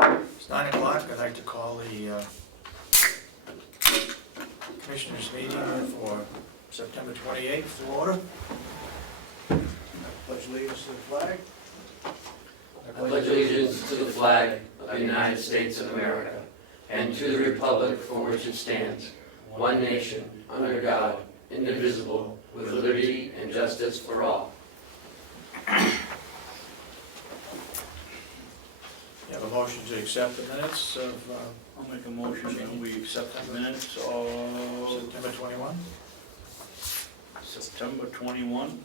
It's 9 o'clock. I'd like to call the Commissioners meeting for September 28th to order. Pledge allegiance to the flag. I pledge allegiance to the flag of the United States of America and to the republic for which it stands, one nation, under God, indivisible, with liberty and justice for all. You have a motion to accept the minutes of I'll make a motion that we accept the minutes of September 21. September 21.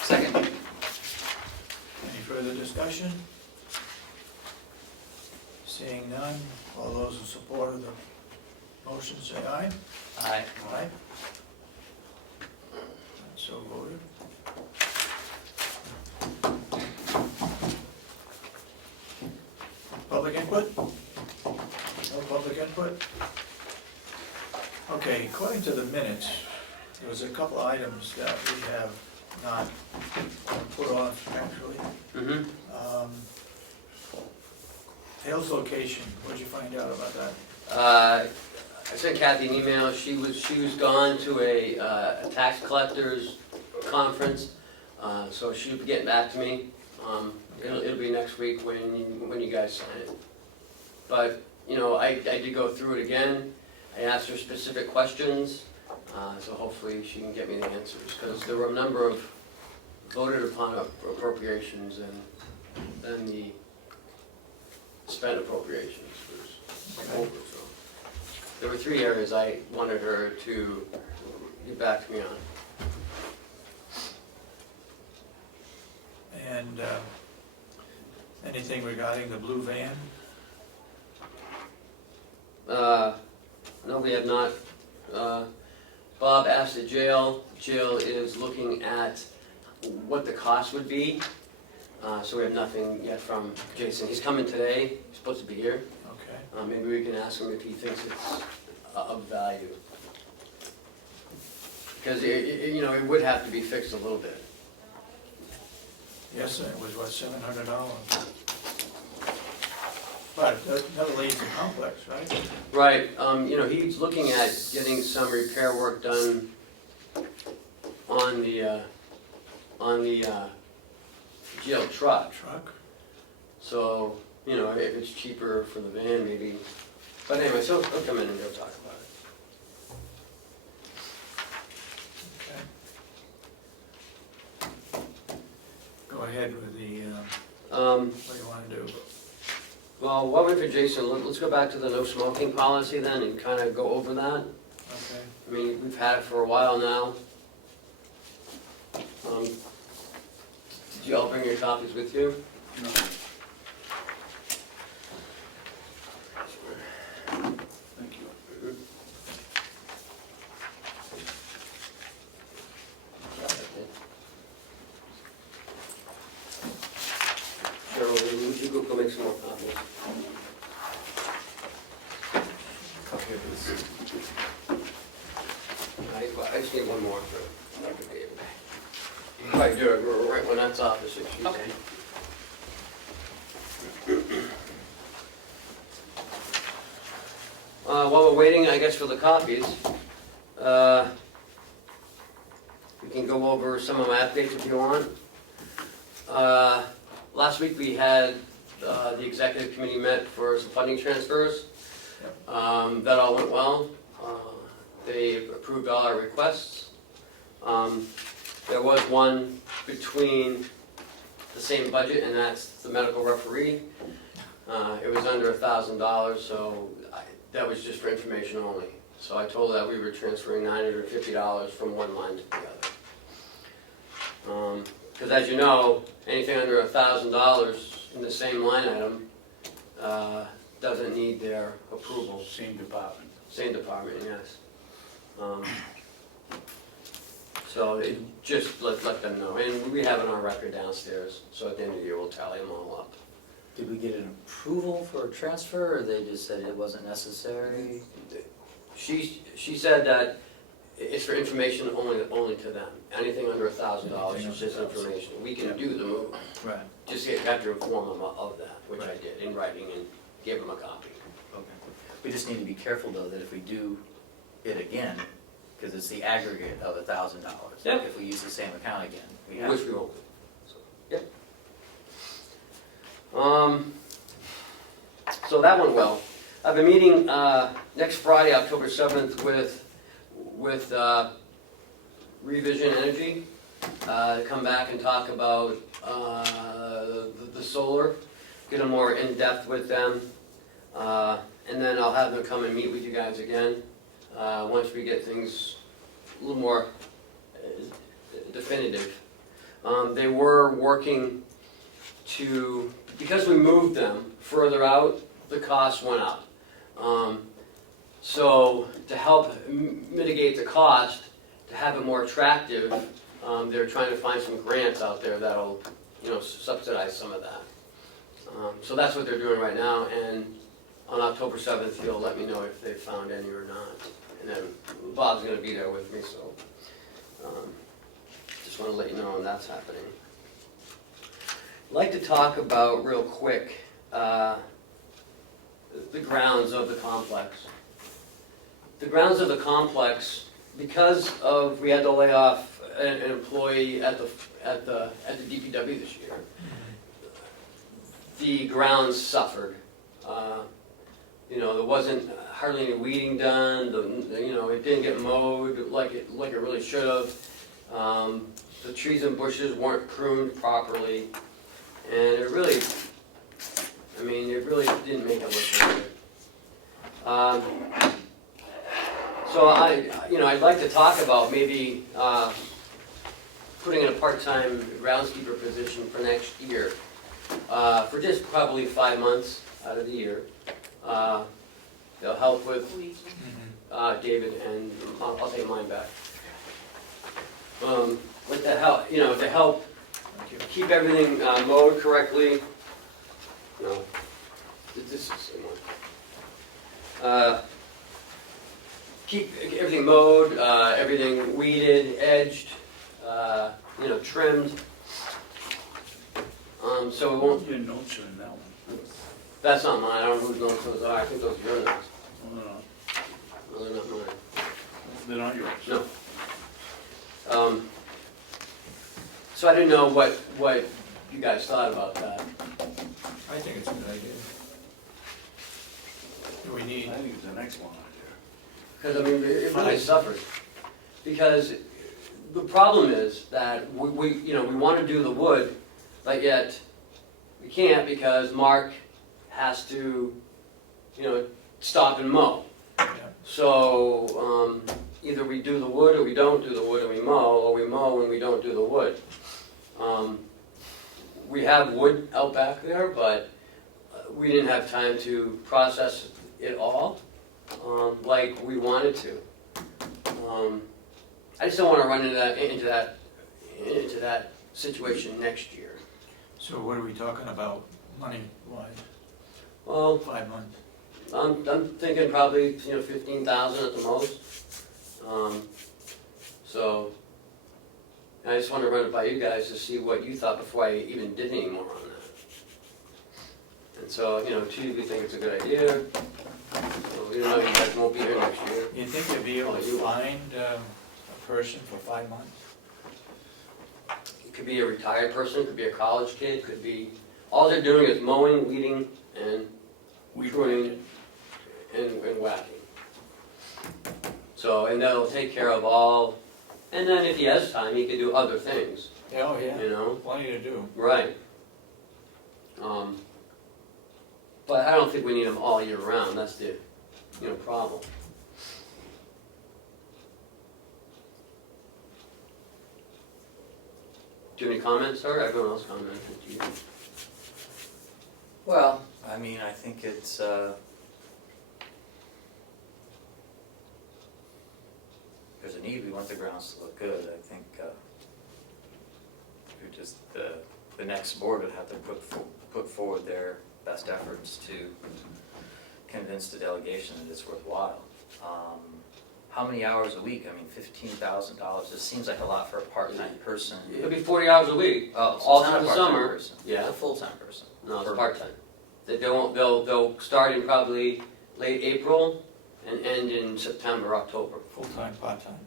Second. Any further discussion? Seeing none, all those in support of the motion say aye. Aye. Aye. So voted. Public input? No public input? Okay, according to the minutes, there was a couple items that we have not put off actually. Hale's location, what'd you find out about that? I sent Kathy an email. She was gone to a tax collectors conference, so she'll be getting back to me. It'll be next week when you guys sign it. But you know, I did go through it again. I asked her specific questions, so hopefully she can get me the answers, because there were a number of voted upon appropriations and then the spent appropriations was over. So there were 3 areas I wanted her to get back to me on. And anything regarding the blue van? No, we have not. Bob asked the jail. Jail is looking at what the cost would be. So we have nothing yet from Jason. He's coming today. He's supposed to be here. Okay. Maybe we can ask him if he thinks it's of value. Because you know, it would have to be fixed a little bit. Yes, it was what, $700? But it never leaves the complex, right? Right. You know, he's looking at getting some repair work done on the jail truck. So, you know, if it's cheaper for the van, maybe. But anyway, so he'll come in and he'll talk about it. Okay. Go ahead with the, Um, what do you want to do? well, while we're for Jason, let's go back to the no smoking policy then and kind of go over that. Okay. I mean, we've had it for a while now. Did you all bring your copies with you? No. Thank you. Carol, would you go make some more copies? Copy of this. I just need one more for Dr. David. You can probably do it right when that's off the 6th. Okay. While we're waiting, I guess, for the copies, we can go over some of my updates if you want. Last week we had the executive committee met for some funding transfers. That all went well. They approved all our requests. There was one between the same budget, and that's the medical referee. It was under $1,000, so that was just for information only. So I told her that we were transferring $950 from one line to the other. Because as you know, anything under $1,000 in the same line item doesn't need their approval. Same department. Same department, yes. So it just let them know, and we have it on record downstairs, so at the end of the year we'll tally them all up. Did we get an approval for a transfer, or they just said it wasn't necessary? She said that it's for information only to them. Anything under $1,000 is just information. We can do the move. Right. Just have to inform them of that, which I did in writing and gave them a copy. Okay. We just need to be careful though, that if we do it again, because it's the aggregate of $1,000. Yep. If we use the same account again, we have. Which we won't. So, yep. So that went well. I have a meeting next Friday, October 7th, with Revision Energy to come back and talk about the solar, get a more in-depth with them, and then I'll have them come and meet with you guys again once we get things a little more definitive. They were working to, because we moved them further out, the cost went up. So to help mitigate the cost, to have it more attractive, they're trying to find some grants out there that'll, subsidize some of that. So that's what they're doing right now, and on October 7th, he'll let me know if they found any or not. And then Bob's gonna be there with me, so just wanna let you know when that's happening. I'd like to talk about, real quick, the grounds of the complex. The grounds of the complex, because of, we had to lay off an employee at the DPW this year, the grounds suffered. There wasn't hardly any weeding done, it didn't get mowed like it really should have. The trees and bushes weren't pruned properly, and it really didn't make it look good. So I'd like to talk about maybe putting in a part-time groundskeeper position for next year, for just probably 5 months out of the year. They'll help with David, and I'll take mine back. With the help, to help keep everything mowed correctly. No, this is the same one. Keep everything mowed, everything weeded, edged, trimmed. So it won't. Your notes are in that one. That's not mine. I don't know whose notes those are. I think those are your notes. No, no, No, they're not mine. they're not yours. No. So I didn't know what you guys thought about that. I think it's a good idea. Do we need, I think it's the next one out Because it really suffers. Because the problem is that we want to do the wood, but yet we can't because Mark has to, stop and mow. yeah, So either we do the wood or we don't do the wood and we mow, or we mow and we don't do the wood. We have wood out back there, but we didn't have time to process it all like we wanted to. I just don't want to run into that situation next year. so what are we talking about, money-wise, Well, 5 months? I'm thinking probably 15,000 at the most. So I just wanted to run it by you guys to see what you thought before I even did any more on that. And so two, we think it's a good idea. So, you guys won't be here next year. You think you'll be able to find a person for 5 months? It could be a retired person, it could be a college kid, could be, all they're doing is mowing, weeding, and pruning and whacking. So, and they'll take care of all, and then if he has time, he can do other things, Oh, yeah, Plenty to do. Right. But I don't think we need them all year round, that's the, problem. Do you have any comments, sir? Everyone else commented. Do you? Well, I think it's, there's a need, we want the grounds to look good. I think the next board would have to put forward their best efforts to convince the delegation that it's worthwhile. how many hours a week? I mean, $15,000, it seems like a lot for a part-time person. It'll be 40 hours a week, Oh, so all it's not through a the part-time summer. person. Yeah. It's a full-time person. No, it's For- part-time. They'll start in probably late April and end in September, October. Full-time, part-time.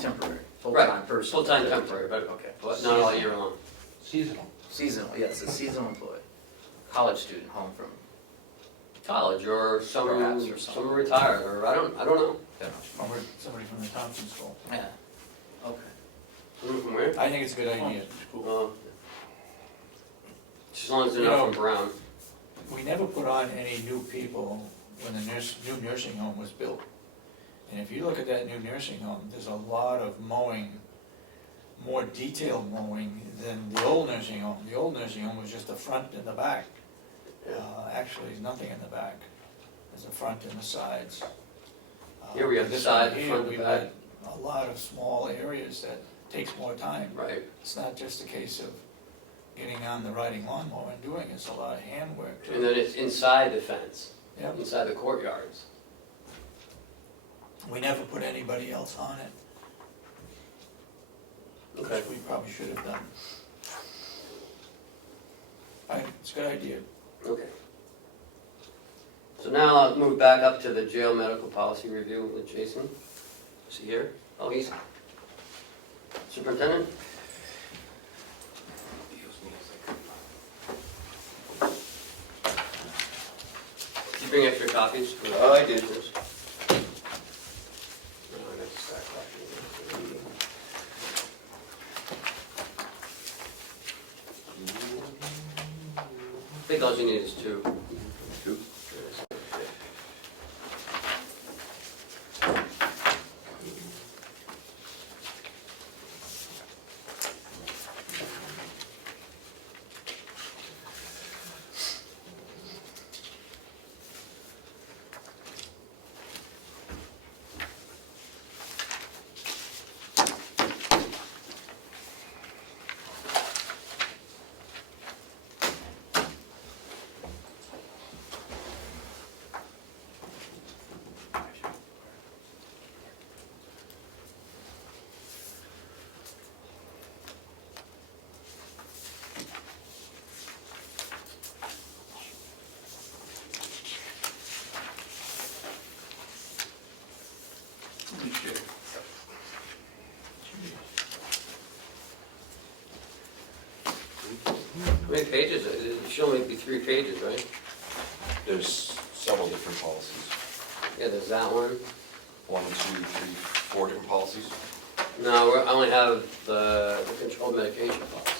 Temporary, Right. full-time person. Full-time temporary, but Okay. not all year long. Seasonal. Seasonal, yes, a seasonal employee. College student home from, College or some Perhaps, or something. some retired, or I don't know. Somebody from the Thompson School. yeah. Okay. Someone from where? I think it's a good idea. As long as they're You not know- from Brown. We never put on any new people when the new nursing home was built. And if you look at that new nursing home, there's a lot of mowing, more detailed mowing than the old nursing home. The old nursing home was just the front and the back. Actually, there's nothing in the back. There's the front and the sides. Here we have But the this side, one the here, front, the we've back. got a lot of small areas that takes more time. Right. It's not just a case of getting on the riding lawnmower and doing it, it's a lot of handwork too. And then it's inside the fence, Yep. inside the courtyards. We never put anybody else on it, Okay. which we probably should have done. It's a good idea. Okay. So now I'll move back up to the jail medical policy review with Jason. Is he here? Oh, he's superintendent? Did you bring extra copies? I did. No, I got to start copying. I think all you need is two. Two. How many pages? It should only be 3 pages, right? There's several different policies. Yeah, there's that one. 1, 2, 3, 4 different policies. No, I only have the controlled medication policy.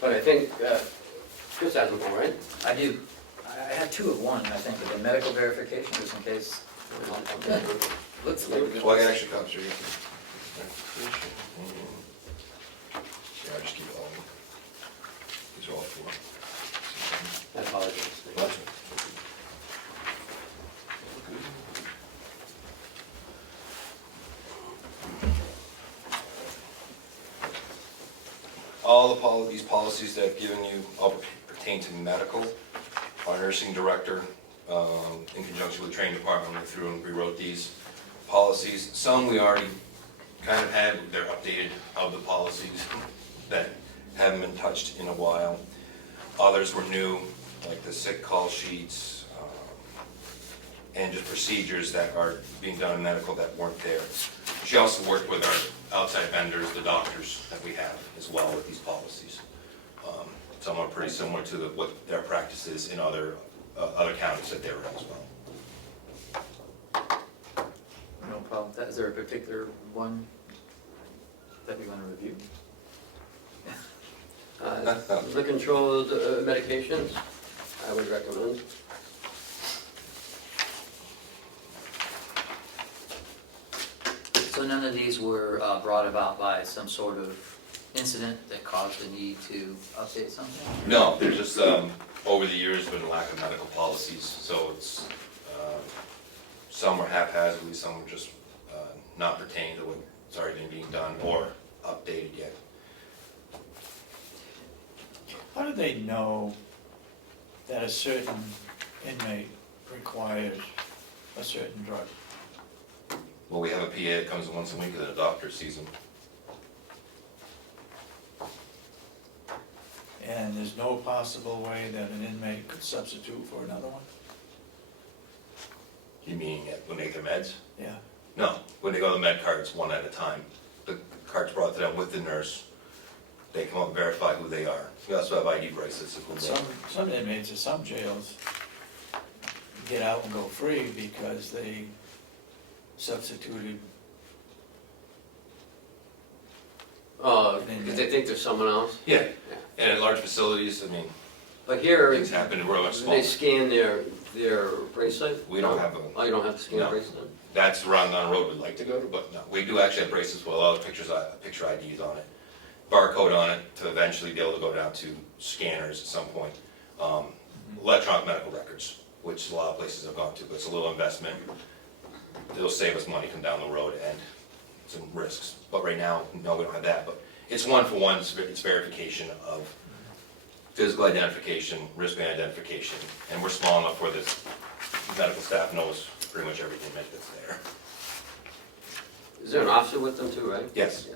But I think, Chris has them all, right? I do. I have two of one, I think, the medical verification, just in case. Looks like. Well, I got extra copies here. Yeah, I just keep it all. These are all 4. I apologize. That's it. All these policies that I've given you all pertain to medical. Our nursing director, in conjunction with the training department, went through and rewrote these policies. Some we already kind of had, they're updated of the policies that haven't been touched in a while. Others were new, like the sick call sheets, and just procedures that are being done in medical that weren't there. She also worked with our outside vendors, the doctors that we have as well with these policies. Some are pretty similar to what their practice is in other counties that they're in as well. No problem. with that. Is there a particular one that we want to review? The controlled medications, I would recommend. So none of these were brought about by some sort of incident that caused the need to update something? No, there's just, over the years, been a lack of medical policies, so it's, some were haphazardly, some were just not pertaining to what's already been being done or updated yet. How do they know that a certain inmate requires a certain drug. Well, we have a PA that comes once a week and a doctor sees them. And there's no possible way that an inmate could substitute for another one? You mean when they get their meds? Yeah. No, when they go to the med cards, one at a time. The card's brought to them with the nurse. They come up and verify who they are. We also have ID bracelets of who they are. Some inmates in some jails get out and go free because they substituted. Oh, because they think there's someone else? Yeah, and in large facilities, I mean, But here, things happen, we're much they smaller. scan their bracelet? We don't have a, Oh, you don't have to scan a No. bracelet? that's around the road we'd like to go to, but no. We do actually have bracelets with a lot of picture IDs on it, barcode on it, to eventually be able to go down to scanners at some point. Electronic medical records, which a lot of places have gone to, but it's a little investment. It'll save us money come down the road and some risks. But right now, no, we don't have that, but it's one-for-one, it's verification of physical identification, wristband identification, and we're small enough where this medical staff knows pretty much everything that's there. Is there an officer with them too, right? Yes,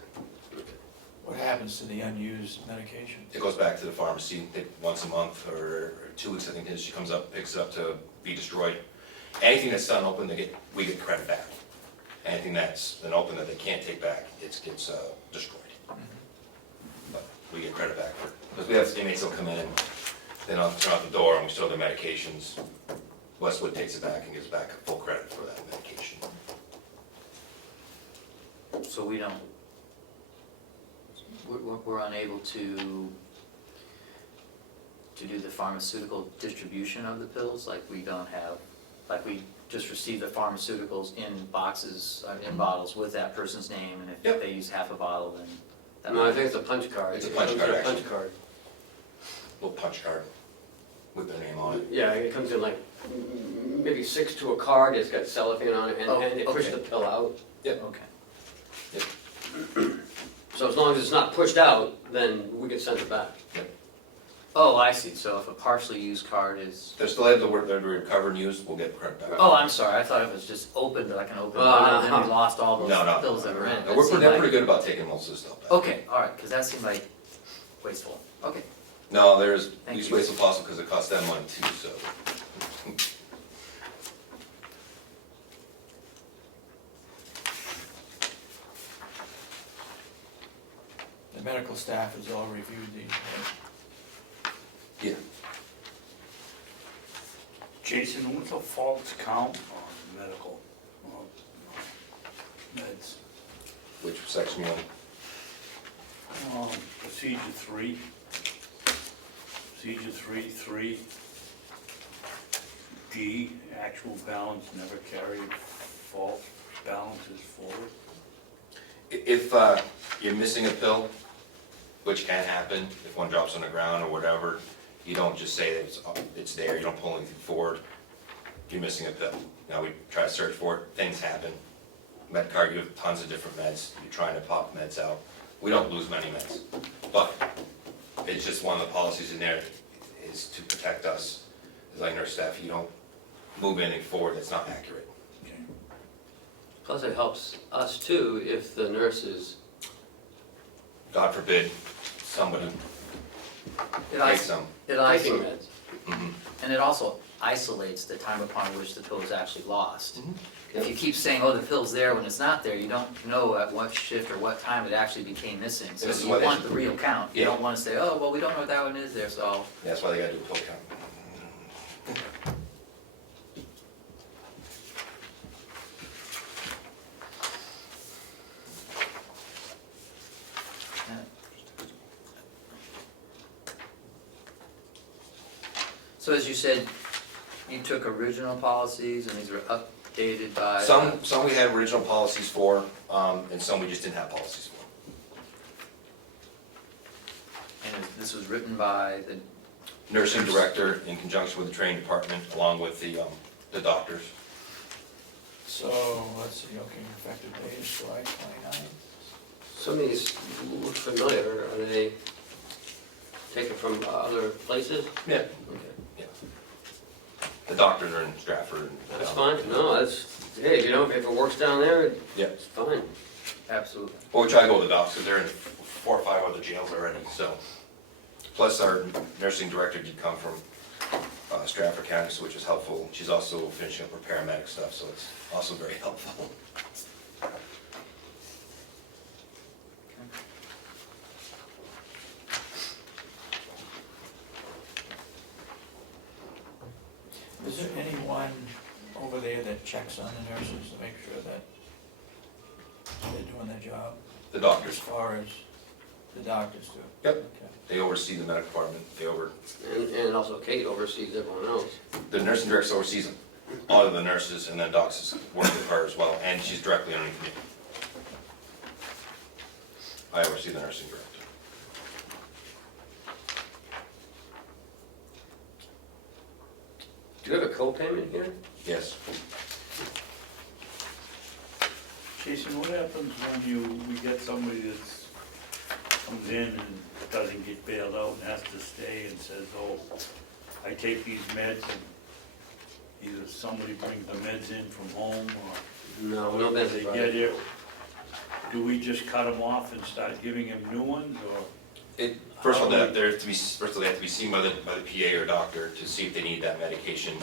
What happens to the unused medications? it goes back to the pharmacy once a month or 2 weeks, I think it is. She comes up, picks it up to be destroyed. Anything that's done open, we get credit back. Anything that's been open that they can't take back, it gets destroyed. But we get credit back for, because we have inmates that'll come in and then I'll turn out the door and we still have their medications. Westwood takes it back and gives back full credit for that medication. So we don't, we're unable to do the pharmaceutical distribution of the pills, like we don't have, like we just receive the pharmaceuticals in boxes, in bottles with that person's name, and if Yep. they use half a bottle, then that No, I might. think it's a punch card. It's a punch It card, comes in a punch actually. card. Little punch card with their name on it. Yeah, it comes in like maybe 6 to a card, it's got cellophane on it, Oh, and they push okay. the pill out. Okay. So as long as it's not pushed out, then we can send it back. Oh, I see, so if a partially used card is, They still have the word they're recovered and used, we'll get credit back. oh, I'm sorry, I thought it was just opened, like an open Oh, bottle, and no. then we lost all those No, no. pills that were in it. No, That we're seemed they're like- pretty good about taking most of the stuff back. Okay, all right, because that seemed like wasteful. Okay. No, there's, Thank least you. wasteful possible because it costs them money too, so. The medical staff has all reviewed these, right? Yeah. Jason, what's a false count on medical meds? Which section you on? Procedure 3. Procedure 3, D, actual balance never carried, false balances forward. If you're missing a pill, which can happen, if one drops on the ground or whatever, you don't just say that it's there, you don't pull anything forward. You're missing a pill. Now we try to search for it, things happen. Med card, you have tons of different meds, you're trying to pop meds out. We don't lose many meds, but it's just one of the policies in there is to protect us as like nurse staff. You don't move anything forward that's not accurate. Okay. Plus it helps us too if the nurses, God forbid, somebody It takes is- some. It taking also, meds. Mhm. and it also isolates the time upon which the pill is actually lost. Mhm. If you keep saying, oh, the pill's there when it's not there, you don't know at what shift or what time it actually became missing. So This is you why they want should- the real count. You Yeah. don't want to say, oh, well, we don't know what that one is there, so. That's why they gotta do a pill count. So as you said, you took original policies and these were updated by. Some we had original policies for, and some we just didn't have policies for. And this was written by the, Nursing director in conjunction with the training department, along with the doctors. So, let's see, okay, effective date is July 29. Some of these look familiar, are they taken from other places? Yeah. Okay. The doctors are in Stratford. And That's fine, no, that's, hey, you know, if it works down there, Yeah. it's fine. Absolutely. Well, we try to go with the docs, because they're in 4 or 5 other jails already, so. Plus, our nursing director did come from Stratford County, so which is helpful. She's also finishing up her paramedic stuff, so it's also very helpful. Is there anyone over there that checks on the nurses to make sure that they're doing their job? The As doctors, far as the doctors do? Yep. Okay. they oversee the medical department, And also Kate oversees everyone else. the nursing director oversees all of the nurses, and then docs work with her as well, and she's directly underneath me. I oversee the nursing director. Do you have a co-payment here? Yes. Jason, what happens when we get somebody that's comes in and doesn't get bailed out and has to stay and says, oh, I take these meds, and either somebody brings the meds in from home or No they benefit. get here, do we just cut them off and start giving them new ones, or? First of all, they have to be seen by the PA or doctor to see if they need that medication,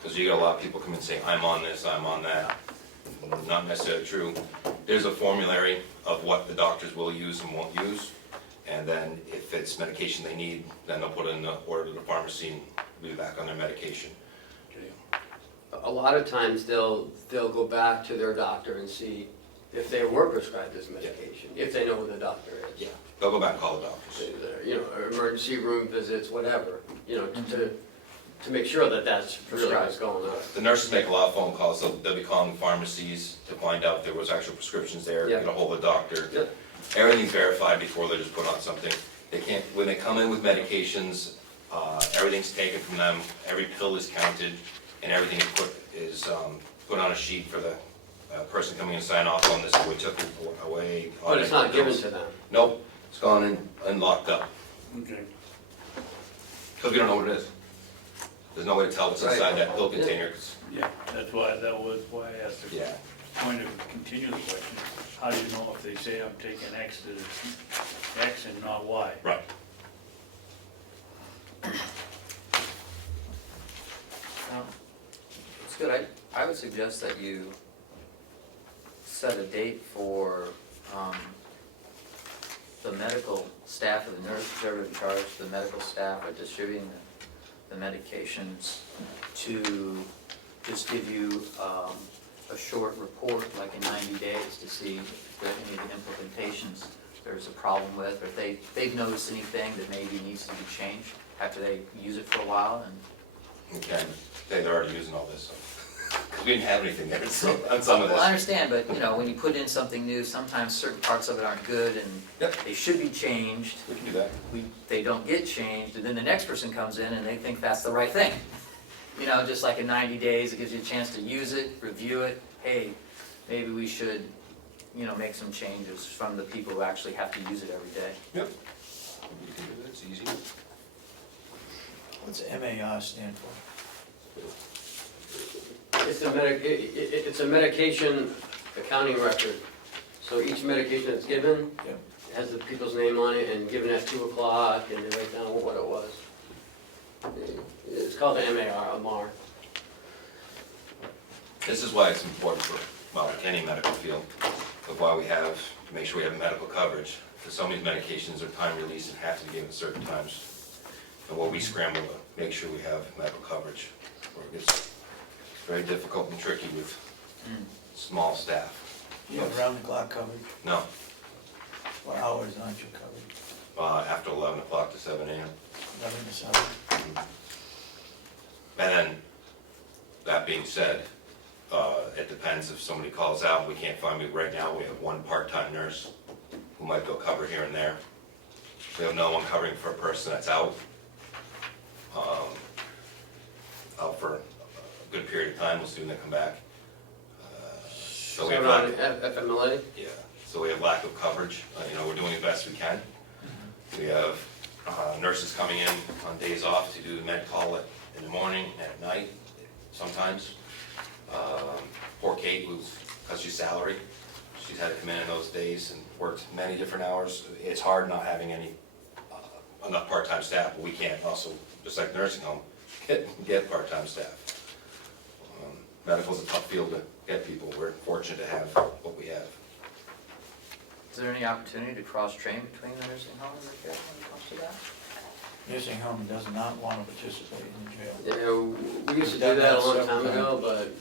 because you get a lot of people come in saying, I'm on this, I'm on that. Not necessarily true. There's a formulary of what the doctors will use and won't use, and then if it's medication they need, then they'll put it in the order to the pharmacy and be back on their medication. A lot of times they'll go back to their doctor and see if they were prescribed this medication, if they know who the doctor is. Yeah, they'll go back and call the doctors. You know, emergency room visits, whatever, you know, to make sure that that's really what's going on. The nurses make a lot of phone calls, so they'll be calling pharmacies to find out if there was actual prescriptions there, Yeah. get a hold of the doctor. Yeah. Everything's verified before they just put on something. They can't, when they come in with medications, everything's taken from them, every pill is counted, and everything is put on a sheet for the person coming in to sign off on this, so we took it away. But it's not given to them. Nope, it's gone in and locked up, Okay. because we don't know what it is. There's no way to tell what's inside that pill container, 'cause- Yeah, that was why I asked the yeah. point of continuous question. How do you know if they say I'm taking X that it's X and not Y? Right. It's good. I would suggest that you set a date for the medical staff of the nurses that are in charge, the medical staff are distributing the medications, to just give you a short report, like in 90 days, to see if there are any of the implementations there's a problem with, or if they've noticed anything that maybe needs to be changed after they use it for a while, and Okay, they're already using all this, so. 'Cause we didn't have anything there, so, on some of well, I this. understand, but, you know, when you put in something new, sometimes certain parts of it aren't good, and Yep. they should be changed. We can do that. They don't get changed, and then the next person comes in and they think that's the right thing. You know, just like in 90 days, it gives you a chance to use it, review it, hey, maybe we should, you know, make some changes from the people who actually have to use it every day. Yep. We can do that, it's easy. What's MAR stand for? It's a medication accounting record. So each medication that's given Yep. has the people's name on it and given at 2 o'clock, and they write down what it was. It's called the MAR. This is why it's important for, well, like any medical field, of why we have, to make sure we have medical coverage. Because some of these medications are time released and have to be given at certain times. And what we scramble to make sure we have medical coverage. Where it gets very difficult and tricky with small staff. You have round-the-clock coverage? No, What hours aren't you covered? after 11 o'clock to 7 a.m. 11 to 7? And then, that being said, it depends if somebody calls out, we can't find me, right now, we have one part-time nurse who might go cover here and there. We have no one covering for a person that's out for a good period of time, we'll soon they come back. So we have lack, FMLA? yeah, so we have lack of coverage, you know, we're doing the best we can. We have nurses coming in on days off to do the med call in the morning and at night. sometimes. Poor Kate, because she's salary, she's had to come in those days and worked many different hours. It's hard not having enough part-time staff, but we can't also, just like nursing home, get part-time staff. Medical's a tough field to get people. We're fortunate to have what we have. Is there any opportunity to cross-train between the nursing home and the care when it comes to that? Nursing home does not want to participate in jail. Yeah, we used to do that a long time ago, but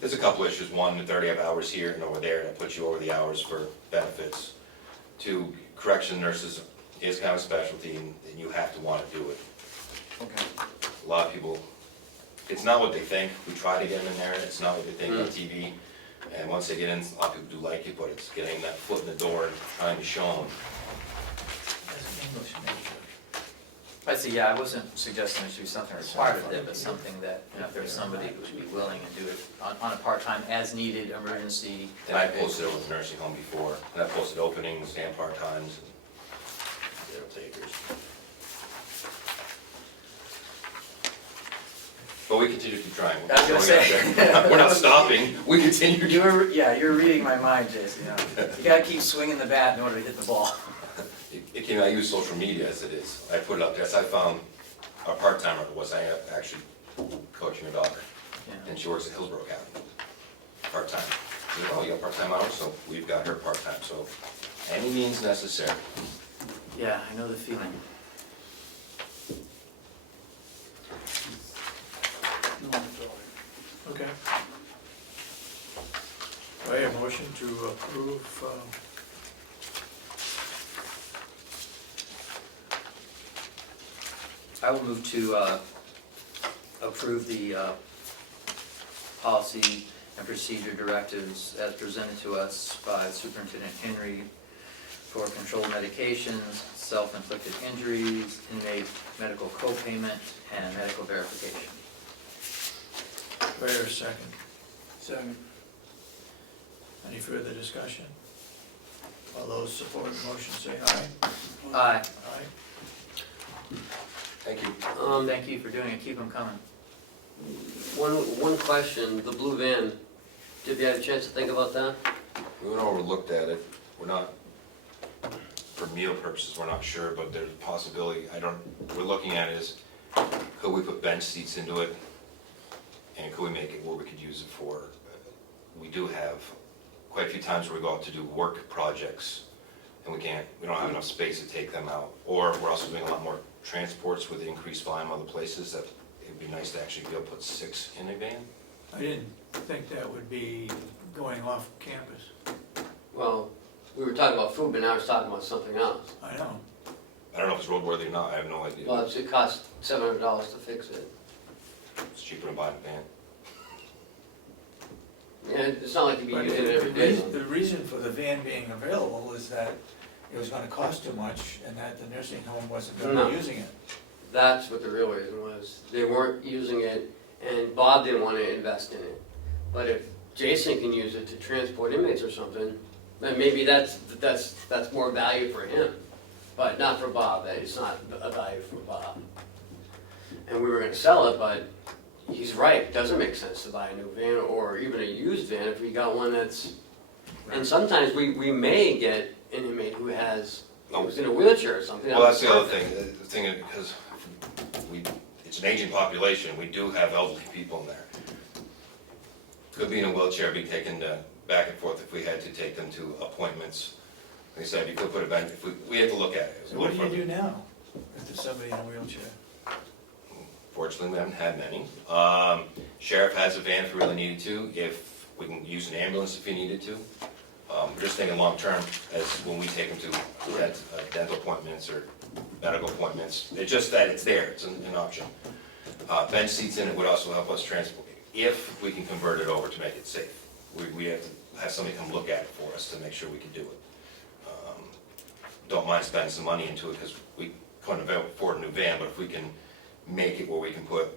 There's a couple issues. One, the 30 hours here and over there, that puts you over the hours for benefits. Two, correction nurses is kind of a specialty, and you have to want to do it. Okay. A lot of people, it's not what they think. We try to get them in there, it's not what they think on TV. And once they get in, a lot of people do like it, but it's getting that foot in the door and trying to show them. That's an English major. I see, yeah, I wasn't suggesting there should be something required of it, but something that, you know, if there's somebody who would be willing to do it on a part-time, as-needed, emergency. And I posted over the nursing home before, and I posted openings and part-times, and they're takers. But we continue to keep trying. I was gonna say. We're not stopping, we continue to. You're reading my mind, Jason, you know. You gotta keep swinging the bat in order to hit the ball. I use social media as it is. I put it up there, so I found a part-timer who was actually coaching her daughter, Yeah. and she works at Hillsborough County, part-time. I said, oh, you got part-time hours, so we've got her part-time, so any means necessary. Yeah, I know the feeling. Okay. Do I have a motion to approve, I will move to approve the policy and procedure directives as presented to us by Superintendent Henry for controlled medications, self-inflicted injuries, inmate medical co-payment, and medical verification. do I hear a second? Second. Any further discussion? All those supporting the motion say aye. Aye. Aye. Thank you. Thank you for doing it, keep them coming. one question, the blue van, did you have a chance to think about that? We went over, looked at it, we're not, for meal purposes, we're not sure, but there's a possibility, we're looking at it as, could we put bench seats into it? And could we make it where we could use it for, we do have quite a few times where we go out to do work projects, and we don't have enough space to take them out. Or we're also doing a lot more transports with the increased volume other places, that it'd be nice to actually be able to put 6 in a van. I didn't think that would be going off campus. Well, we were talking about food, but now I was talking about something else. I know. I don't know if it's roadworthy or not, I have no idea. Well, it costs $700 to fix it. It's cheaper than buying a van. Yeah, it's not like you'd be But using it every day. the reason for the van being available is that it was gonna cost too much and that the nursing home wasn't gonna No. be using it. That's what the real reason was. They weren't using it, and Bob didn't want to invest in it. But if Jason can use it to transport inmates or something, then maybe that's more value for him. But not for Bob, it's not a value for Bob. And we were gonna sell it, but he's right, it doesn't make sense to buy a new van or even a used van if we got one that's, and sometimes we may get an inmate who's in a wheelchair or something. Well, that's the other thing, the thing is, because it's an aging population, we do have elderly people in there. Could be in a wheelchair, be taken back and forth if we had to take them to appointments. Like I said, you could put a bench, we have to look at it. So what do you do now if there's somebody in a wheelchair? Fortunately, we haven't had many. Sheriff has a van if we really needed to, if we can use an ambulance if we needed to. We're just thinking long-term, as when we take them to dental appointments or medical appointments. It's just that it's there, it's an option. Bench seats in it would also help us transport, if we can convert it over to make it safe. We have to have somebody come look at it for us to make sure we can do it. Don't mind spending some money into it, because we couldn't afford a new van, but if we can make it where we can put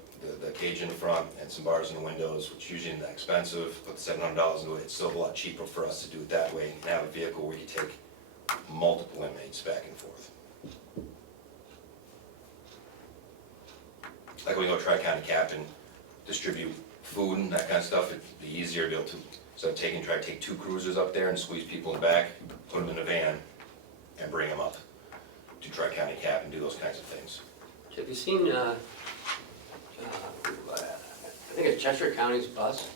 the cage in the front and some bars in the windows, which usually isn't that expensive, put the $700 into it, it's still a lot cheaper for us to do it that way, and have a vehicle where you take multiple inmates back and forth. Like when we go to Tri-County Cap and distribute food and that kind of stuff, it'd be easier to be able to, instead of try to take 2 cruisers up there and squeeze people in the back, put them in a van and bring them up to Tri-County Cap and do those kinds of things. Have you seen, I think it's Cheshire County's bus?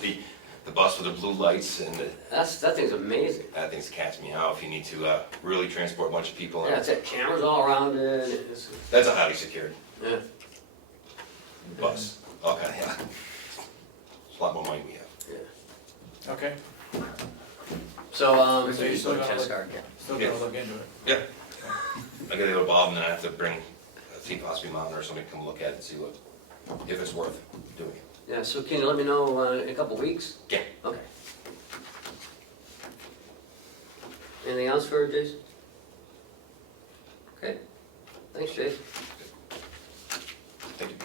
The bus with the blue lights and That thing's amazing. that thing's cat's meow if you need to really transport a bunch of people. Yeah, it's got cameras all around it. It's, That's a highly secured yeah. bus, all kind of, yeah. It's a lot more money we have. Yeah. Okay, So, so you're still gonna Test look, card, yeah. still gonna look into it? Yeah. I gotta go to Bob and then I have to bring a Ossipee monitor or somebody to come look at it and see if it's worth doing it. yeah, so can you let me know in a couple weeks? Yeah. Okay. Anything else for Jason? Okay, thanks, Jason. Thank you.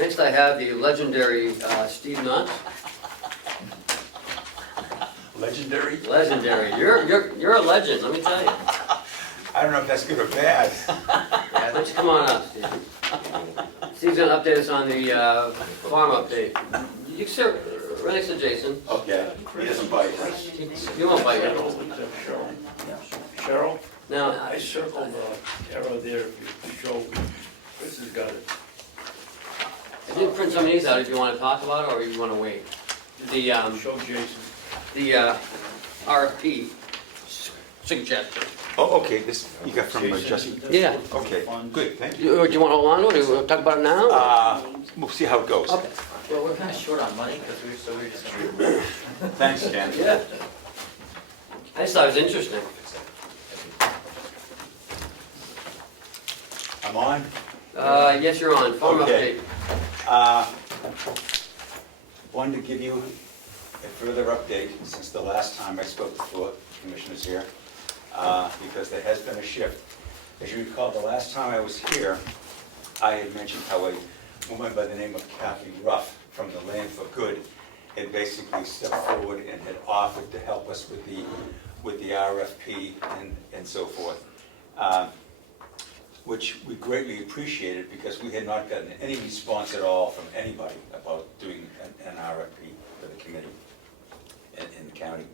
Next I have the legendary Steve Nutt. Legendary? Legendary, you're a legend, let me tell you. I don't know if that's good or bad. Why don't you come on up, Steve? Steve's gonna update us on the farm update. You can sit right next to Jason. Okay, he doesn't bite. You won't bite him. Cheryl? Cheryl, Now, I circled the arrow there if you show, Chris has got it. I did print some of these out if you wanna talk about it or you wanna wait. The, Show Jason. the RFP suggestion. Oh, okay, this, you got from Jesse? Yeah. Okay, good, thank you. Do you wanna hold on to it, or you wanna talk about it now? We'll see how it goes. Okay. Well, we're kind of short on money, because we're just gonna. Thanks, Ken. Yeah. I just thought it was interesting. I'm on. Yes, you're on, farm Okay. update. Wanted to give you a further update since the last time I spoke before the commissioners here, because there has been a shift. As you recall, the last time I was here, I had mentioned how a woman by the name of Kathy Ruff from the Land for Good had basically stepped forward and had offered to help us with the RFP and so forth, which we greatly appreciated because we had not gotten any response at all from anybody about doing an RFP for the committee in the county.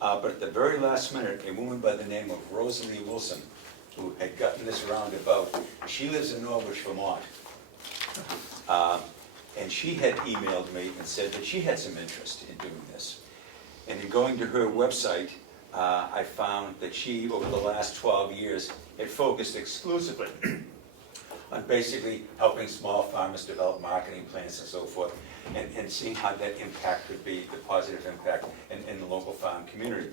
But at the very last minute, a woman by the name of Rosalie Wilson, who had gotten this roundabout, she lives in Norwich, Vermont. And she had emailed me and said that she had some interest in doing this. And in going to her website, I found that she, over the last 12 years, had focused exclusively on basically helping small farmers develop marketing plans and so forth, and seeing how that impact could be, the positive impact in the local farm community.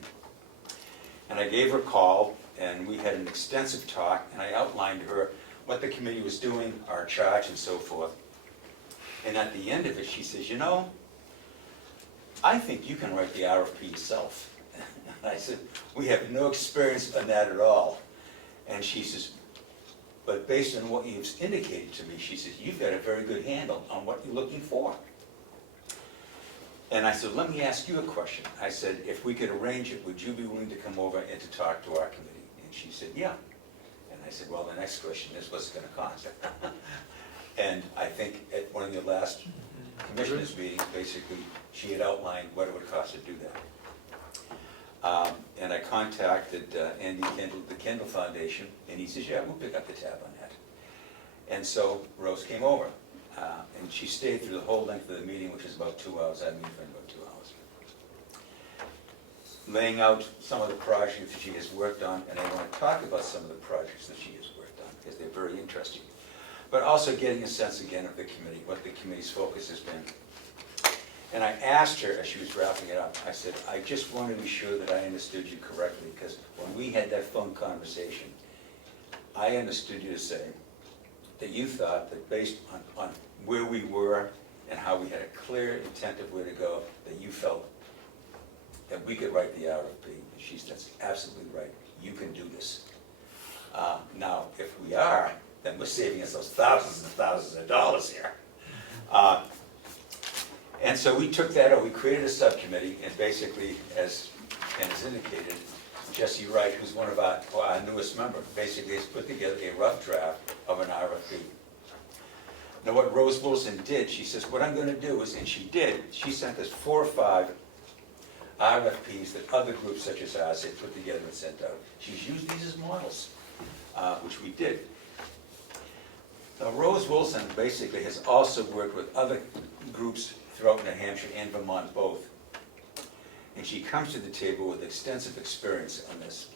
And I gave her a call, and we had an extensive talk, and I outlined to her what the committee was doing, our charge, and so forth. And at the end of it, she says, you know, I think you can write the RFP yourself. And I said, we have no experience on that at all. And she says, but based on what you've indicated to me, she says, you've got a very good handle on what you're looking for. And I said, let me ask you a question. I said, if we could arrange it, would you be willing to come over and to talk to our committee? And she said, yeah. And I said, well, the next question is, what's it going to cost? And I think at one of the last commissioners' meetings, basically, she had outlined what it would cost to do that. And I contacted Andy Kendall, the Kendall Foundation, and he says, yeah, we'll pick up the tab on that. And so Rose came over, and she stayed through the whole length of the meeting, which was about 2 hours. I mean, for about 2 hours. Laying out some of the projects that she has worked on, and I want to talk about some of the projects that she has worked on, because they're very interesting. But also getting a sense again of the committee, what the committee's focus has been. And I asked her as she was wrapping it up, I said, I just want to be sure that I understood you correctly, because when we had that phone conversation, I understood you to say that you thought that based on where we were and how we had a clear intent of where to go, that you felt that we could write the RFP. And she said, that's absolutely right, you can do this. Now, if we are, then we're saving ourselves thousands and thousands of dollars here. And so we took that, we created a subcommittee, and basically, as Ken has indicated, Jesse Wright, who's one of our newest members, basically has put together a rough draft of an RFP. Now, what Rose Wilson did, she says, what I'm gonna do is, and she did, she sent us 4 or 5 RFPs that other groups such as ours had put together and sent out. She's used these as models, which we did. Now, Rose Wilson basically has also worked with other groups throughout New Hampshire and Vermont both. And she comes to the table with extensive experience on this.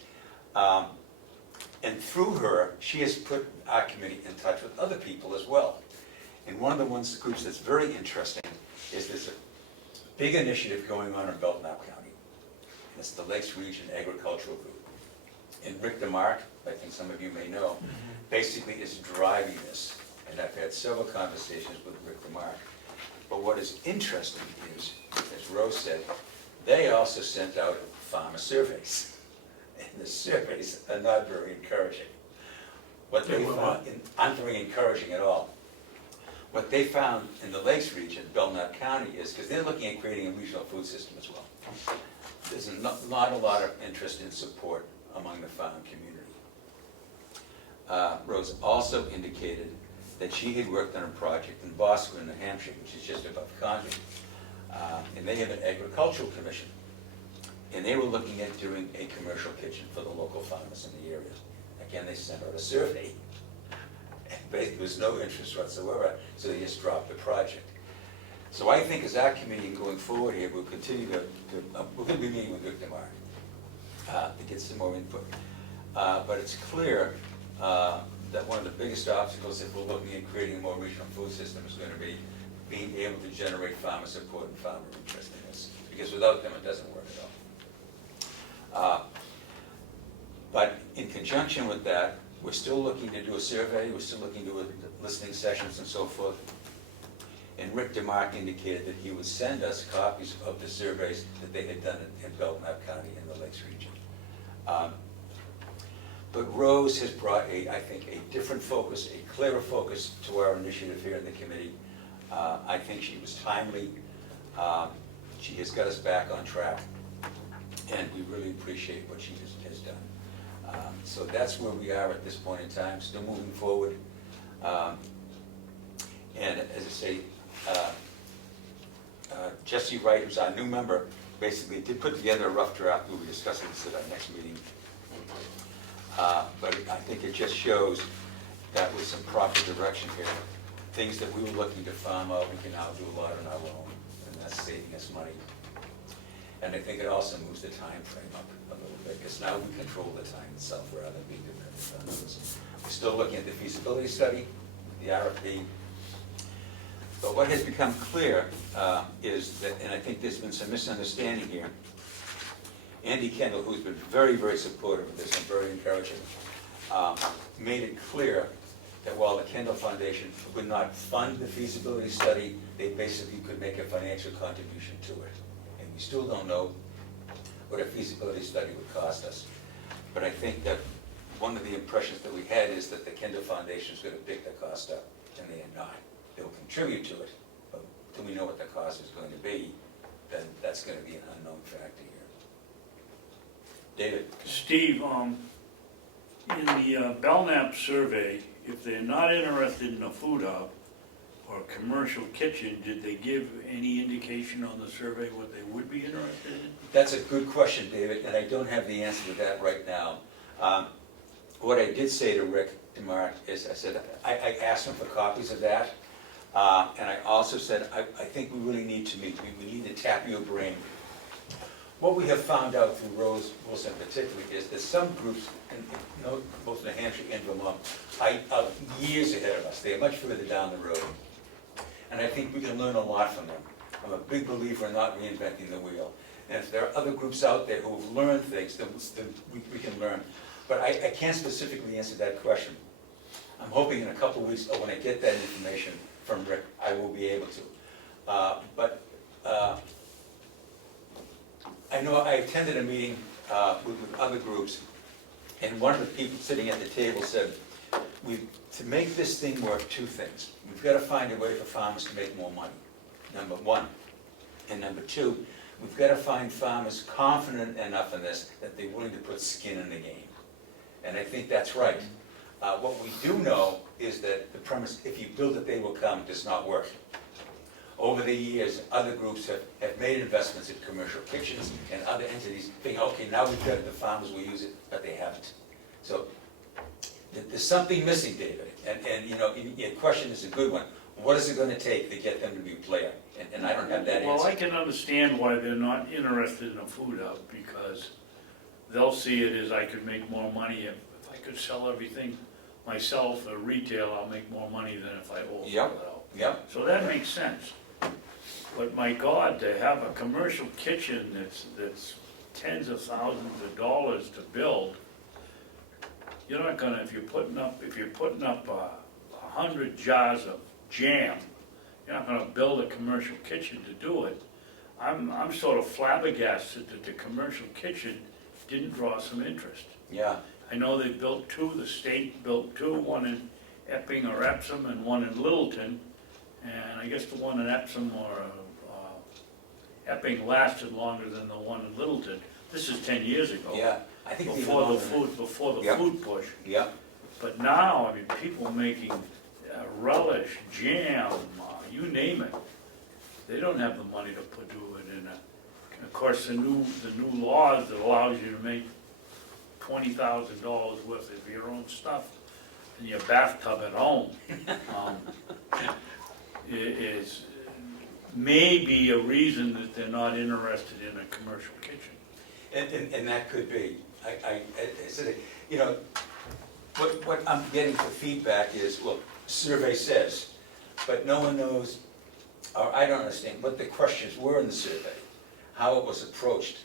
And through her, she has put our committee in touch with other people as well. And one of the groups that's very interesting is there's a big initiative going on in Belknap County. And it's the Lakes Region Agricultural Group. And Rick DeMark, I think some of you may know, basically is driving this. And I've had several conversations with Rick DeMark. But what is interesting is, as Rose said, they also sent out farmer surveys. And the surveys are not very encouraging. What they found, aren't very encouraging at all. What they found in the Lakes region, Belknap County, is, because they're looking at creating a regional food system as well, there's not a lot of interest and support among the farm community. Rose also indicated that she had worked on a project in Boston, New Hampshire, which is just above Concord, and they have an agricultural commission. And they were looking at doing a commercial kitchen for the local farmers in the area. Again, they sent out a survey. And basically, there was no interest whatsoever, so they just dropped the project. So I think as our committee going forward here, we'll continue we're going to be meeting with Rick DeMark to get some more input. But it's clear that one of the biggest obstacles if we're looking at creating a more regional food system is going to be being able to generate farmer support and farmer interest in this. Because without them, it doesn't work at all. But in conjunction with that, we're still looking to do a survey, we're still looking to do listening sessions and so forth. And Rick DeMark indicated that he would send us copies of the surveys that they had done in Belknap County in the Lakes region. But Rose has brought, I think, a different focus, a clearer focus to our initiative here in the committee. I think she was timely. She has got us back on track. And we really appreciate what she has done. So that's where we are at this point in time, still moving forward. And as I say, Jesse Wright, who's our new member, basically did put together a rough draft. We'll be discussing this at our next meeting. But I think it just shows that with some proper direction here, things that we were looking to farm out, we can now do a lot on our own, and that's saving us money. And I think it also moves the time frame up a little bit, because now we control the time itself rather than being dependent on others. We're still looking at the feasibility study, the RFP. But what has become clear is that, and I think there's been some misunderstanding here, Andy Kendall, who's been very, very supportive of this and very encouraging, made it clear that while the Kendall Foundation would not fund the feasibility study, they basically could make a financial contribution to it. And we still don't know what a feasibility study would cost us. But I think that one of the impressions that we had is that the Kendall Foundation is going to pick the cost up, and they are not. They'll contribute to it, but until we know what the cost is going to be, then that's going to be an unknown factor here. David? Steve, in the Belknap survey, if they're not interested in a food hub or a commercial kitchen, did they give any indication on the survey what they would be interested in? That's a good question, David, and I don't have the answer to that right now. What I did say to Rick DeMark is, I said, I asked him for copies of that, and I also said, I think we really need to meet. We need to tap your brain. What we have found out through Rose Wilson particularly is that some groups, both New Hampshire and Vermont, are years ahead of us. They are much further down the road. And I think we can learn a lot from them. I'm a big believer in not reinventing the wheel. And if there are other groups out there who have learned things, then we can learn. But I can't specifically answer that question. I'm hoping in a couple of weeks, when I get that information from Rick, I will be able to. I know I attended a meeting with other groups, and one of the people sitting at the table said, to make this thing work, 2 things. We've got to find a way for farmers to make more money, number 1. And number 2, we've got to find farmers confident enough in this that they're willing to put skin in the game. And I think that's right. What we do know is that the premise, if you build it, they will come, does not work. Over the years, other groups have made investments in commercial kitchens and other entities, thinking, okay, now we've got it, the farmers will use it, but they haven't. So there's something missing, David, and you know, your question is a good one. What is it gonna take to get them to be a player? And I don't have that Well, answer. I can understand why they're not interested in a food hub, because they'll see it as I could make more money if I could sell everything myself or retail, I'll make more money than if I wholesale Yep. it out. Yep, So that makes sense. But my God, to have a commercial kitchen that's tens of thousands of dollars to build, you're not gonna, if you're putting up 100 jars of jam, you're not gonna build a commercial kitchen to do it. I'm sort of flabbergasted that the commercial kitchen didn't draw some interest. yeah, I know they built two, the state built two, one in Epping or Epsom and one in Littleton. And I guess the one in Epsom or Epping lasted longer than the one in Littleton. This is 10 years ago. yeah. I think even Before the longer. before the Yep. food push. Yeah, But now, I mean, people making relish, jam, you name it. They don't have the money to do it in a, and of course, the new laws that allows you to make $20,000 worth of your own stuff in your bathtub at home. Is maybe a reason that they're not interested in a commercial kitchen. and that could be. I said, you know, what I'm getting for feedback is, well, survey says, but no one knows, or I don't understand what the questions were in the survey, how it was approached.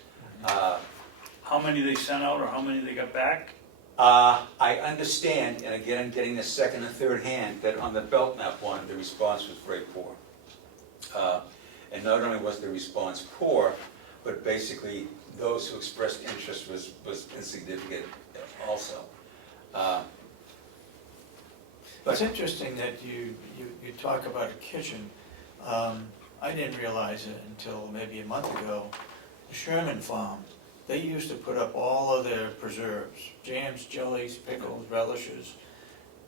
How many they sent out or how many they got back? I understand, and again, I'm getting the second and third hand, that on the Belknap one, the response was very poor. And not only was the response poor, but basically those who expressed interest was insignificant also. It's interesting that you talk about a kitchen. I didn't realize it until maybe a month ago. The Sherman Farm, they used to put up all of their preserves, jams, jellies, pickles, relishes.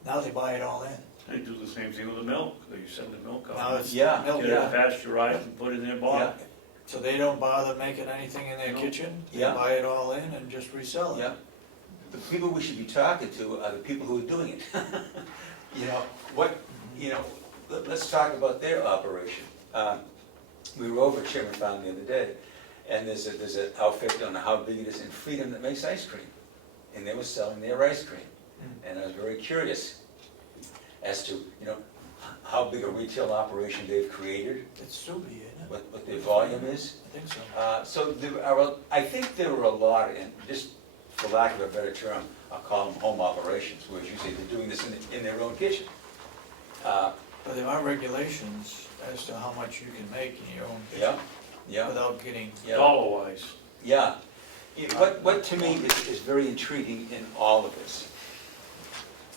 Now they buy it all in. They do the same thing with the milk, they send the milk Now out. it's Yeah, milk, Get it yeah. pasteurized and put it in their bottle. so they don't bother making anything in their No. kitchen. They Yeah. buy it all in and just resell it. Yeah, the people we should be talking to are the people who are doing it. You know, let's talk about their operation. We were over at Sherman Farm the other day, and there's an outfit, I don't know how big it is, in Freedom that makes ice cream. And they were selling their ice cream. And I was very curious as to, you know, how big a retail operation they've created, It's Subi, isn't it? what their volume is. I think so. So there are, I think there were a lot, and just for lack of a better term, I'll call them home operations, whereas usually they're doing this in their own kitchen. But there are regulations as to how much you can make in your own Yeah, kitchen yeah, without getting, yeah, Dollar wise. yeah. What to me is very intriguing in all of this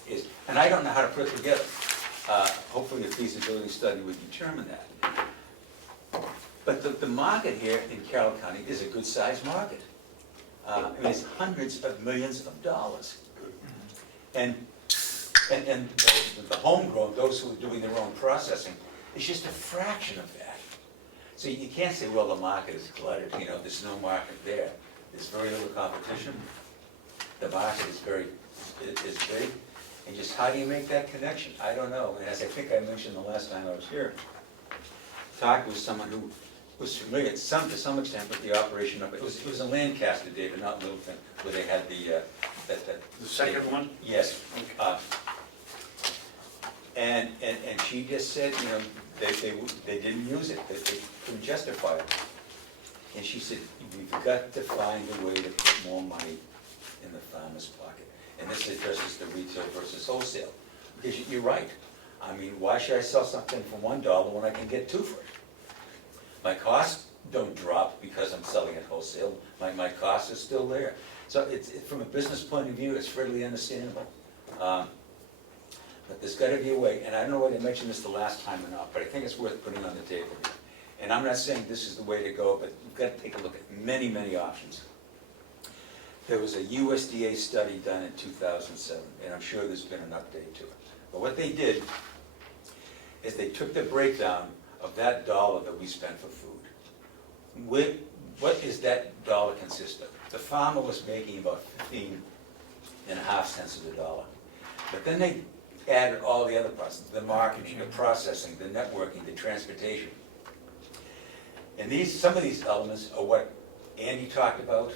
is, and I don't know how to put it together, hopefully a feasibility study would determine that. But the market here in Carroll County is a good-sized market. I mean, it's hundreds of millions of dollars. And the homegrown, those who are doing their own processing, is just a fraction of that. So you can't say, well, the market is cluttered, you know, there's no market there. There's very little competition. The market is big. And just how do you make that connection? I don't know. And as I think I mentioned the last time I was here, talked with someone who was familiar to some extent with the operation of it. It was in Lancaster, David, not Littleton, where they had the, The second one? yes. And she just said, you know, they didn't use it, they couldn't justify it. And she said, we've got to find a way to put more money in the farmer's pocket. And this addresses the retail versus wholesale. Because you're right. I mean, why should I sell something for $1 when I can get 2 for it? My costs don't drop because I'm selling at wholesale. My costs are still there. So it's from a business point of view, it's readily understandable. But there's got to be a way, and I don't know whether I mentioned this the last time or not, but I think it's worth putting on the table here. And I'm not saying this is the way to go, but we've got to take a look at many, many options. There was a USDA study done in 2007, and I'm sure there's been an update to it. But what they did is they took the breakdown of that dollar that we spent for food. What does that dollar consist of? The farmer was making about 15.5 cents of the dollar. But then they added all the other parts, the marketing, the processing, the networking, the transportation. And some of these elements are what Andy talked about,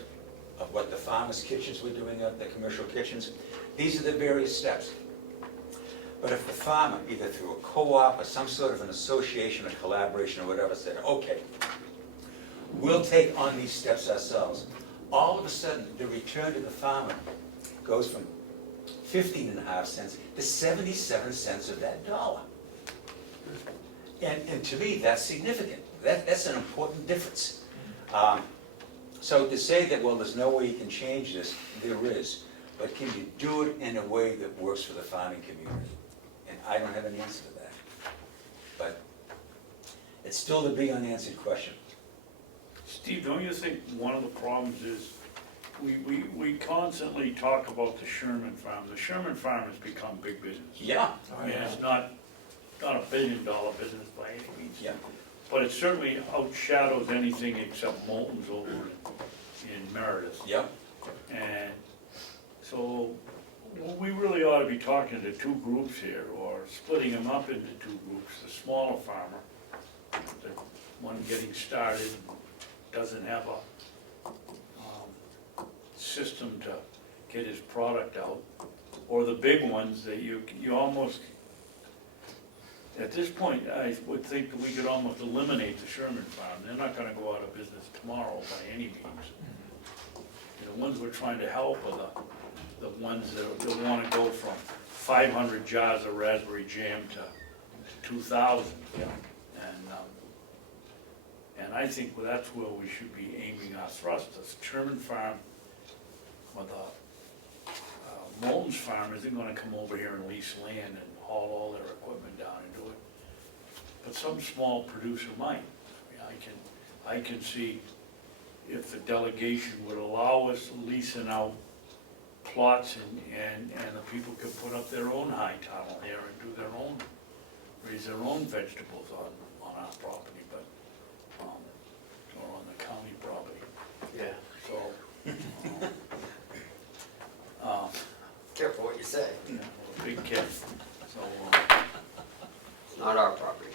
of what the farmers' kitchens were doing, the commercial kitchens. These are the various steps. But if the farmer, either through a co-op or some sort of an association or collaboration or whatever, said, okay, we'll take on these steps ourselves, all of a sudden the return to the farmer goes from 15.5 cents to 77 cents of that dollar. And to me, that's significant. That's an important difference. So to say that, well, there's no way you can change this, there is. But can you do it in a way that works for the farming community? And I don't have an answer to that. But it's still the big unanswered question. Steve, don't you think one of the problems is we constantly talk about the Sherman Farm. The Sherman Farm has become big business. Yeah. I mean, it's not a billion-dollar business by any means. Yeah. But it certainly outshadows anything except Moulton's over in Meredith. Yep. And so we really ought to be talking to two groups here, or splitting them up into two groups. The smaller farmer, the one getting started, doesn't have a system to get his product out, or the big ones that you almost, at this point, I would think that we could almost eliminate the Sherman Farm. They're not gonna go out of business tomorrow by any means. The ones we're trying to help are the ones that wanna go from 500 jars of raspberry jam to 2,000. And I think that's where we should be aiming our thrust. The Sherman Farm or the Moulton's Farm isn't gonna come over here and lease land and haul all their equipment down and do it. But some small producer might. I mean, I can see if the delegation would allow us leasing out plots and the people could put up their own high tunnel there and do their own, raise their own vegetables on our property, but, or on the county property. Yeah. So, Careful what you say. you know, a big kid, so, It's not our property.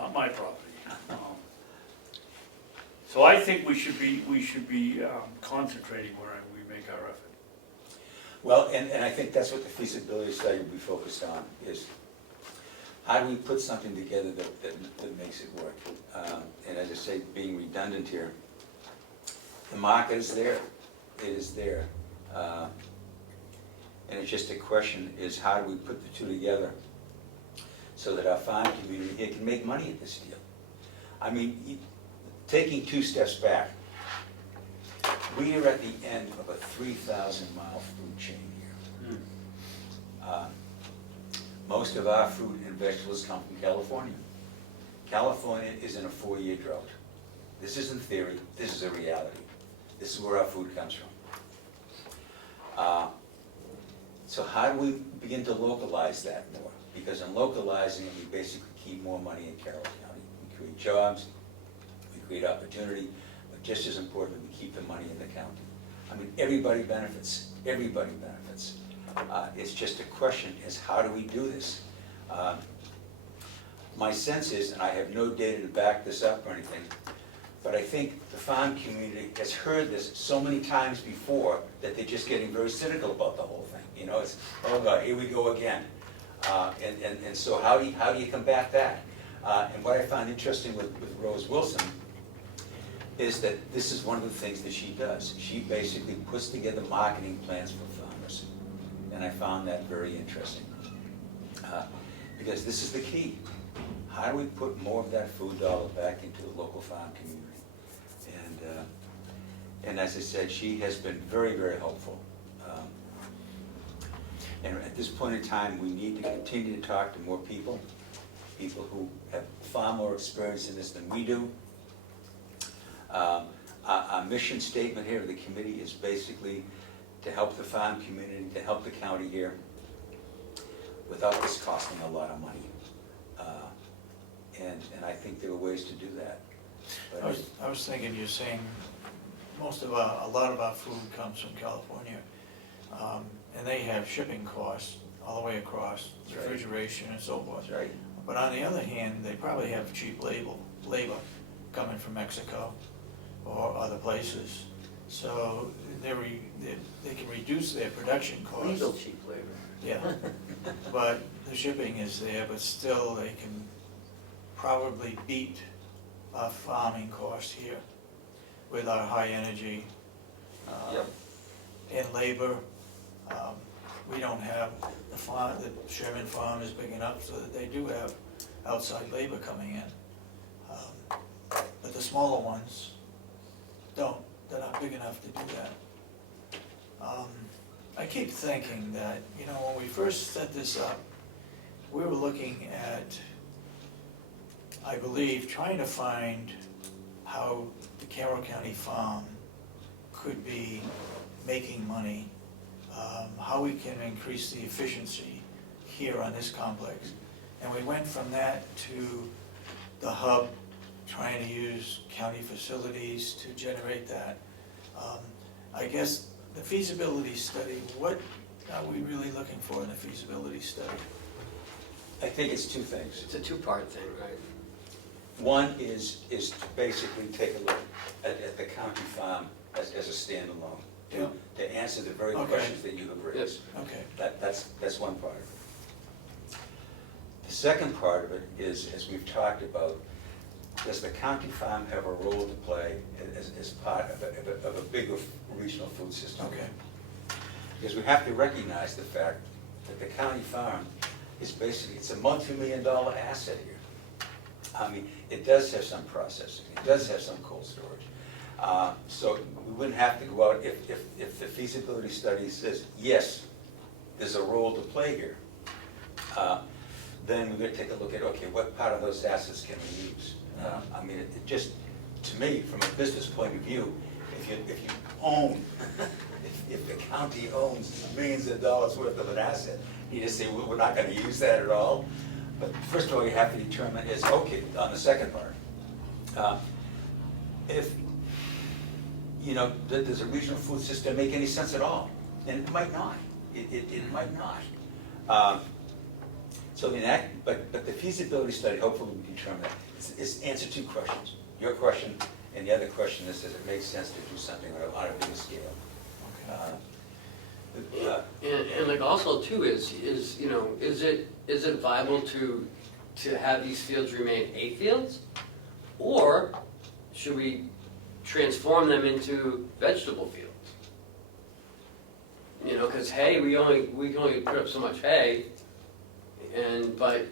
not my property. So I think we should be concentrating where we make our effort. Well, and I think that's what the feasibility study will be focused on, is how do we put something together that makes it work? And as I say, being redundant here, the market is there, it is there. And it's just a question is how do we put the two together so that our farming community here can make money at this deal? I mean, taking two steps back, we are at the end of a 3,000-mile food chain here. Most of our fruit and vegetables come from California. California is in a 4-year drought. This isn't theory, this is a reality. This is where our food comes from. So how do we begin to localize that more? Because in localizing it, we basically keep more money in Carroll County. We create jobs, we create opportunity, but just as important, we keep the money in the county. I mean, everybody benefits, everybody benefits. It's just a question is how do we do this? My sense is, and I have no data to back this up or anything, but I think the farm community has heard this so many times before that they're just getting very cynical about the whole thing. You know, it's, oh God, here we go again. And so how do you combat that? And what I found interesting with Rose Wilson is that this is one of the things that she does. She basically puts together marketing plans for farmers. And I found that very interesting. Because this is the key. How do we put more of that food dollar back into the local farm community? And as I said, she has been very, very helpful. And at this point in time, we need to continue to talk to more people who have far more experience in this than we do. Our mission statement here of the committee is basically to help the farm community, to help the county here, without this costing a lot of money. And I think there are ways to do that. But I was thinking, you're saying a lot of our food comes from California, and they have shipping costs all the way across, That's right. refrigeration and so forth. That's right. But on the other hand, they probably have cheap labor coming from Mexico or other places. So they can reduce their production costs. Legal cheap labor. Yeah, but the shipping is there, but still they can probably beat our farming costs here with our high energy Yep. and labor. We don't have the Sherman farm is big enough so that they do have outside labor coming in. But the smaller ones don't, they're not big enough to do that. I keep thinking that, when we first set this up, we were looking at, I believe, trying to find how the Carroll County farm could be making money, how we can increase the efficiency here on this complex. And we went from that to the hub, trying to use county facilities to generate that. I guess the feasibility study, what are we really looking for in the feasibility study? I think it's two things. It's a two-part thing, right? One is to basically take a look at the county farm as a standalone, Yeah. to answer the very Okay. questions that you have raised. Okay, That's one part of it. The second part of it is, as we've talked about, does the county farm have a role to play as part of a bigger regional food system? okay, Because we have to recognize the fact that the county farm is basically, it's a multi-million-dollar asset here. I mean, it does have some processing, it does have some cold storage. So we wouldn't have to go out, if the feasibility study says, yes, there's a role to play here, then we're gonna take a look at, okay, what part of those assets can we use? I mean, it just, to me, from a business point of view, if you own, if the county owns millions of dollars worth of an asset, you just say, well, we're not gonna use that at all. But first of all, you have to determine is, okay, on the second part, if, does a regional food system make any sense at all? And it might not, it might not. So in that, but the feasibility study hopefully will determine that. It's answer two questions. Your question, and the other question is, does it make sense to do something on a bigger scale? And like also too is it viable to have these fields remain hay fields? Or should we transform them into vegetable fields? Because hay, we can only put up so much hay, but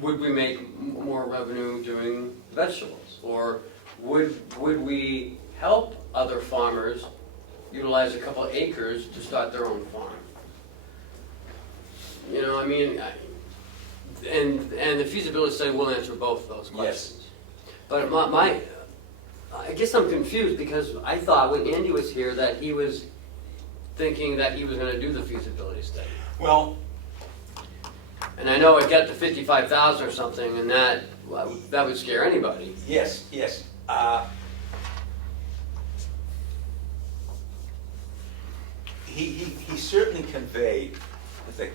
would we make more revenue doing vegetables? Or would we help other farmers utilize a couple of acres to start their own farm? And the feasibility study will answer both those questions. Yes. But I guess I'm confused because I thought when Andy was here that he was thinking that he was gonna do the feasibility study. Well, And I know it got to 55,000 or something, and that would scare anybody. yes. He certainly conveyed that the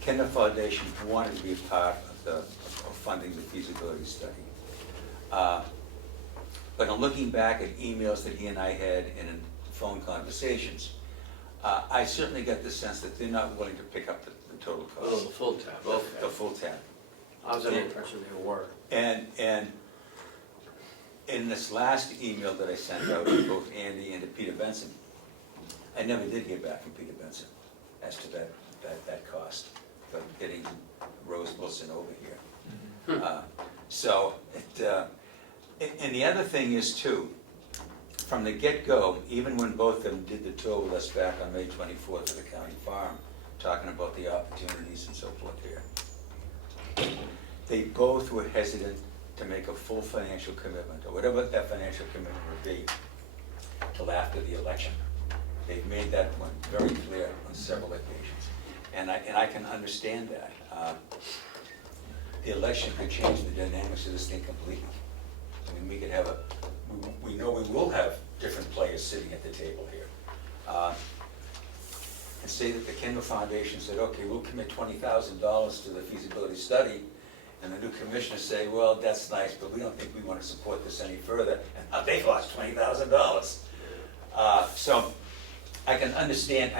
Kenneth Foundation wanted to be a part of funding the feasibility study. But in looking back at emails that he and I had and in phone conversations, I certainly got the sense that they're not willing to pick up the total Oh, cost. the full tab, The okay. full tab. I was under the impression they were. And in this last email that I sent out to both Andy and to Peter Benson, I never did hear back from Peter Benson as to that cost of getting Rose Wilson over here. So, and the other thing is too, from the get-go, even when both of them did the tour with us back on May 24th at the county farm, talking about the opportunities and so forth here, they both were hesitant to make a full financial commitment, or whatever that financial commitment would be, until after the election. They've made that one very clear on several occasions. And I can understand that. The election could change the dynamics of this thing completely. I mean, we could have we know we will have different players sitting at the table here. And say that the Kendall Foundation said, okay, we'll commit $20,000 to the feasibility study, and the new commissioners say, well, that's nice, but we don't think we want to support this any further, and now they've lost $20,000. So I can understand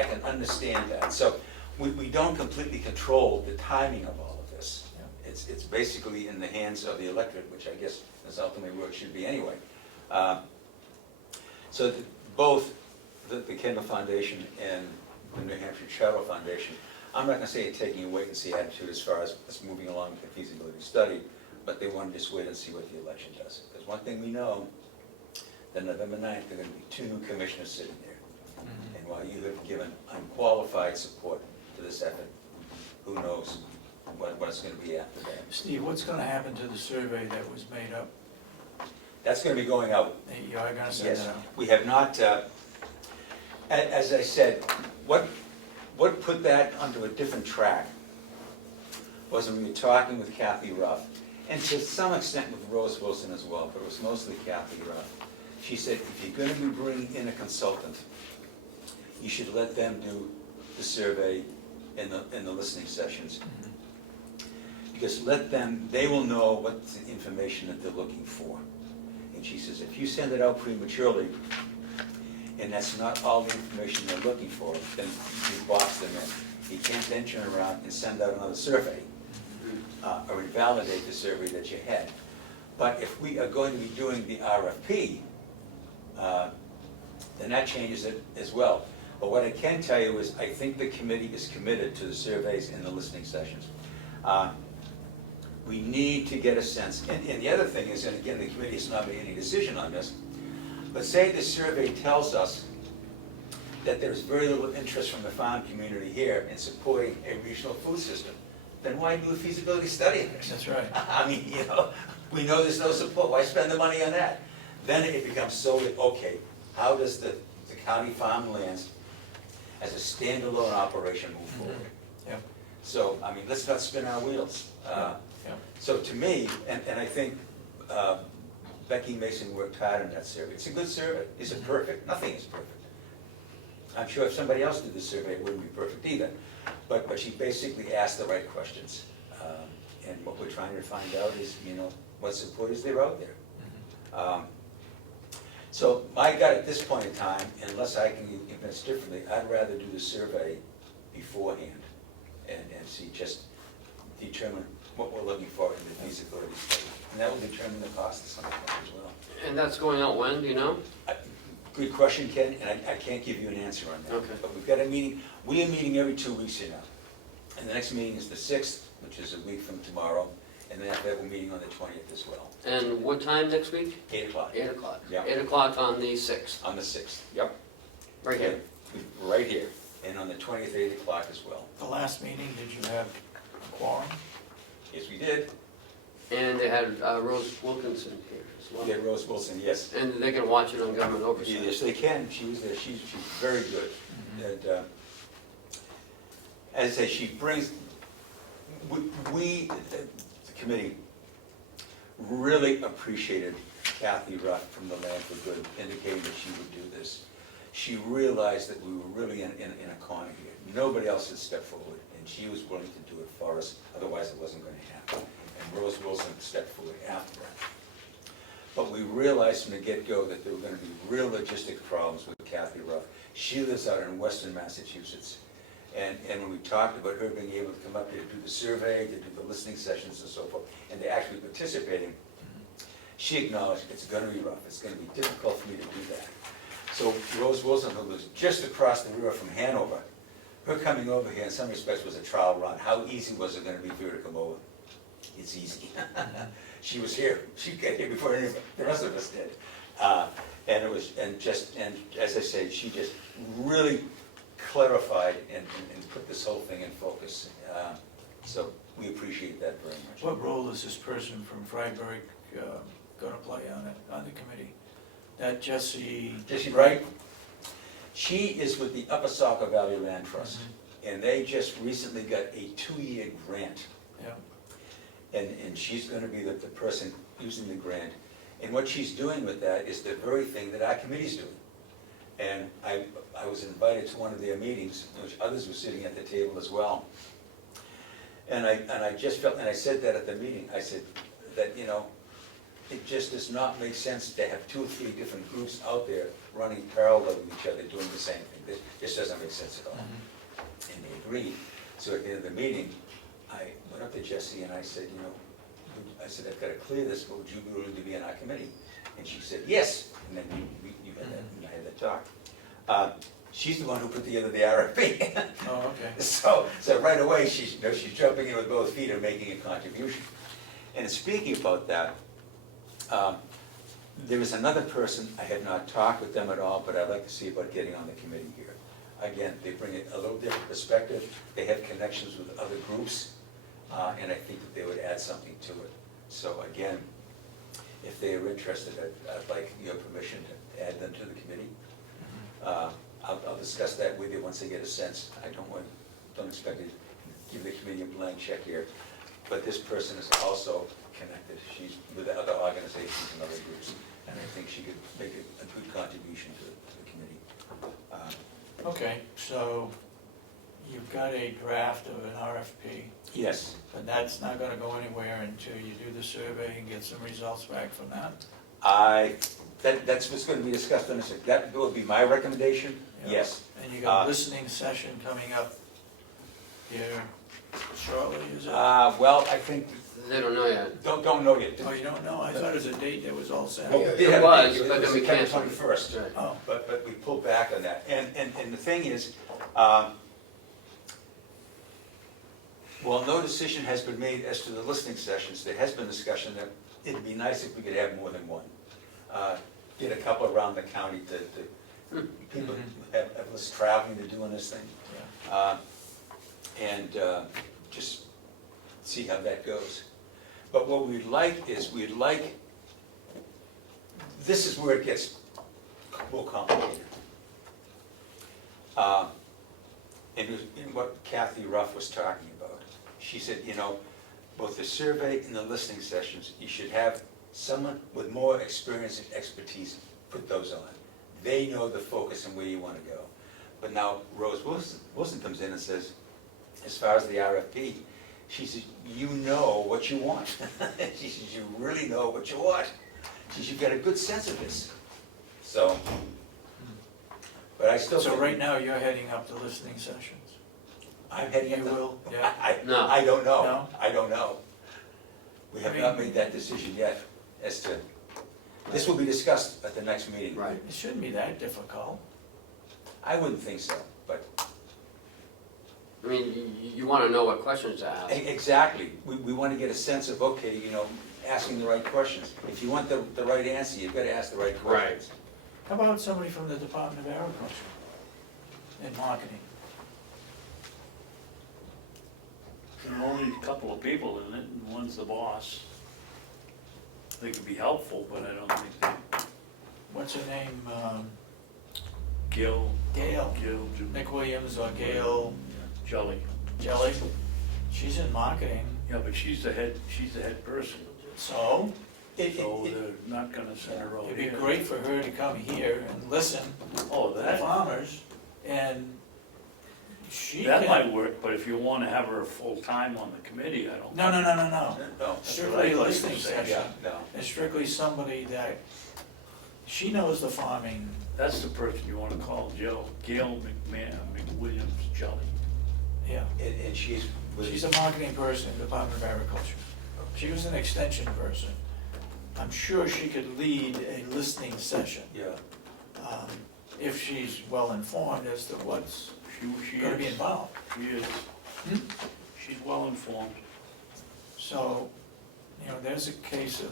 that. So we don't completely control the timing of all of this. It's basically in the hands of the electorate, which I guess is ultimately where it should be anyway. So both the Kendall Foundation and the New Hampshire Travel Foundation, I'm not going to say taking a wait-and-see attitude as far as us moving along with the feasibility study, but they want to just wait and see what the election does. Because one thing we know, that November 9th, there are going to be 2 new commissioners sitting there. And while you have given unqualified support to this effort, who knows what it's going to be after that. Steve, what's gonna happen to the survey that was made up? That's going to be going out. You are gonna send Yes, that out? we have not, as I said, what put that onto a different track was when we were talking with Kathy Ruff, and to some extent with Rose Wilson as well, but it was mostly Kathy Ruff. She said, if you're going to be bringing in a consultant, you should let them do the survey in the listening sessions. Because they will know what's the information that they're looking for. And she says, if you send it out prematurely, and that's not all the information they're looking for, then you box them in. You can't then turn around and send out another survey, or invalidate the survey that you had. But if we are going to be doing the RFP, then that changes it as well. But what I can tell you is, I think the committee is committed to the surveys and the listening sessions. We need to get a sense, and the other thing is, and again, the committee has not made any decision on this, but say the survey tells us that there's very little interest from the farm community here in supporting a regional food system, then why do a feasibility study? That's right. I mean, we know there's no support, why spend the money on that? Then it becomes solely, okay, how does the county farmlands as a standalone operation move forward? Yeah. So, I mean, let's not spin our wheels. Yeah. So to me, and I think Becky Mason worked hard on that survey. It's a good survey. Is it perfect? Nothing is perfect. I'm sure if somebody else did the survey, it wouldn't be perfect either. But she basically asked the right questions. And what we're trying to find out is, what support is there out there? So my gut at this point in time, unless I can be convinced differently, I'd rather do the survey beforehand and see, just determine what we're looking for in the feasibility study. And that will determine the cost of some of that as well. And that's going out when, do you know? Good question, Ken, and I can't give you an answer on that. Okay. But we've got a meeting, we are meeting every 2 weeks here now. And the next meeting is the 6th, which is a week from tomorrow, and then after that, we're meeting on the 20th as well. And what time next week? 8 o'clock. 8 o'clock. Yeah. 8 o'clock on the 6th, On the 6th, yep. right here. Right here, and on the 20th, 8 o'clock as well. The last meeting, did you have a quorum? Yes, we did. And they had Rose Wilkinson here as well. We had Rose Wilson, yes. And they can watch it on Government Oversight. Yes, they can, she was there, she's very good. And as I say, she brings, we, the committee, really appreciated Kathy Ruff from the Land for Good indicating that she would do this. She realized that we were really in a corner here. Nobody else had stepped forward, and she was willing to do it for us, otherwise it wasn't going to happen. And Rose Wilson stepped forward after that. But we realized from the get-go that there were going to be real logistic problems with Kathy Ruff. She lives out in western Massachusetts. And when we talked about her being able to come up here to do the survey, to do the listening sessions and so forth, and to actually participating, she acknowledged it's going to be rough. It's going to be difficult for me to do that. So Rose Wilson, who lives just across the river from Hanover, her coming over here in some respects was a trial run. How easy was it going to be for her to come over? It's easy. She was here. She got here before any of the rest of us did. And as I say, she just really clarified and put this whole thing in focus. So we appreciate that very much. What role is this person from Freiburg going to play on the committee? That Jesse. Jesse Bright, she is with the Upper Saco Valley Land Trust, and they just recently got a 2-year grant. Yeah, And she's gonna be the person using the grant. And what she's doing with that is the very thing that our committee's doing. And I was invited to one of their meetings, which others were sitting at the table as well. And I just felt, and I said that at the meeting, I said that, you know, it just does not make sense to have 2 or 3 different groups out there running parallel with each other, doing the same thing. This just doesn't make sense at all. And they agreed. So at the end of the meeting, I went up to Jesse and I said, you know, I said, I've got to clear this, but would you be willing to be on our committee? And she said, yes. And then you had that, I had that talk. She's the one who put together the RFP. oh, okay. So right away, she's jumping in with both feet and making a contribution. And speaking about that, there is another person, I have not talked with them at all, but I'd like to see about getting on the committee here. Again, they bring a little different perspective, they have connections with other groups, and I think that they would add something to it. So again, if they are interested, I'd like your permission to add them to the committee. I'll discuss that with you once I get a sense. I don't expect to give the committee a blank check here, but this person is also connected. She's with other organizations and other groups, and I think she could make a good contribution to the committee. Okay, so you've got a draft of an RFP, Yes, but that's not gonna go anywhere until you do the survey and get some results back from that? that's what's going to be discussed on this. That would be my recommendation, Yeah. yes. And you got a listening session coming up here shortly, is it? Well, I think, They don't know yet. don't know yet. Oh, you don't know? I thought it was a date that was all set. Well, we did It have a was, date. but then we September canceled. 21st. Right. Oh, But we pulled back on that. And the thing is, while no decision has been made as to the listening sessions, there has been discussion that it'd be nice if we could have more than one. Get a couple around the county to people have less traveling to doing this thing. yeah. And just see how that goes. But what we'd like is, this is where it gets more complicated. And what Kathy Ruff was talking about, she said, you know, both the survey and the listening sessions, you should have someone with more experience and expertise put those on. They know the focus and where you want to go. But now Rose Wilson comes in and says, as far as the RFP, she says, you know what you want. She says, you really know what you want. She says, you've got a good sense of this. So, but I still. So think- right now, you're heading up the listening sessions? I'm heading You up the- will, yeah? No. I don't know. No? I don't know. We have I not mean- made that decision yet as to, this will be discussed at the next meeting. Right. It shouldn't be that difficult. I wouldn't think so, but I mean, you want to know what questions to ask. exactly. We want to get a sense of, okay, you know, asking the right questions. If you want the right answer, you've got to ask the right questions. How about somebody from the Department of Agriculture and Marketing? There are only a couple of people in it, and one's the boss. They could be helpful, but I don't think they, What's her name? Gil, Gail. Jim, Nick Williams or Gail Jelly. Jelly? She's in marketing, Yeah, but she's the head person, so so they're not gonna send her over it'd be here. great for her to come here and listen Oh, to the that, farmers, and she that can. might work, but if you wanna have her full-time on the committee, I don't. No, think- no. No, Strictly I'd like to listening say, session. yeah, no. It's strictly somebody that, she knows the farming, That's the person you wanna call, Gail McWilliams Jelly. yeah. And she's. She's a marketing person in the Department of Agriculture. She was an extension person. I'm sure she could lead a listening session, Yeah. if she's well-informed as to what's She gonna be is, involved. she is, she's well-informed. So, you know, there's a case of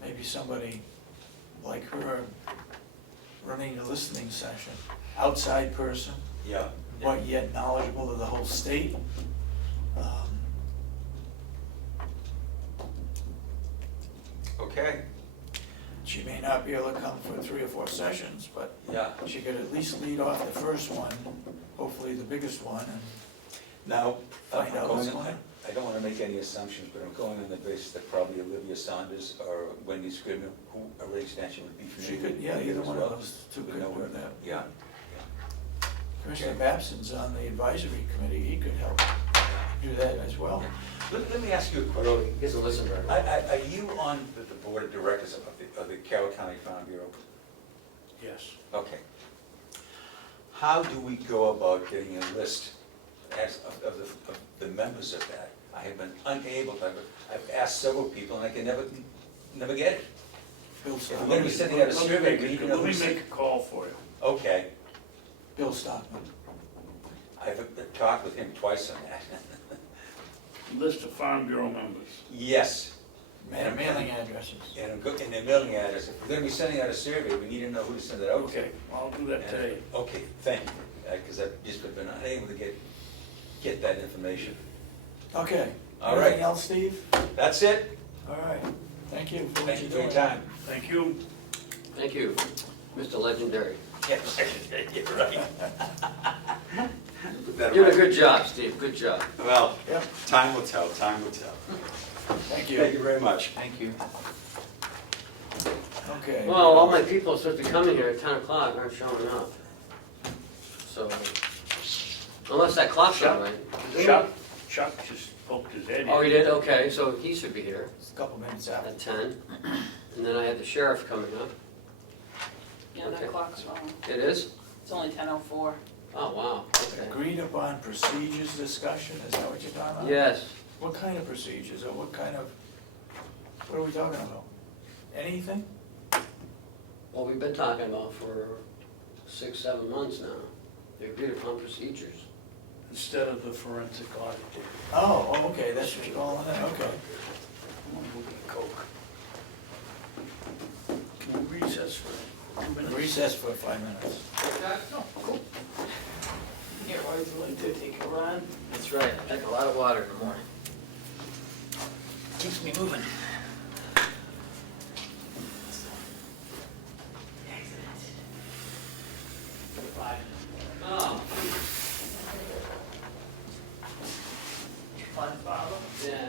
maybe somebody like her running a listening session, outside person, Yeah. but yet knowledgeable of the whole state. Okay. She may might not be able to come for 3 or 4 sessions, but Yeah. she could at least lead off the first one, hopefully the biggest one, and Now, Find out what's going on. I don't want to make any assumptions, but I'm going on the basis that probably Olivia Saunders or Wendy Scribner, who a rate extension would be she familiar could, with. yeah, either as one well. of those two We could know do what- that. Yeah. Commissioner Babson's on the advisory committee, he could help do that as well. Let me ask you a question. Although he doesn't listen very well. Are you on the board of directors of the Carroll County Farm Bureau? Yes. Okay. How do we go about getting a list of the members of that? I have been unable to, I've asked several people and I can never get it. Bill If we're Stockman. gonna be sending out a survey, we need to know Let me who's. make a call for you. Okay, Bill Stockman. I've talked with him twice on that. List of Farm Bureau members. Yes, Mailing addresses. and their mailing address. If we're gonna be sending out a survey, we need to know who to send it out to. Okay, I'll do that today. Okay, thank you, because I've just been unable to get that information. Okay. All right. Anything else, Steve? That's it. All right. Thank you for what Thank you you're for your doing. time. Thank you. Thank you, Mr. Legendary. Yes, you're right. You're doing a good job, Steve, good job. Well, Yep, time will tell, time will tell. thank Thank you. you very much. Thank you. Okay. Well, all my people are supposed to be coming here at 10 o'clock aren't showing up. So, unless that clock's on right. Chuck just poked his head in. Oh, he did? Okay, so he should be here It's a couple minutes out. at 10. And then I had the sheriff coming up. Yeah, Okay. that clock's wrong. It is? It's only 10:04. Oh, wow, okay. Agreed upon procedures discussion, is that what you're talking about? Yes, What kind of procedures, or what kind of, what are we talking about? Anything? well, we've been talking about for 6, 7 months now. The agreed upon procedures. Instead of the forensic audit. Oh, okay, that's what you're calling it, okay. I'm gonna go get a Coke. Can we recess for 2 minutes? Recess for 5 minutes. No, cool. Here, why would you like to take a run? That's right, I drink a lot of water in the morning. Keeps me moving. Oh, Fun bottle. yeah.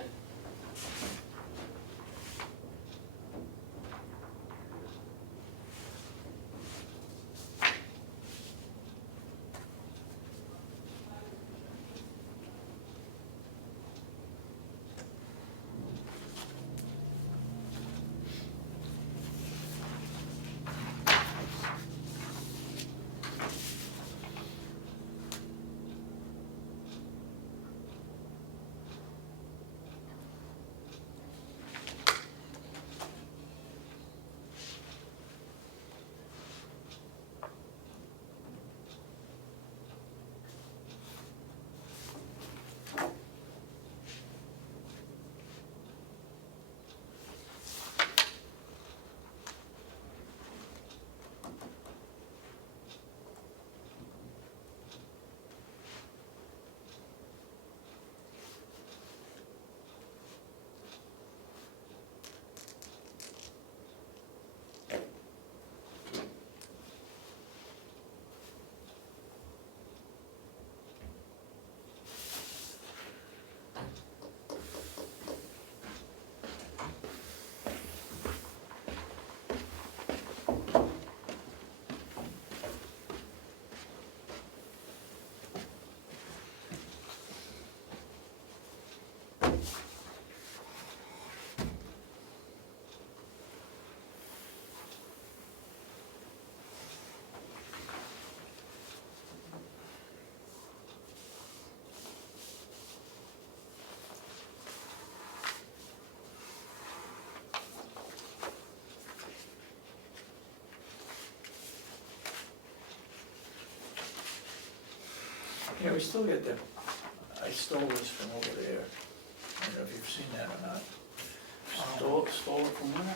Yeah, we still get the, I stole this from over there. I don't know if you've seen that or not. Stole it from where?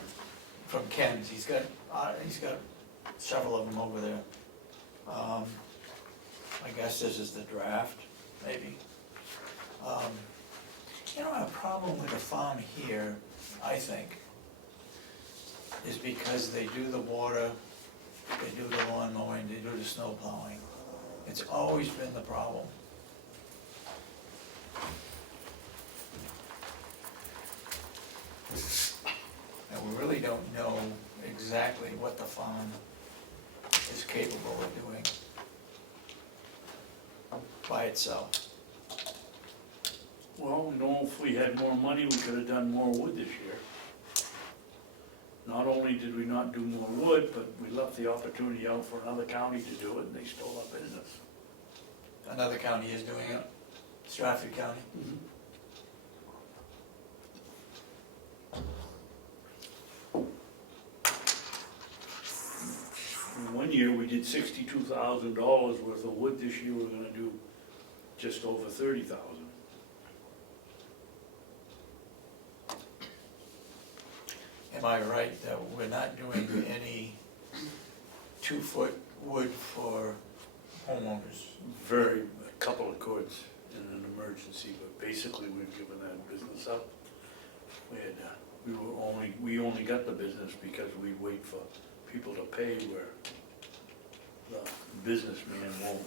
From Ken's, he's got several of them over there. I guess this is the draft, maybe. You know, a problem with the farm here, I think, is because they do the water, they do the lawn mowing, they do the snow plowing. It's always been the problem. And we really don't know exactly what the farm is capable of doing by itself. Well, we know if we had more money, we could have done more wood this year. Not only did we not do more wood, but we left the opportunity out for another county to do it, and they stole our business. Another county is doing it, Stratford County. One year, we did $62,000 worth of wood. This year, we're gonna do just over 30,000. Am I right that we're not doing any 2-foot wood for homeowners? A couple of goods in an emergency, but basically, we've given that business up. We only got the business because we wait for people to pay where the businessman won't.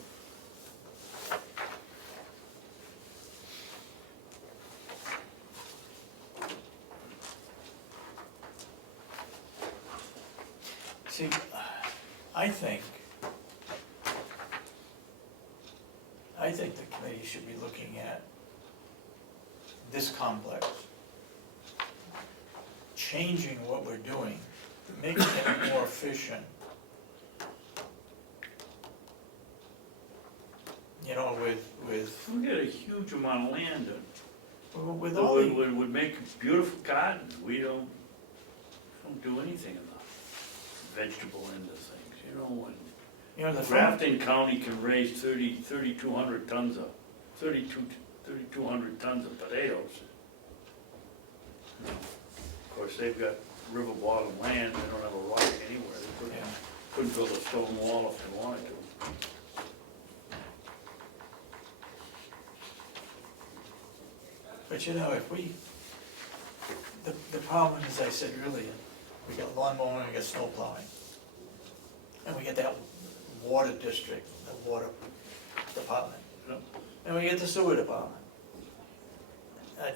See, I think the committee should be looking at this complex, changing what we're doing, making it more efficient. You know, with We got a huge amount of land with that all the, would make beautiful gardens. We don't do anything in the vegetable end of things, you know, and you know, the farm, Grafton County can raise 3,200 tons of potatoes. Of course, they've got river bottom land, they don't have a rock anywhere, they yeah. couldn't build a stone wall if they wanted to. But you know, if we, the problem, as I said earlier, we got lawn mowing, we got snow plowing. And we get that water district, the water department. Yeah. And we get the sewer department.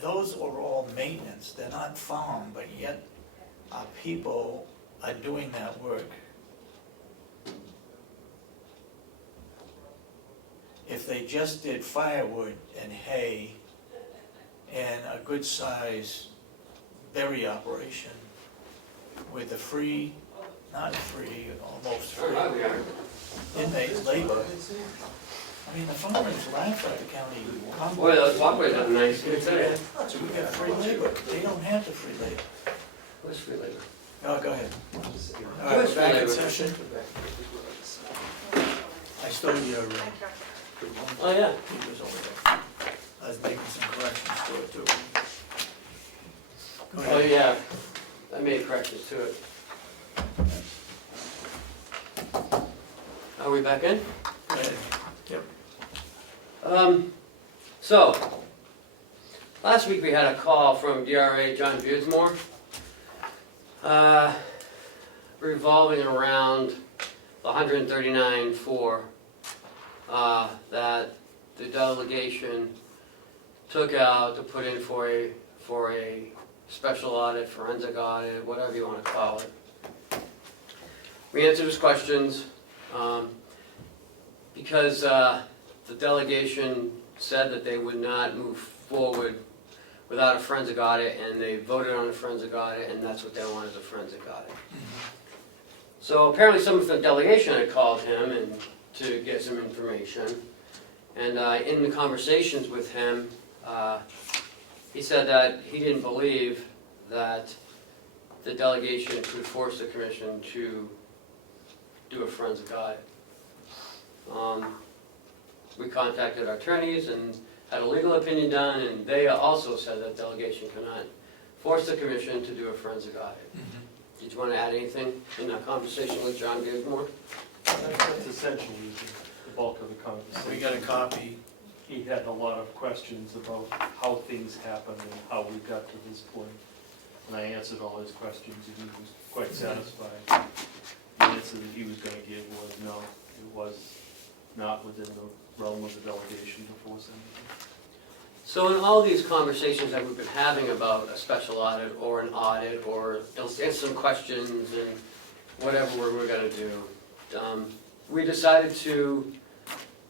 Those are all maintenance, they're not farm, but yet our people are doing that work. If they just did firewood and hay and a good size berry operation with the free, not free, almost free inmate labor, I mean, the farmers laugh at the county. Boy, those walkways are nice, good today. We got free labor, they don't have the free labor. What's free labor? Oh, go ahead. All Where's right, free back in labor? session. I stole your, Oh, yeah. papers over there. I was making some corrections to it too. Go Oh, ahead. yeah, I made corrections to it. Are we back in? Go ahead. Yep. So, last week we had a call from DRA John Beardsmore, revolving around the 139.4 that the delegation took out to put in for a special audit, forensic audit, whatever you want to call it. We answered his questions because the delegation said that they would not move forward without a forensic audit, and they voted on a forensic audit, and that's what they wanted, a forensic audit. So apparently someone from the delegation had called him and to get some information, and in the conversations with him, he said that he didn't believe that the delegation could force the commission to do a forensic audit. We contacted our attorneys and had a legal opinion done, and they also said that delegation cannot force the commission to do a forensic audit. Did you want to add anything in that conversation with John Beardsmore? That's essentially the bulk of the conversation. We got a copy. He had a lot of questions about how things happened and how we got to this point. and I answered all his questions, and he was quite satisfied. The answer that he was gonna give was no, it was not within the realm of the delegation to force anything. So in all these conversations that we've been having about a special audit or an audit or answer some questions and whatever we're gonna do, we decided to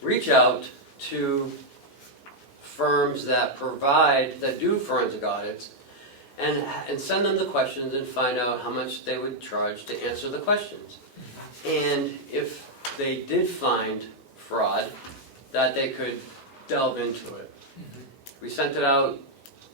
reach out to firms that do forensic audits and send them the questions and find out how much they would charge to answer the questions. And if they did find fraud, that they could delve into it. We sent it out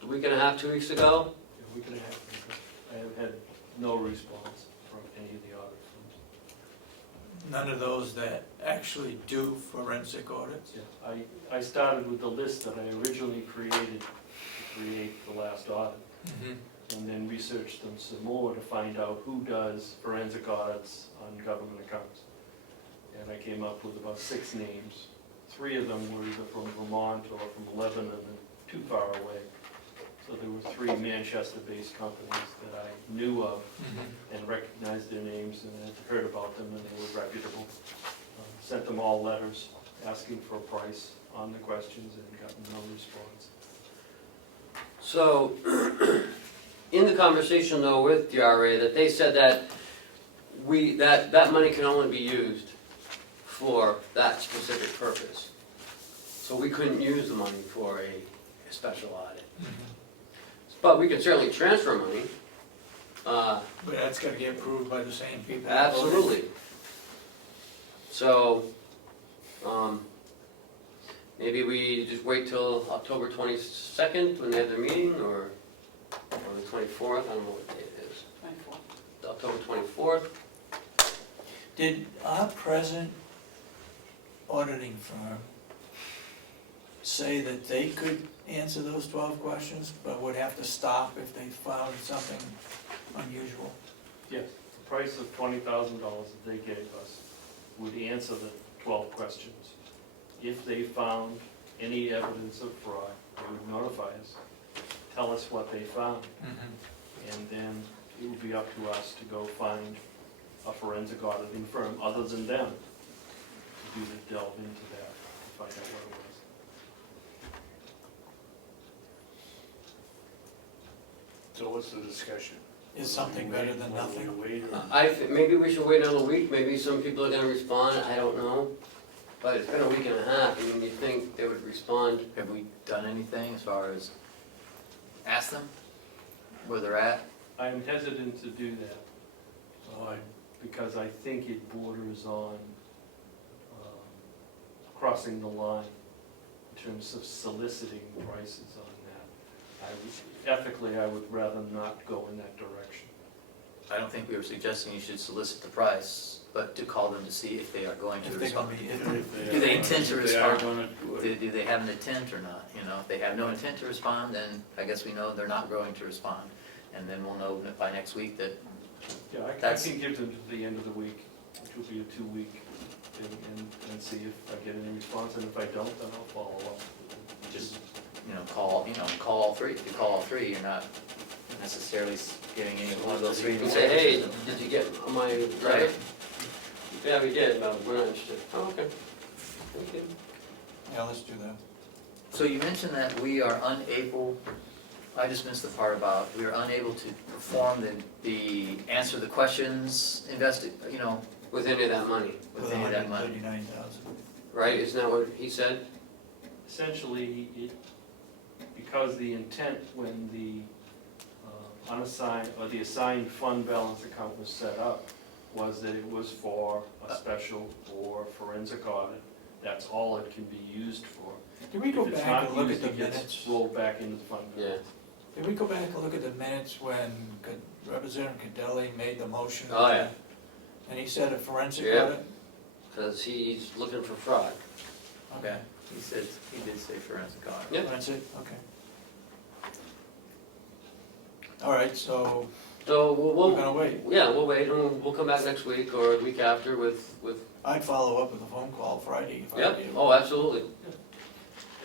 a week and a half, 2 weeks ago. A week and a half ago. I have had no response from any of the audit firms. None of those that actually do forensic audits? Yeah, I started with the list that I originally created to create the last audit, and then researched them some more to find out who does forensic audits on government accounts. And I came up with about 6 names. 3 of them were either from Vermont or from Lebanon and too far away. So there were 3 Manchester-based companies that I knew of and recognized their names and had heard about them, and they were reputable. Sent them all letters asking for a price on the questions and gotten no response. So, in the conversation though with DRA, that they said that that money can only be used for that specific purpose. So we couldn't use the money for a special audit. But we could certainly transfer money. But that's gotta get approved by the same people. Absolutely. So, maybe we just wait till October 22nd when they have their meeting, or the 24th, I don't know what day it is. 24. October 24th. Did our present auditing firm say that they could answer those 12 questions, but would have to stop if they found something unusual? Yes, the price of $20,000 that they gave us would answer the 12 questions. If they found any evidence of fraud, they would notify us, tell us what they found, and then it would be up to us to go find a forensic auditing firm other than them to do the delve into that, to find out what it was. So what's the discussion? Is something better than nothing? Maybe we should wait another week, maybe some people are gonna respond, I don't know. But it's been a week and a half, I mean, you think they would respond? Have we done anything as far as ask them where they're at? I'm hesitant to do that, Why? because I think it borders on crossing the line in terms of soliciting prices on that. Ethically, I would rather not go in that direction. I don't think we were suggesting you should solicit the price, but to call them to see if they are going to If they're gonna respond. be, Do they intend to If they are respond? gonna do it. Do they have an intent or not? You know, if they have no intent to respond, then I guess we know they're not going to respond. And then we'll know by next week that, Yeah, I That's- can give them to the end of the week, which will be a 2-week thing, and see if I get any response, and if I don't, then I'll follow up. just, call all 3. If you call all 3, you're not necessarily getting any one of those 3. You say, hey, did you get my letter? Right. Yeah, we did, no, we're not interested. Oh, okay. Okay. yeah, let's do that. So you mentioned that we are unable, I just missed the part about, we are unable to perform the answer the questions, With any of that money, with any of that money. 139,000. right? Isn't that what he said? Essentially, because the intent when the unassigned, or the assigned fund balance account was set up, was that it was for a special or forensic audit. That's all it can be used for. Did we go If it's back not and look at used, the it gets minutes? rolled back into the fund Yeah. balance. Did we go back and look at the minutes when Representative Cadelli made the motion? Oh, yeah. And he said a forensic Yeah. audit? Because he's looking for fraud. Okay. He did say forensic audit. Yeah. Forensic, okay. All right, so So we're gonna wait. yeah, we'll wait, and we'll come back next week or the week after with, I'd follow up with a phone call Friday if I yep, were you. oh, absolutely.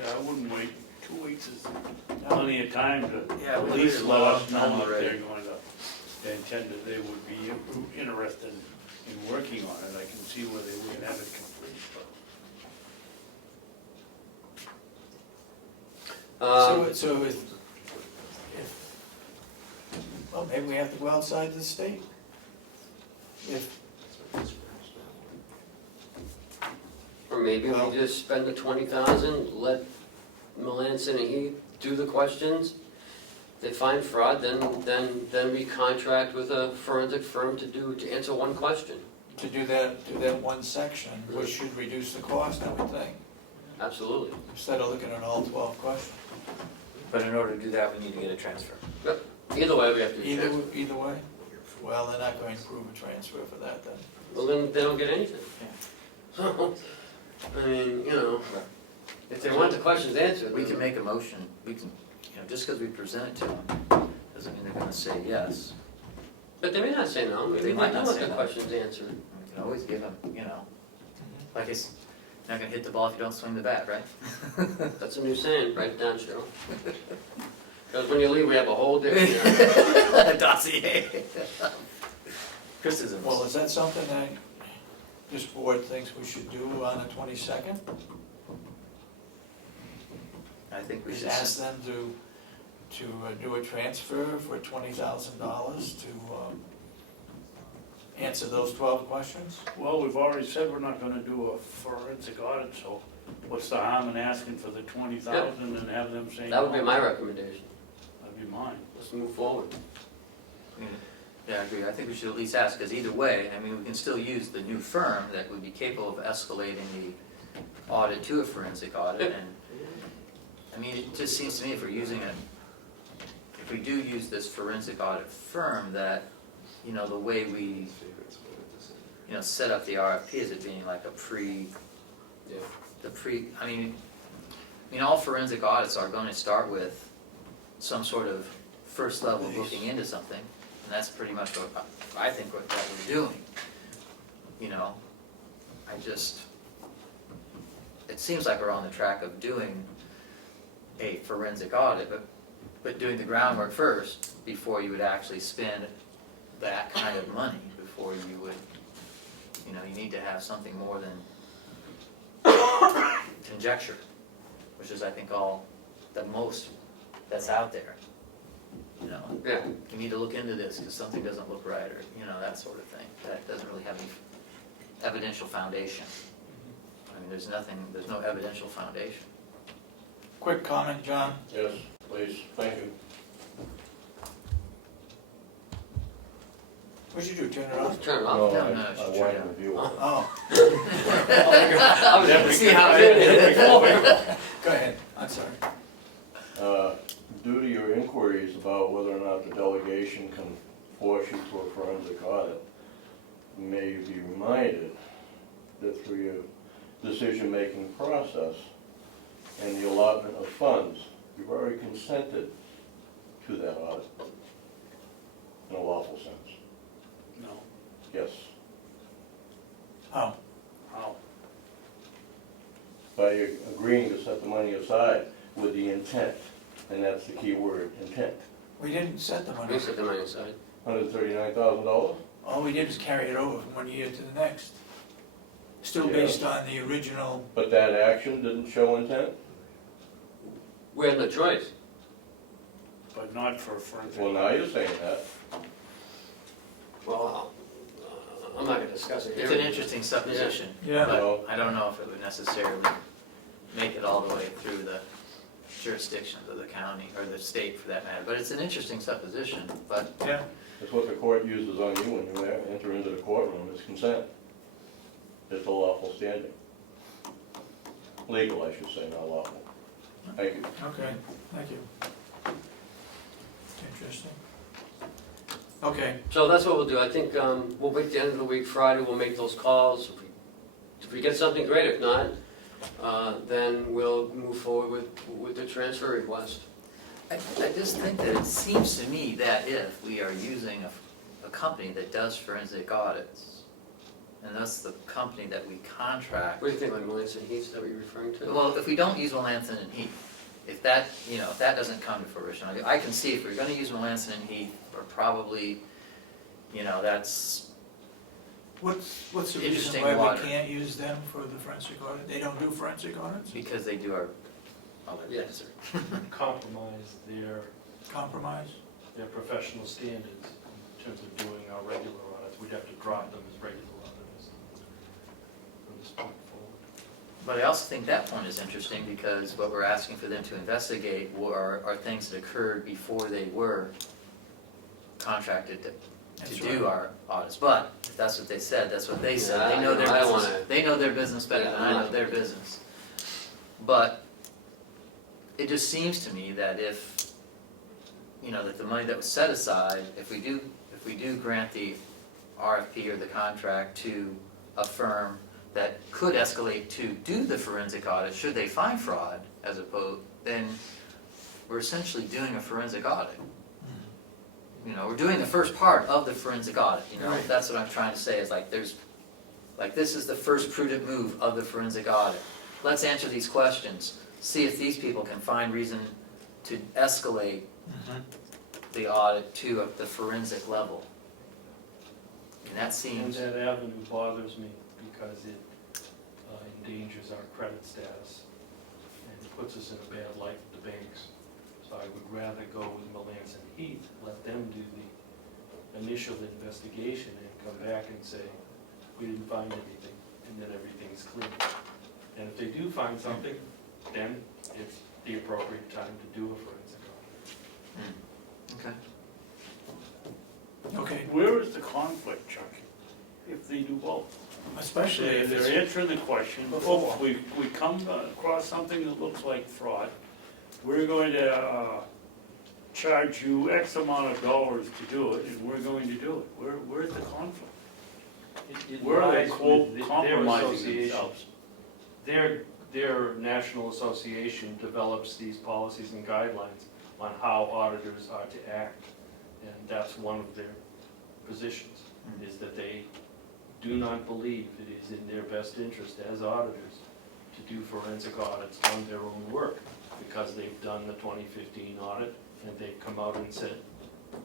Yeah, I wouldn't wait 2 weeks is plenty of time to Yeah, we at least waited let long us know time if already. they're going to, they intend that they would be interested in working on it. I can see where they wouldn't have it complete, but. So if, well, maybe we have to go outside the state. If, Or maybe Well- we just spend the 20,000, let Melanson and Heath do the questions. If they find fraud, then we contract with a forensic firm to answer one question. to do that one section, which should reduce the cost, I would think, Absolutely. instead of looking at all 12 questions. But in order to do that, we need to get a transfer. Either way, we have to do Either, transfer. either way? Well, they're not going to approve a transfer for that then. Well, then they don't get anything. So, I mean, you know, if they want the questions answered. We can then- make a motion, we can, you know, just because we present it to them, doesn't mean they're gonna say yes. But they may not say no, maybe They they might do not want say the no. questions answered. We can always give them, you know, like it's not gonna hit the ball if you don't swing the bat, right? That's a new saying, write it down, Cheryl. Because when you leave, we have a whole dictionary. Dossier. Criticisms. Well, is that something that this board thinks we should do on the 22nd? I think we Just should. ask them to do a transfer for $20,000 to answer those 12 questions? Well, we've already said we're not gonna do a forensic audit, so what's the harm in asking for the 20,000 and have them say no? That would be my recommendation. That'd be mine. Let's move forward. Yeah, I agree, I think we should at least ask, because either way, I mean, we can still use the new firm that would be capable of escalating the audit to a forensic audit, and, I mean, it just seems to me if we're using if we do use this forensic audit firm, that, you know, the way we, you know, set up the RFP as it being like a I mean, all forensic audits are going to start with some sort of first level looking into something, and that's pretty much what I think what we're doing. You know, it seems like we're on the track of doing a forensic audit, but doing the groundwork first before you would actually spend that kind of money, before you would, you know, you need to have something more than conjecture, which is, I think, all the most that's out there. You know, Yeah. you need to look into this because something doesn't look right, or, you know, that sort of thing. That doesn't really have any evidential foundation. I mean, there's no evidential foundation. Quick comment, John? Yes, please, thank you. What'd you do, turn it off? Turn it off. No, I it should want turn to down. review it. Oh, I was able to see how it go ahead, I'm sorry. Due to your inquiries about whether or not the delegation can force you to a forensic audit, may you be reminded that through your decision-making process and the allotment of funds, you've already consented to that audit in a lawful sense. No. Yes. Oh, How? By agreeing to set the money aside with the intent, and that's the key word, intent. we didn't set the money. We set the money aside. $139,000? All we did was carry it over from one year to the next. Still Yeah. based on the original, But that action didn't show intent? We had no choice. But not for forensic. Well, now you're saying that. Well, I'm not gonna discuss it here. It's an interesting supposition, Yeah. Well- but I don't know if it would necessarily make it all the way through the jurisdictions of the county, or the state for that matter. But it's an interesting supposition, but yeah, That's what the court uses on you when you enter into the courtroom, is consent. It's a lawful standing. Legal, I should say, not lawful. Thank you. okay, thank you. Interesting. Okay, So that's what we'll do. I think we'll wait the end of the week, Friday, we'll make those calls. If we get something great, if not, then we'll move forward with the transfer request. I just think that it seems to me that if we are using a company that does forensic audits, and that's the company that we contract. What do you think, like Melanson Heath, is that what you're referring to? Well, if we don't use Melanson and Heath, if that, you know, if that doesn't come to fruition, I can see if we're gonna use Melanson and Heath, we're probably, you know, that's, What's the reason Interesting why water. we can't use them for the forensic audit? They don't do forensic audits? because they do our other Yes. things. Compromise Compromise? their professional standards in terms of doing our regular audits. We'd have to drop them as regular auditors from this point forward. But I also think that point is interesting, because what we're asking for them to investigate are things that occurred before they were contracted to That's do right. our audits. But if that's what they said, that's what they said. Yeah, They know their I don't business, wanna- they know their business better than I know their business. But it just seems to me that if, you know, that the money that was set aside, if we do grant the RFP or the contract to a firm that could escalate to do the forensic audit, should they find fraud, as opposed, then we're essentially doing a forensic audit. You know, we're doing the first part of the forensic audit, you know, Right. that's what I'm trying to say, is like, this is the first prudent move of the forensic audit. Let's answer these questions, see if these people can find reason to escalate the audit to the forensic level. And that And seems, that avenue bothers me because it endangers our credit status and it puts us in a bad light with the banks. So I would rather go with Melanson Heath, let them do the initial investigation and come back and say, we didn't find anything, and then everything's clean. And if they do find something, then it's the appropriate time to do a forensic audit. okay. Okay, Where is the conflict, Chuck, if they do both? especially if They're it's, answering the question, oh, we come across something that looks like fraud, we're going to charge you X amount of dollars to do it, and we're going to do it. Where's the conflict? It Where are they lies quote with their compromising association. themselves? Their national association develops these policies and guidelines on how auditors are to act. And that's one of their positions, is that they do not believe it is in their best interest as auditors to do forensic audits on their own work, because they've done the 2015 audit and they've come out and said,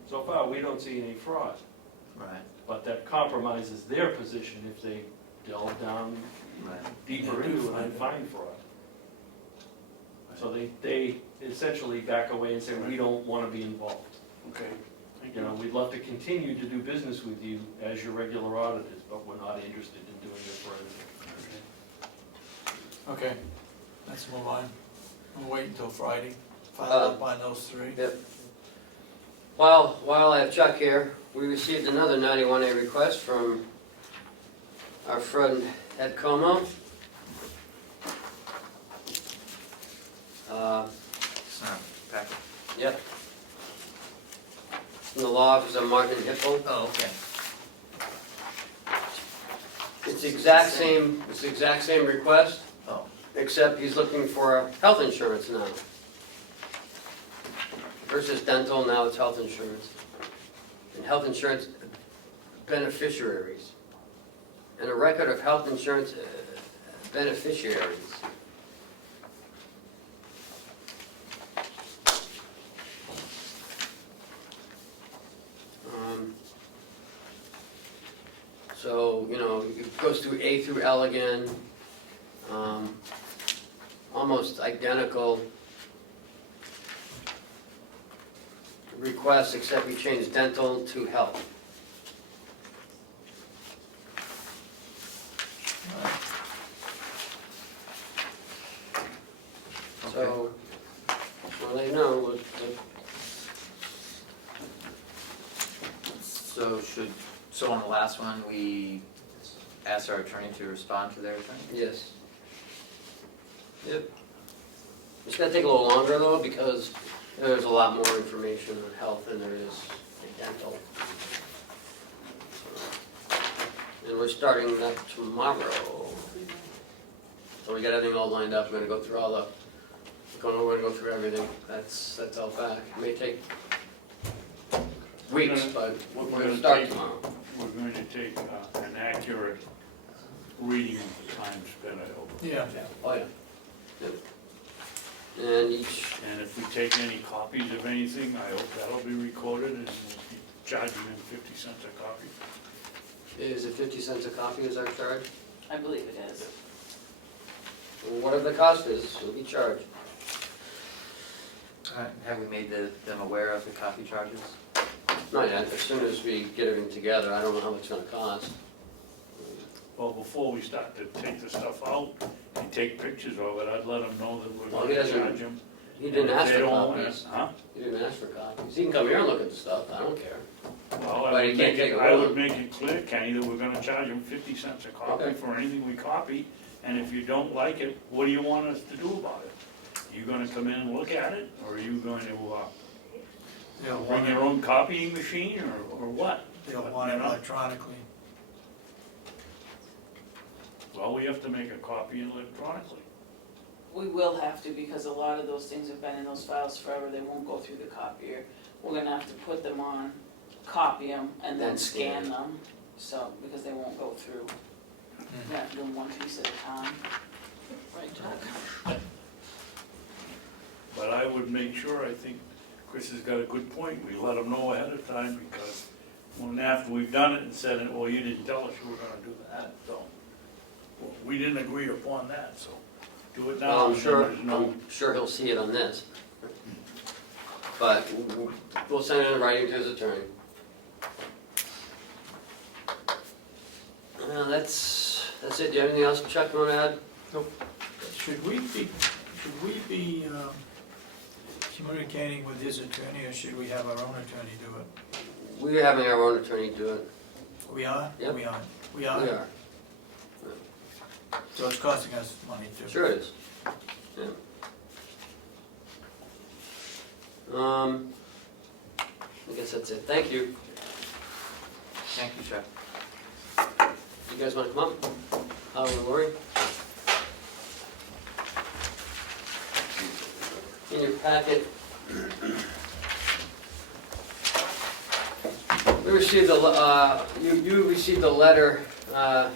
so far, we don't see any fraud. Right, But that compromises their position if they delve down right. deeper They do into it find and it. find fraud. So they essentially back away and say, we don't want to be involved. Okay, thank You know, we'd love to continue to do business with you as your regular auditors, but we're not interested in doing the forensic. okay, let's move on. We'll wait until Friday, follow up on those three. Yep. While I have Chuck here, we received another 91A request from our friend at Comeau. It's not packet. Yep. From the law office of Martin Hippel. Oh, okay. It's the exact same request, Oh, except he's looking for health insurance now. Versus dental, now it's health insurance. And health insurance beneficiaries. And a record of health insurance beneficiaries. So, you know, it goes through A through L again. Almost identical requests, except we changed dental to health. So, well, they know, so on the last one, we asked our attorney to respond to their attorney? yes. Yep. It's gonna take a little longer though, because there's a lot more information on health than there is in dental. And we're starting that tomorrow. So we got everything all lined up, we're gonna go through all the, we're gonna go through everything, that's all back. It may take weeks, but we're gonna start tomorrow. We're going to take an accurate reading of the time spent over. Yeah, Oh, yeah. Yep. And each, And if we take any copies of anything, I hope that'll be recorded and we'll be charging them 50 cents a copy. is it 50 cents a copy is our charge? I believe it is. Whatever the cost is, we'll be charged. Have we made them aware of the copy charges? Not yet, as soon as we get everything together, I don't know how much it's gonna cost. Well, before we start to take the stuff out and take pictures of it, I'd let them know that we're Well, he gonna doesn't- charge them. He didn't ask If they for don't want copies. it, huh? He didn't ask for copies. He can come here and look at the stuff, I don't care. Well, But I he would can't make take it, it I with would him. make it clear, Kenny, that we're gonna charge them 50 cents a copy Okay. for anything we copy. And if you don't like it, what do you want us to do about it? You gonna come in and look at it, or are you going to, They'll bring want your it, own copying machine, or what? they'll want it You know? electronically. Well, we have to make a copy electronically. We will have to, because a lot of those things have been in those files forever, they won't go through the copier. We're gonna have to put them on, copy them, and then Then scan scan them, so, because they won't go through. We have to do them one piece at a time. Right, Chuck? But I would make sure, I think Chris has got a good point, we let them know ahead of time, because when after we've done it and said, well, you didn't tell us you were gonna do that, so. Well, we didn't agree upon that, so do it now. Well, and then there's no. I'm sure he'll see it on this. But we'll send it in writing to his attorney. That's it. Do you have anything else, Chuck, you want to add? Should we be communicating with his attorney, or should we have our own attorney do it? We're having our own attorney do it. We are? Yep. We are. We are. So it's costing us money too. Sure it is. Yeah. I guess that's it. Thank you. Thank you, Chuck. You guys want to come up? Howard and Lori? In your packet, we received you received a letter, I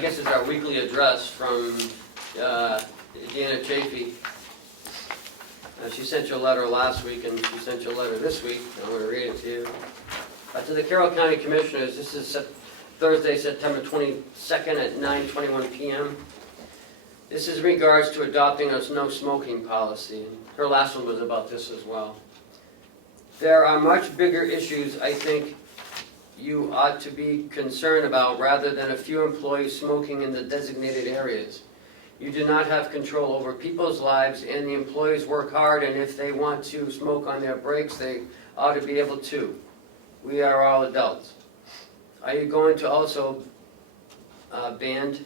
guess it's our weekly address from Deanna Chafee. She sent you a letter last week, and she sent you a letter this week. I'm going to read it to you. To the Carroll County Commissioners, this is Thursday, September 22nd at 9:21 p.m. This is in regards to adopting a no smoking policy. Her last one was about this as well. There are much bigger issues I think you ought to be concerned about rather than a few employees smoking in the designated areas. You do not have control over people's lives, and the employees work hard, and if they want to smoke on their breaks, they ought to be able to. We are all adults. Are you going to also ban,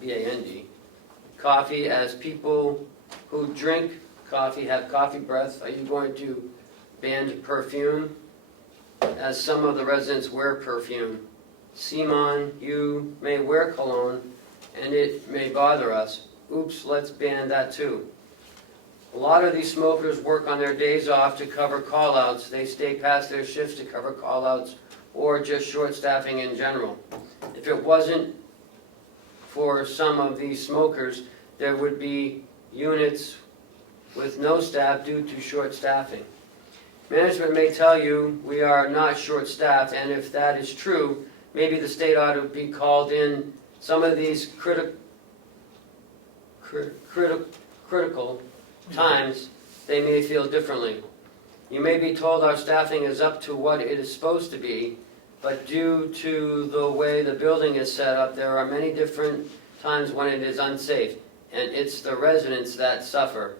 B-A-N-D, coffee, as people who drink coffee have coffee breath? Are you going to ban perfume, as some of the residents wear perfume? Simon, you may wear cologne, and it may bother us. Oops, let's ban that too. A lot of these smokers work on their days off to cover call-outs. They stay past their shifts to cover call-outs, or just short staffing in general. If it wasn't for some of these smokers, there would be units with no staff due to short staffing. Management may tell you we are not short staffed, and if that is true, maybe the state ought to be called in some of these critical times. They may feel differently. You may be told our staffing is up to what it is supposed to be, but due to the way the building is set up, there are many different times when it is unsafe, and it's the residents that suffer.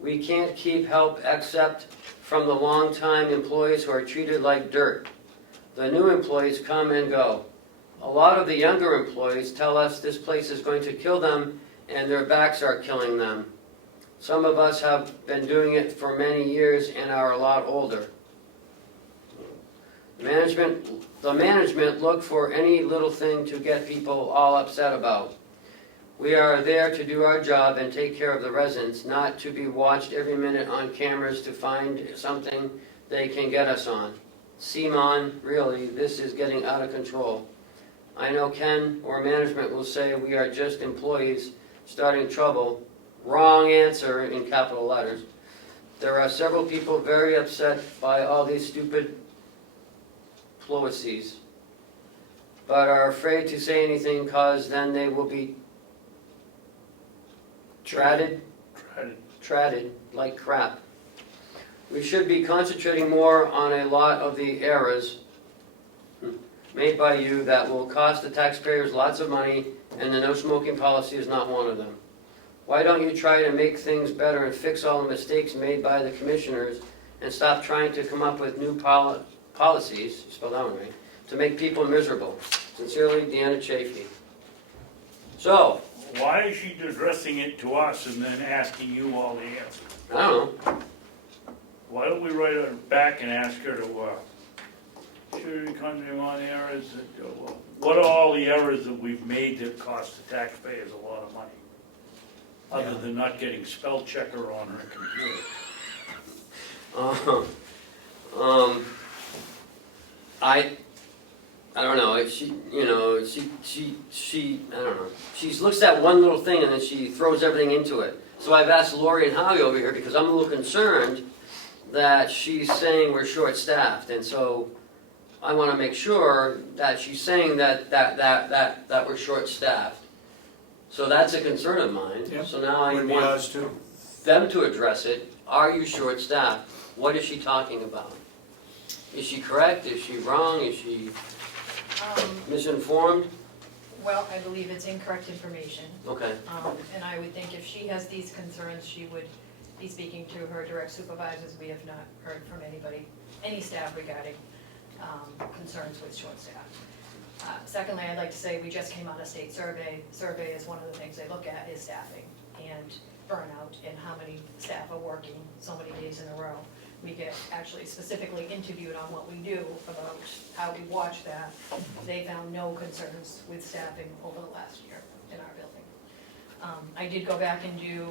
We can't keep help except from the long-time employees who are treated like dirt. The new employees come and go. A lot of the younger employees tell us this place is going to kill them, and their backs are killing them. Some of us have been doing it for many years and are a lot older. The management look for any little thing to get people all upset about. We are there to do our job and take care of the residents, not to be watched every minute on cameras to find something they can get us on. Simon, really, this is getting out of control. I know Ken or management will say we are just employees starting trouble, wrong answer in capital letters. There are several people very upset by all these stupid policies, but are afraid to say anything because then they will be tratted like crap. We should be concentrating more on a lot of the errors made by you that will cost the taxpayers lots of money, and the no smoking policy is not one of them. Why don't you try to make things better and fix all the mistakes made by the commissioners and stop trying to come up with new policies, spell that one right, to make people miserable? Sincerely, Deanna Chafee. So, Why is she addressing it to us and then asking you all the answers? I don't know. Why don't we write her back and ask her to, should we concentrate on errors, what are all the errors that we've made that cost the taxpayers a lot of money? Other than not getting spell checker on her computer. I don't know, if she, you know, I don't know. She looks at one little thing and then she throws everything into it. So I've asked Lori and Howie over here because I'm a little concerned that she's saying we're short-staffed. And so I want to make sure that she's saying that we're short-staffed. So that's a concern of mine. Yep. So now I Would be want ours too. them to address it. Are you short-staffed? What is she talking about? Is she correct? Is she wrong? Is she misinformed? Well, I believe it's incorrect information. Okay. And I would think if she has these concerns, she would be speaking to her direct supervisors. We have not heard from anybody, any staff regarding concerns with short staff. Secondly, I'd like to say we just came out of state survey. Survey is one of the things they look at is staffing and burnout and how many staff are working so many days in a row. We get actually specifically interviewed on what we do about how we watch that. They found no concerns with staffing over the last year in our building. I did go back and do,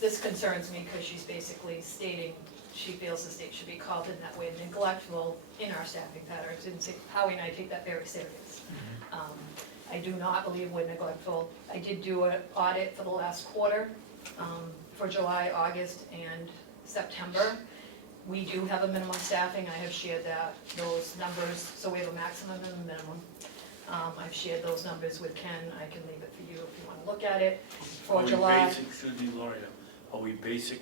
this concerns me because she's basically stating she feels the state should be called in that way neglectful in our staffing patterns. And Howie and I take that very serious. I do not believe we're neglectful. I did do an audit for the last quarter for July, August, and September. We do have a minimum staffing. I have shared those numbers, so we have a maximum and a minimum. I've shared those numbers with Ken. I can leave it for you if you want to look at it. For July, Excuse me, Lori, are we basic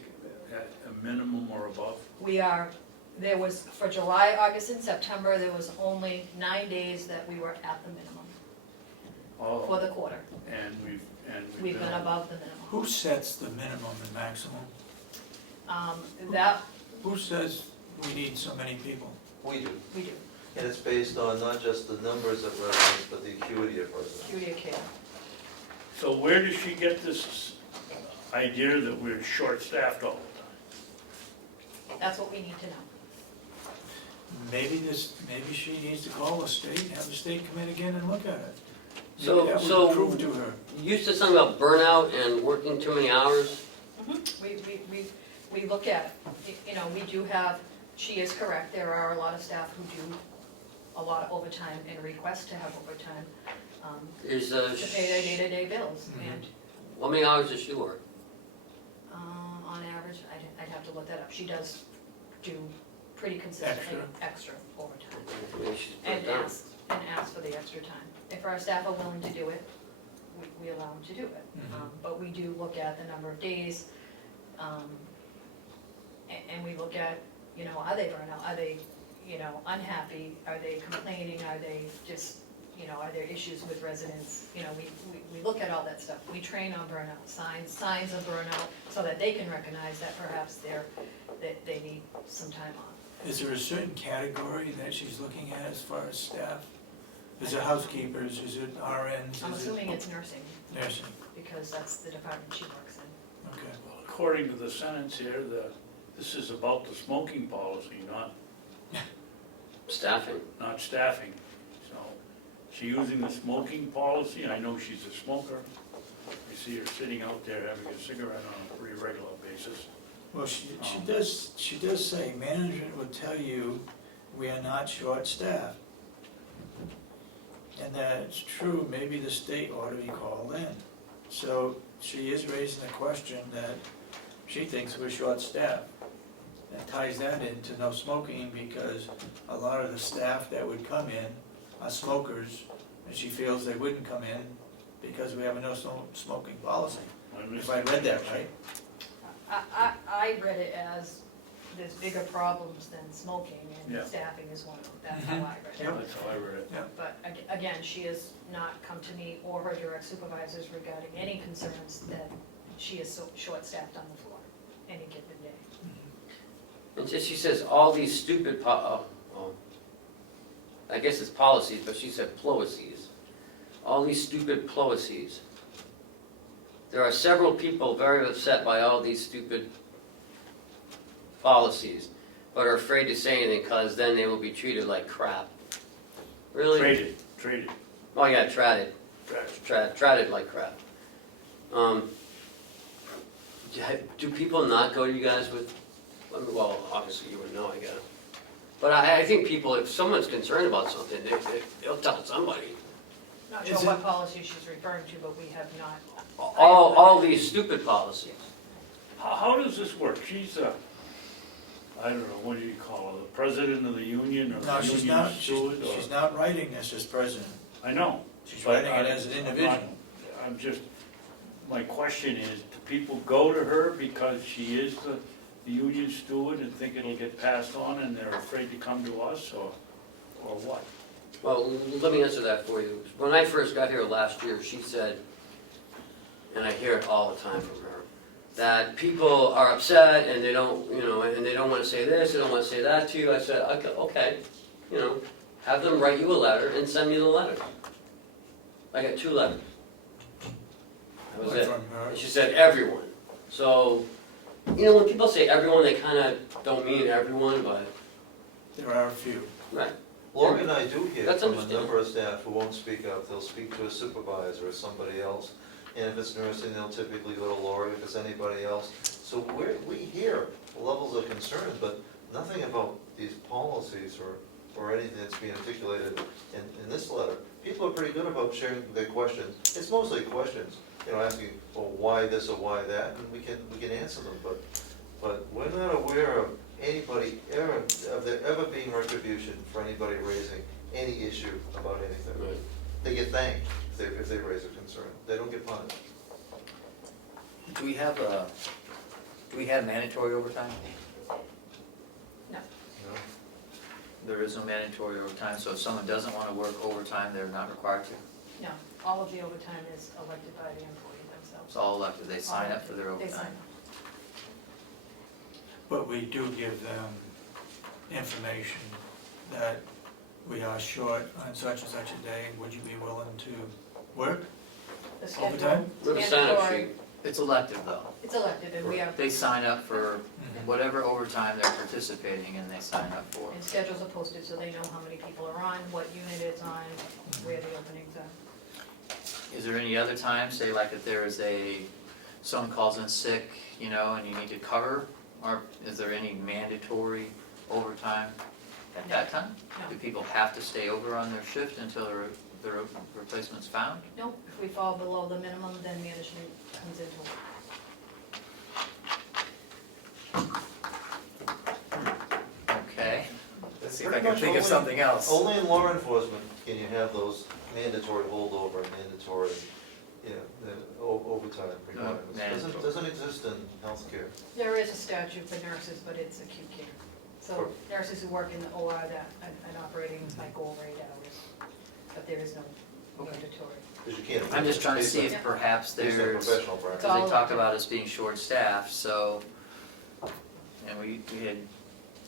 at a minimum or above? we are, there was, for July, August, and September, there was only 9 days that we were at the minimum for the quarter. And We've been above the minimum. Who sets the minimum and maximum? That, Who says we need so many people? We do, we do, and it's based on not just the numbers of residents, but the acuity of residents. acuity of care. So where does she get this idea that we're short-staffed all the time? That's what we need to know. Maybe she needs to call the state and have the state come in again and look at it. So- Maybe that so- would prove to her. You said something about burnout and working too many hours. We look at, you know, we do have, she is correct, there are a lot of staff who do a lot of overtime and request to have overtime Is to pay their day-to-day bills. Mhm. And how many hours does she work? on average, I'd have to look that up. She does do pretty consistently extra overtime. Maybe she's put And it down. ask for the extra time. If our staff are willing to do it, we allow them to do it. Mhm. But we do look at the number of days, and we look at, you know, are they burnout? Are they, you know, unhappy? Are they complaining? Are they just, you know, are there issues with residents? You know, we look at all that stuff. We train on burnout, signs of burnout, so that they can recognize that perhaps that they need some time off. Is there a certain category that she's looking at as far as staff? Is it housekeepers, is it RNs, I'm is assuming it it's nursing, nursing? because that's the department she works in. Okay. Well, according to the sentence here, this is about the smoking policy, Staffing. not staffing. So, she using the smoking policy, I know she's a smoker. I see her sitting out there having a cigarette on a pretty regular basis. Well, she does say, management would tell you we are not short-staffed. And that's true, maybe the state ought to be called in. So she is raising a question that she thinks we're short-staffed. That ties that into no smoking because a lot of the staff that would come in are smokers, and she feels they wouldn't come in because we have a smoking policy. If I read that right. I read it as there's bigger problems than smoking, Yeah. and staffing is one of them, that's how I read it. Yeah. That's how I read it. But again, she has not come to me or her direct supervisors regarding any concerns that she is so short-staffed on the floor any given day. And she says all these stupid I guess it's policies, but she said policies. All these stupid policies. There are several people very upset by all these stupid policies, but are afraid to say anything because then they will be treated like crap. Really? Traded. Oh yeah, traded like crap. Do people not go to you guys with, well, obviously you would know, I guess. But I think people, if someone's concerned about something, they'll tell somebody. Not sure what policy she's referring to, but we have not. All these stupid policies. How does this work? She's I don't know, what do you call her, the president of the union or No, the she's union not, steward? or- she's not writing this as president. I know. She's but writing it as an individual. I'm just, my question is, do people go to her because she is the union steward and think it'll get passed on and they're afraid to come to us, or what? Well, let me answer that for you. When I first got here last year, she said, and I hear it all the time from her, that people are upset and they don't, and they don't want to say this, they don't want to say that to you. I said, okay, have them write you a letter and send me the letter. I got 2 letters. That was it. From her. And she said, everyone. So, when people say everyone, they kind of don't mean everyone, but, There are a few. right. Lori and I do hear That's from a understandable. number of staff who won't speak up, they'll speak to a supervisor or somebody else. And if it's nursing, they'll typically go to Lori, if it's anybody else. So we hear levels of concern, but nothing about these policies or anything that's being articulated in this letter. People are pretty good about sharing their questions. It's mostly questions, asking, well, why this or why that, and we can answer them, but we're not aware of anybody of there ever being retribution for anybody raising any issue about anything. Right. They get thanked if they raise a concern. They don't get punished. Do we have mandatory overtime? No. You know? There is no mandatory overtime, so if someone doesn't want to work overtime, they're not required to? No, all of the overtime is elected by the employee themselves. It's all elected, they sign up for their They sign overtime? up. But we do give them information that we are short on such and such a day. Would you be willing to work? The schedule, Overtime? We have a sign-up mandatory, sheet. It's elective though. it's elected, and we have, They sign up for Mhm. whatever overtime they're participating in, they sign up for. and schedules are posted, so they know how many people are on, what unit it's on, where the openings are. Is there any other time, say like if there is someone calls in sick, and you need to cover? Or is there any mandatory overtime at that time? No. Do people have to stay over on their shift until their replacement's found? No, if we fall below the minimum, then management comes into work. Okay, let's see if I Pretty can much think of only- something else. Only in law enforcement can you have those mandatory holdover, mandatory, the overtime requirements. mandatory. Doesn't exist in healthcare. There is a statute for nurses, but it's acute care. So nurses who work in the OR that, and operating might go over 8 hours, but there is no Okay. mandatory. Because you can't. I'm just trying to see based if Yeah. perhaps on- based on there's, professional practice. because they all talked elected. about us being short-staffed, so, and we had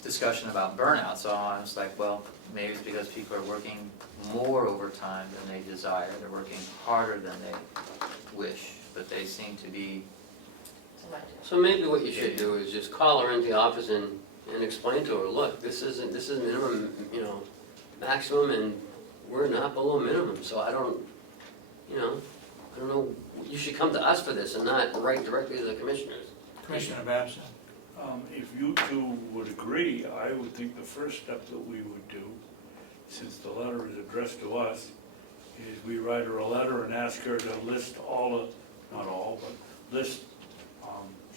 discussion about burnout, so I was like, well, maybe it's because people are working more overtime than they desire, they're working harder than they wish, but they seem to be, It's elected. So maybe what you should do is just call her into the office and explain to her, look, this is minimum, maximum, and we're not below minimum, so I don't know, you should come to us for this and not write directly to the commissioners. Commissioner Babson. If you two would agree, I would think the first step that we would do, since the letter is addressed to us, is we write her a letter and ask her to list all the not all, but list,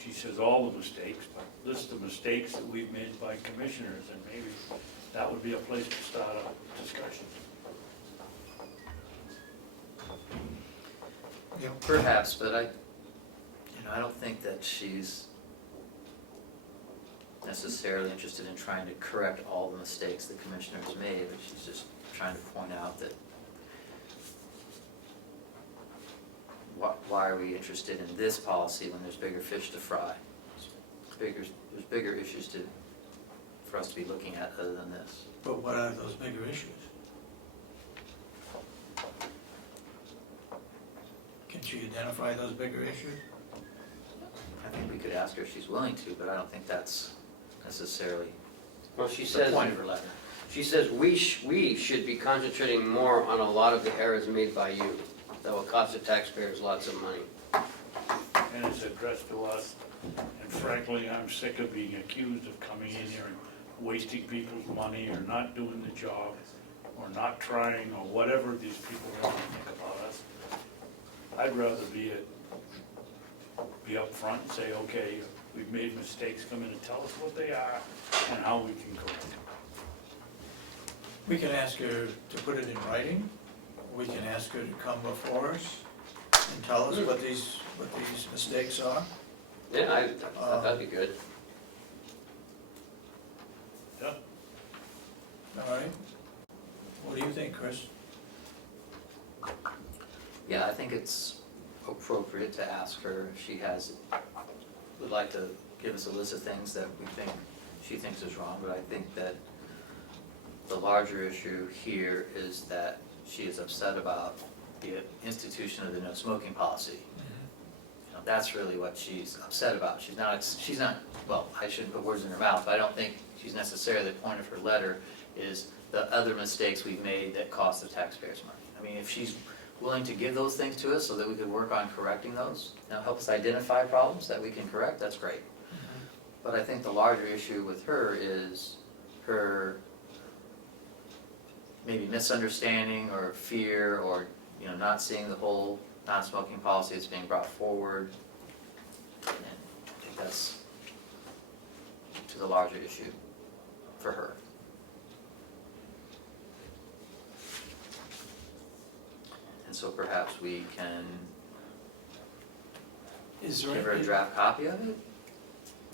she says all the mistakes, but list the mistakes that we've made by commissioners, and maybe that would be a place to start a discussion. Perhaps, but I don't think that she's necessarily interested in trying to correct all the mistakes the commissioners made, but she's just trying to point out that why are we interested in this policy when there's bigger fish to fry? There's bigger issues for us to be looking at other than this. But what are those bigger issues? Can she identify those bigger issues? I think we could ask her if she's willing to, but I don't think that's necessarily Well, she the says, point of her letter. she says we should be concentrating more on a lot of the errors made by you that will cost the taxpayers lots of money. And it's addressed to us, and frankly, I'm sick of being accused of coming in here and wasting people's money, or not doing the job, or not trying, or whatever these people want to think about us. I'd rather be up front and say, okay, we've made mistakes, come in and tell us what they are, and how we can correct them. We can ask her to put it in writing. We can ask her to come before us and tell us what these mistakes are. Yeah, I thought that'd be good. Yeah. All right? What do you think, Chris? Yeah, I think it's appropriate to ask her if she would like to give us a list of things that she thinks is wrong, but I think that the larger issue here is that she is upset about the institution of the no smoking policy. You know, that's really what she's upset about. She's not, well, I shouldn't put words in her mouth, but I don't think she's necessarily, the point of her letter is the other mistakes we've made that cost the taxpayers money. I mean, if she's willing to give those things to us so that we could work on correcting those, now help us identify problems that we can correct, that's great. But I think the larger issue with her is her maybe misunderstanding or fear, or not seeing the whole non-smoking policy that's being brought forward. And I think that's to the larger issue for her. And so perhaps we can Is there give her a any- draft copy of it?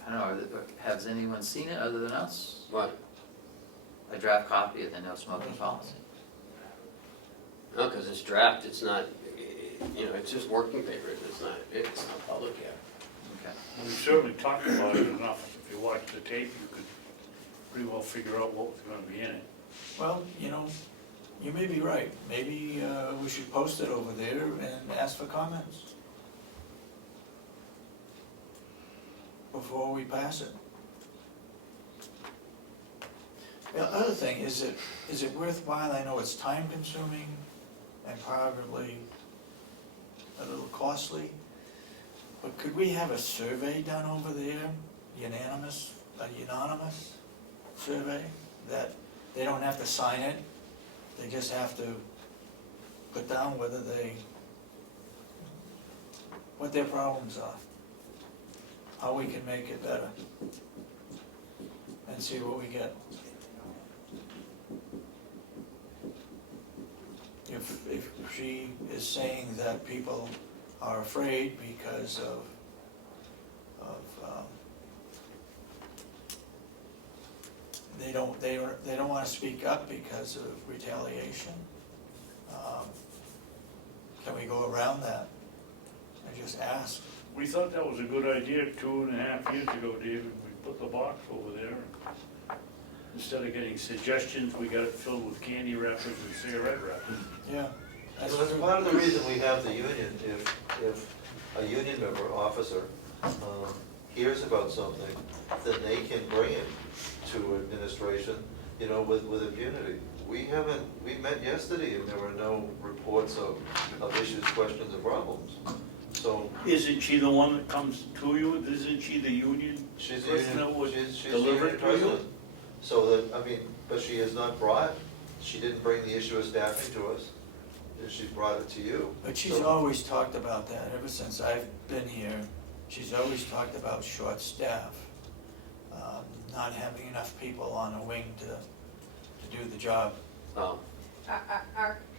I don't know, has anyone seen it other than us? What? A draft copy of the no smoking policy? No, because it's draft, it's not, it's just working paper, it's not public yet. Okay. We certainly talked about it enough. If you watched the tape, you could pretty well figure out what was gonna be in it. Well, you may be right. Maybe we should post it over there and ask for comments before we pass it. The other thing, is it worthwhile? I know it's time consuming and probably a little costly, but could we have a survey done over there, a unanimous survey, that they don't have to sign it, they just have to put down what their problems are, how we can make it better, and see what we get. If she is saying that people are afraid because of they don't want to speak up because of retaliation, can we go around that and just ask? We thought that was a good idea 2.5 years ago, David. We put the box over there. Instead of getting suggestions, we got it filled with candy wrappers and cigarette wrappers. Yeah. So that's part of the reason we have the union. If a union member, officer, hears about something, then they can bring it to administration, with impunity. We met yesterday and there were no reports of issues, questions, or problems. So. Isn't she the one that comes to you? Isn't she the union She's the person that union, would she's the deliver union it to you? president. So that, but she has not brought, she didn't bring the issue of staffing to us. and she brought it to you. But she's So- always talked about that, ever since I've been here. She's always talked about short staff, not having enough people on a wing to do the job. Oh,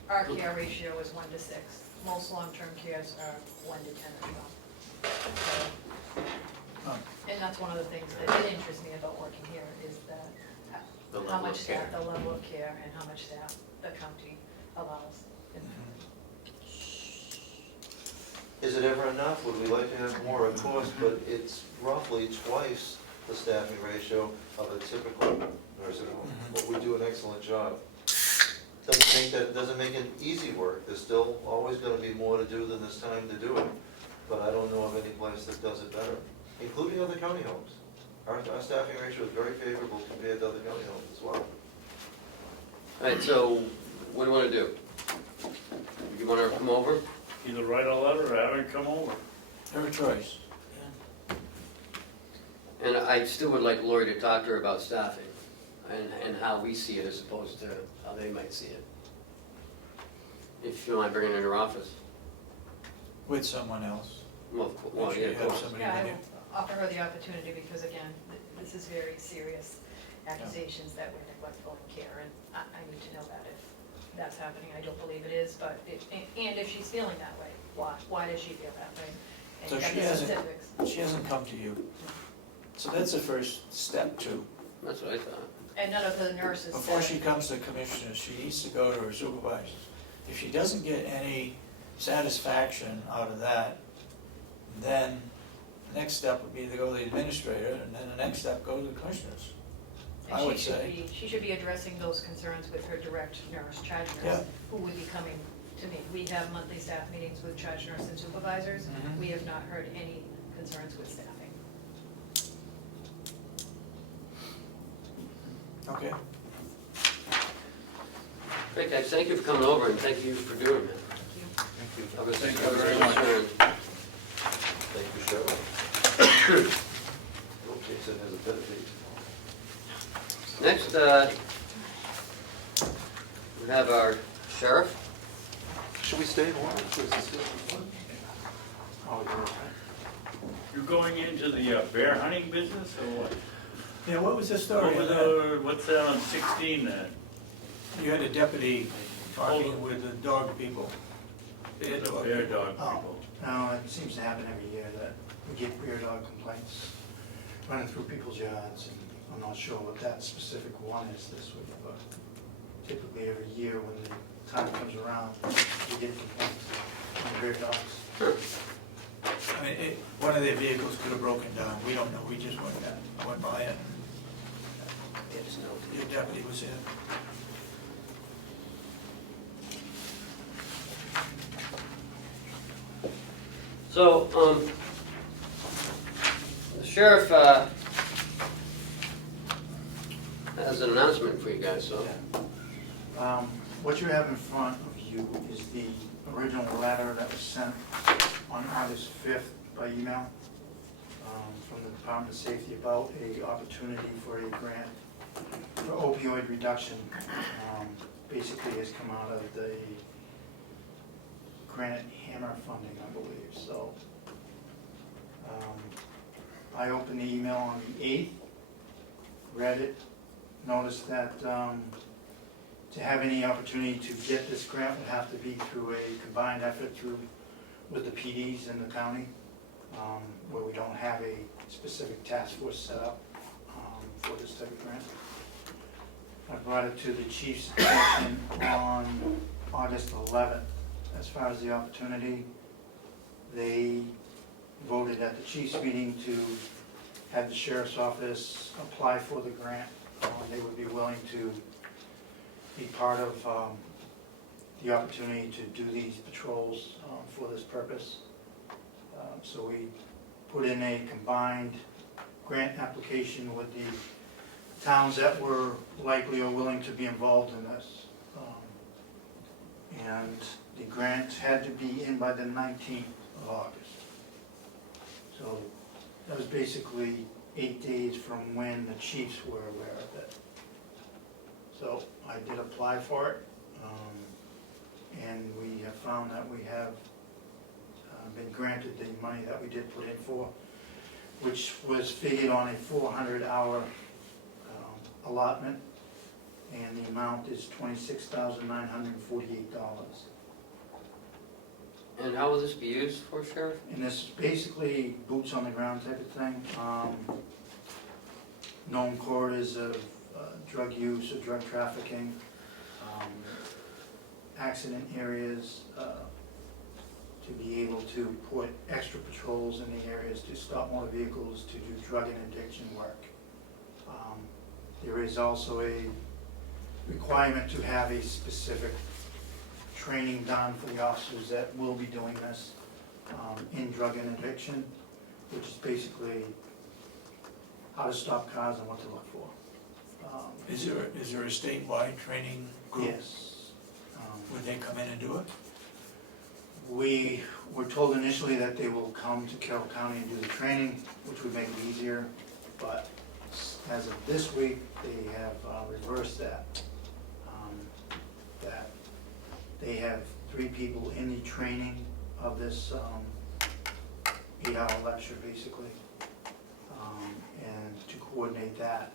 Our care ratio is 1 to 6. Most long-term cares are 1 to 10 or so. Huh. And that's one of the things that did interest me about working here is that The how level much of care. staff, the level of care and how much staff the county allows. Is it ever enough? Would we like to have more? Of course, but it's roughly twice the staffing ratio of a typical nursing home. But we do an excellent job. Doesn't make it easy work. There's still always gonna be more to do than there's time to do it. But I don't know of any place that does it better, including other county homes. Our staffing ratio is very favorable compared to other county homes as well. all right, so what do you wanna do? You wanna come over? Either write a letter or have her come over. Her choice. And I still would like Lori to talk to her about staffing and how we see it as opposed to how they might see it. If you don't mind bringing it in her office. With someone else. Well, Make sure yeah, you of have course. somebody Yeah, I with you. will offer her the opportunity because again, this is very serious accusations that we're neglectful in care and I need to know that if that's happening. I don't believe it is, but and if she's feeling that way, why does she feel that way? And So get she the hasn't- specifics. She hasn't come to you. So that's the first step too. That's what I thought. And none of the nurses Before said, she comes to commissioners, she needs to go to her supervisors. If she doesn't get any satisfaction out of that, then the next step would be to go to the administrator, and then the next step, go to the commissioners. I and would say. she should be addressing those concerns with her direct nurse, charge Yeah. nurse, who would be coming to me. We have monthly staff meetings with charge nurse and supervisors. Mhm. We have not heard any concerns with staffing. Okay. Great, guys, thank you for coming over and thank you for doing that. Thank you. I was Thank you I was very much. concerned. Thank you, Cheryl. Hope Jason has a better date tomorrow. Next, we have our sheriff. Should we stay a while? You're going into the bear hunting business or what? Yeah, what was the story of that? What's that on 16 then? You had a deputy talking with the dog people. Bear The dog bear people. dog Oh, people. no, it seems to happen every year that we get bear dog complaints running through people's yards, and I'm not sure what that specific one is this week, but typically every year when the time comes around, we get complaints on bear dogs. I mean, one of their vehicles could have broken down, we don't know, we just went by it. Your deputy was in. So, the sheriff has an announcement for you guys, so. What you have in front of you is the original letter that was sent on August 5th by email from the Department of Safety about a opportunity for a grant for opioid reduction. Basically has come out of the Granite Hammer funding, I believe, so. I opened the email on the 8th, read it, noticed that to have any opportunity to get this grant would have to be through a combined effort with the PDs in the county, where we don't have a specific task force set up for this type of grant. I brought it to the chief's attention on August 11th. As far as the opportunity, they voted at the chief's meeting to have the sheriff's office apply for the grant. They would be willing to be part of the opportunity to do these patrols for this purpose. So we put in a combined grant application with the towns that were likely or willing to be involved in this. And the grant had to be in by the 19th of August. So that was basically 8 days from when the chiefs were aware of it. So I did apply for it, And we have found that we have been granted the money that we did put in for, which was figured on a 400-hour allotment, and the amount is $26,948. And how will this be used for, Sheriff? And this is basically boots on the ground type of thing. Known corridors of drug use or drug trafficking, accident areas, to be able to put extra patrols in the areas to stop motor vehicles, to do drug and addiction work. There is also a requirement to have a specific training done for the officers that will be doing this in drug and addiction, which is basically how to stop cars and what to look for. Is there a statewide training group? Yes. Would they come in and do it? We were told initially that they will come to Carroll County and do the training, which would make it easier, but as of this week, they have reversed that. That they have 3 people in the training of this 8-hour lecture, basically. And to coordinate that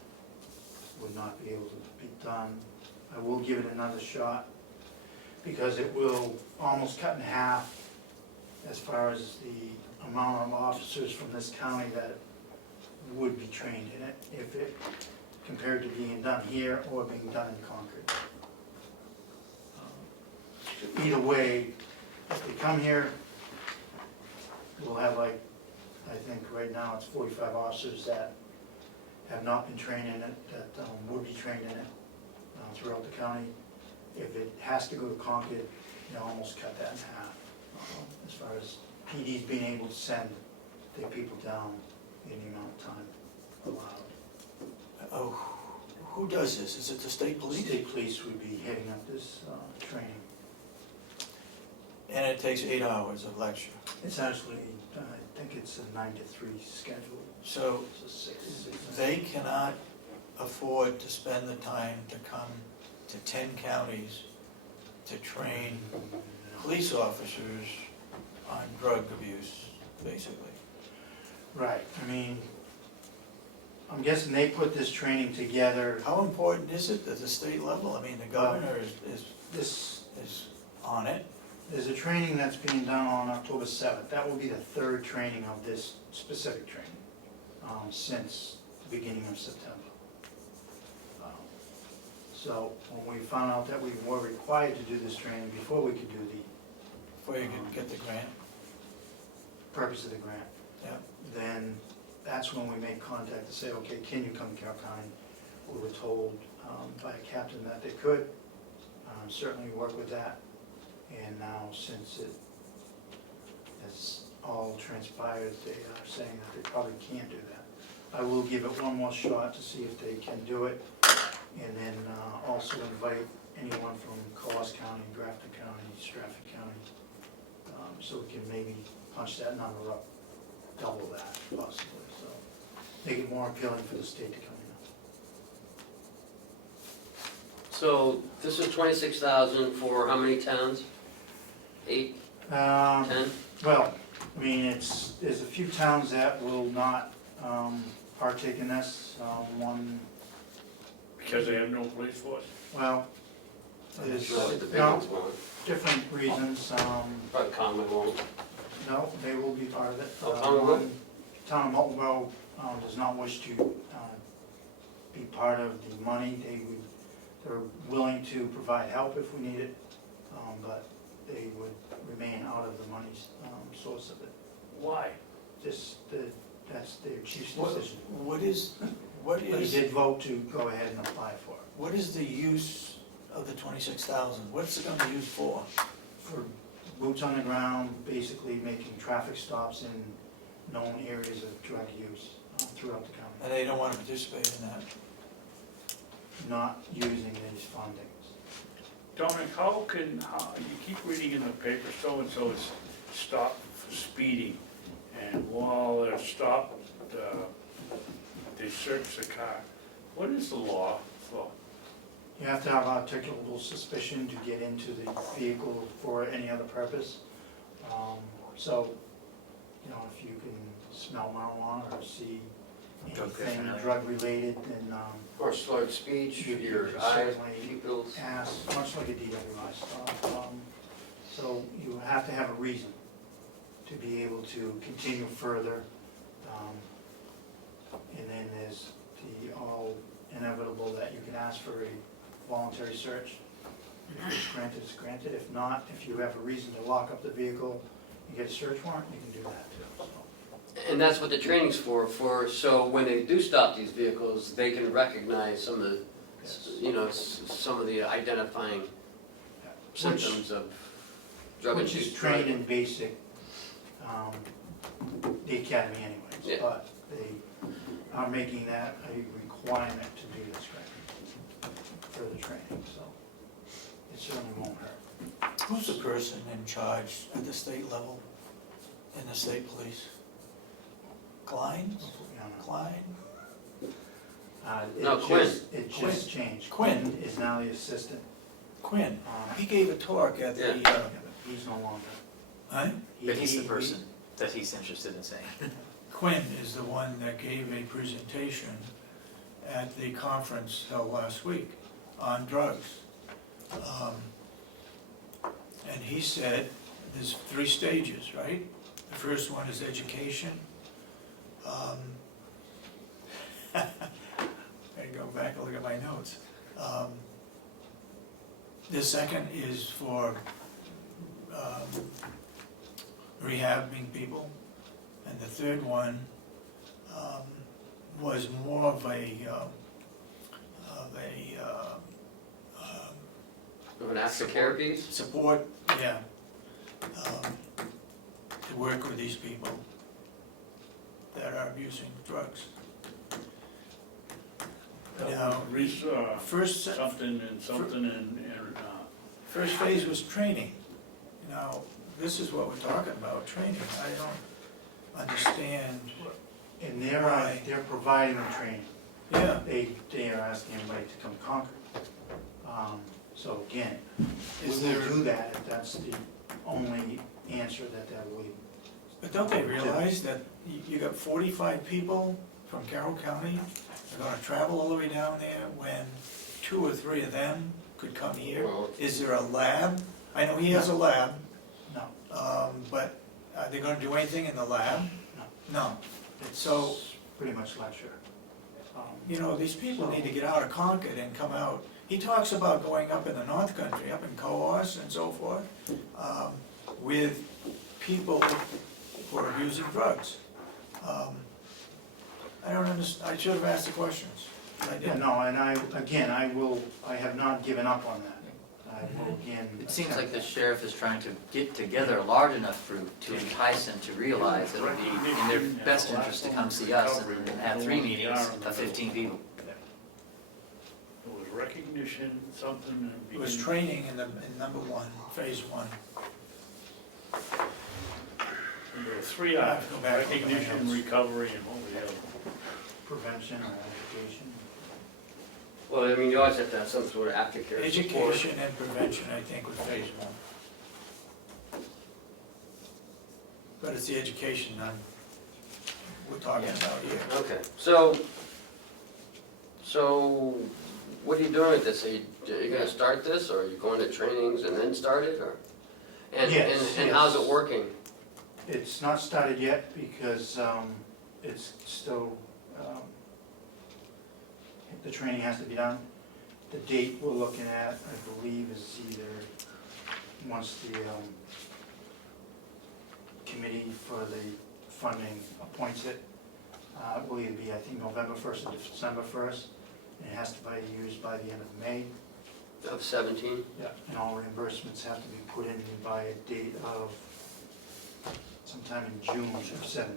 would not be able to be done. I will give it another shot, because it will almost cut in half as far as the amount of officers from this county that would be trained in it, if it, compared to being done here or being done in Concord. Either way, if they come here, we'll have like, I think right now it's 45 officers that have not been trained in it, that would be trained in it throughout the county. If it has to go to Concord, almost cut that in half, as far as PDs being able to send their people down in the amount of time allowed. Oh, who does this? Is it the state police? State police would be heading up this training. And it takes 8 hours of lecture. It's actually, I think it's a 9 to 3 schedule. So It's a 6. they cannot afford to spend the time to come to 10 counties to train police officers on drug abuse, basically. Right, I mean, I'm guessing they put this training together. How important is it at the state level? I mean, the governor This, is on it. there's a training that's being done on October 7th. That will be the 3rd training of this specific training since the beginning of September. So when we found out that we were required to do this training before we could do the Before you can get the grant. purpose of the grant, Yeah. then that's when we made contact to say, okay, can you come to Carroll County? We were told by a captain that they could, certainly work with that. And now, since it has all transpired, they are saying that they probably can't do that. I will give it one more shot to see if they can do it, and then also invite anyone from Coos County, Grafton County, Stratford County, so we can maybe punch that number up, double that possibly, so make it more appealing for the state to come So this is 26,000 for how many towns? 8, in. 10? Well, I mean, there's a few towns that will not partake in this, one, Because they have no police force? well, there's, No, the big no, ones won't. different reasons, But Comeau won't. no, they will be part of it. Oh, Comeau will? One, Town of Molten Grove does not wish to be part of the money. They're willing to provide help if we need it, but they would remain out of the money's source of it. Why? That's their chief's What decision. what is, But he did vote to go ahead and apply for it. what is the use of the 26,000? What's it gonna be used for? For boots on the ground, basically making traffic stops in known areas of drug use throughout the county, And they don't wanna participate in that. not using these fundings. Dominic, you keep reading in the paper, so-and-so is stopped for speeding, and while they're stopped, they search the car. What is the law for You have to have articulable suspicion to get into the vehicle for any other purpose. So, you know, if you can smell marijuana or see Drug anything paraphernalia. drug-related, then Or slurred speech, You your can eyes, certainly pupils. ask, much like a DWI stop. So you have to have a reason to be able to continue further. And then there's the all inevitable that you can ask for a voluntary search. If it's granted, it's granted. If not, if you have a reason to lock up the vehicle, you get a search warrant, you can do that too. So, And that's what the training's for, so when they do stop these vehicles, they can recognize some of the, yes. you know, some of the identifying symptoms of drug Which abuse. is trained in basic, the academy Yeah. anyways, but they are making that a requirement to do this training, further training, so it certainly won't hurt. Who's the person in charge at the state level, in the state police? Klein? Klein? No, Quinn. It just changed. Quinn. Quinn is now the assistant. Quinn, Um, he gave a talk at the, yeah, but he's no longer. huh? But he's the He- person that he's interested in saying. Quinn is the one that gave a presentation at the conference held last week on drugs. And he said there's 3 stages, right? The first one is education. I go back and look at my notes. The second is for rehabbing people. And the third one was more of Of an aftercare piece? support, yeah, to work with these people that are abusing drugs. Now, first, Something and, first phase was training. Now, this is what we're talking about, training. I don't understand, And they're, Right. they're providing the training. yeah, They are asking everybody to come conquer. So again, we is will there, do that if that's the only answer that will. but don't they realize that you got 45 people from Carroll County are gonna travel all the way down there when 2 or 3 of them could come here? Well, Is there a lab? I know he has a lab, No, but are they gonna do anything in the lab? No. it's So- pretty much lecture. You know, these people need to get out of Concord and come out. He talks about going up in the North Country, up in Coos and so forth, with people who are abusing drugs. I don't understand, I should have asked the questions. I Yeah, didn't. no, and I have not given up on that. I will again. It seems like attempt the that. sheriff is trying to get together a large enough group to entice them to realize that it would be in their best interest to come see us and have 3 meetings of 15 people. It was recognition, something. and It was begin- training in number 1, phase 1. There were 3 I have R's, to go back and look at my recognition, notes. recovery, and what was the other? Prevention or education. Well, I mean, you always have to have some sort of aftercare support. Education and prevention, I think, was phase 1. But it's the education we're talking about here. Okay, so what are you doing with this? Are you gonna start this, or are you going to trainings and then start it, or? Yes, And how's yes. it working? It's not started yet because it's still, the training has to be done. The date we're looking at, I believe, is either, once the committee for the funding appoints it, it will either be, I think, November 1st or December 1st. And it has to be used by the end of May. Of 17? Yeah. And all reimbursements have to be put in by a date of sometime in June of 17.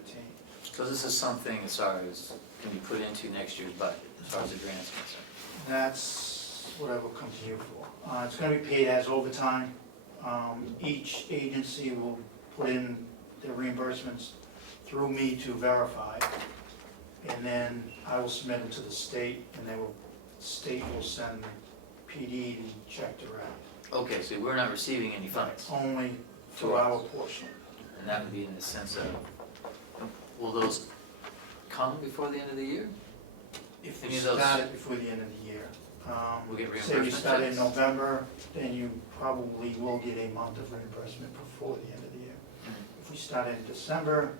So this is something as far as can be put into next year's budget, as far as the grant is concerned. That's what I will come to you for. It's gonna be paid as overtime. Each agency will put in their reimbursements through me to verify. And then I will submit it to the state, and state will send PD to check direct. Okay, so we're not receiving any funds, Only for our portion. and that would be in the sense of, will those come before the end of the year? If we Any of those- start it before the end of the year. We'll get Say we reimbursement start in checks? November, then you probably will get a month of reimbursement before the end of the year. If we start in December,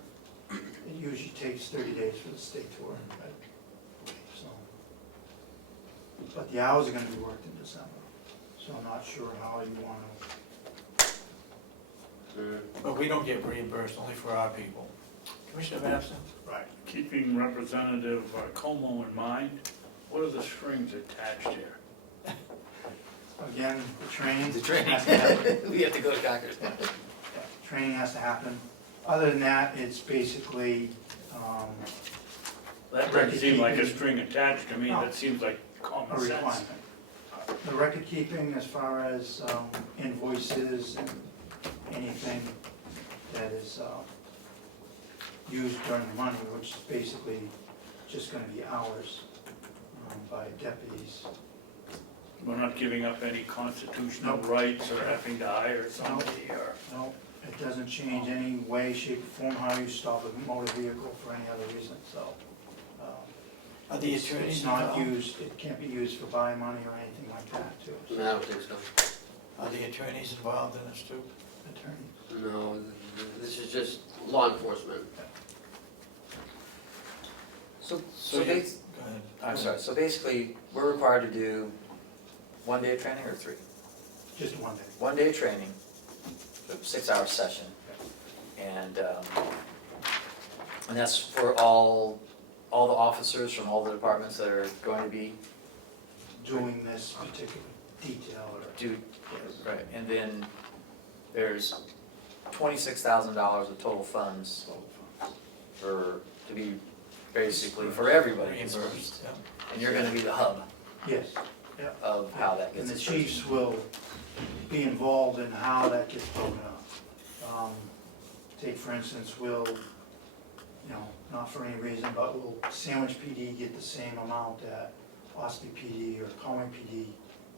it usually takes 30 days for the state to work, right? So, but the hours are gonna be worked in December, so I'm not sure how you wanna, But we don't get reimbursed, only for our people. Commissioner Babson? right, Keeping Representative Comeau in mind, what are the strings attached here? again, the training. The training. has to happen. We have to go to Congress. Yeah, training has to happen. Other than that, it's basically, That doesn't seem like a string attached to me, No. that seems like a common sense. requirement. The record keeping as far as invoices and anything that is used during the money, which is basically just gonna be hours by deputies. We're not giving up any constitutional Nope. rights or having to hire somebody or. No, it doesn't change any way, shape, or form how you stop a motor vehicle for any other reason, so. Are the It's attorneys not involved? used, it can't be used for buy money or anything like that, too. No, I don't think so. Are the attorneys involved in this too? Attorney. No, this is just law enforcement. So So you- bas- Go ahead. I'm sorry, so basically, we're required to do 1 day of training or 3? Just one day. 1 day of training, 6-hour session, and that's for all the officers from all the departments that are going to be Doing this particular detail or. due, right, and then there's $26,000 of total funds for, to be basically for everybody, Reimbursed, yeah. and you're gonna be the hub Yes, of how that and gets the dispersed. chiefs will be involved in how that gets broken up. Take for instance, we'll, not for any reason, but will Sandwich PD get the same amount that Ossipee PD or Comeau PD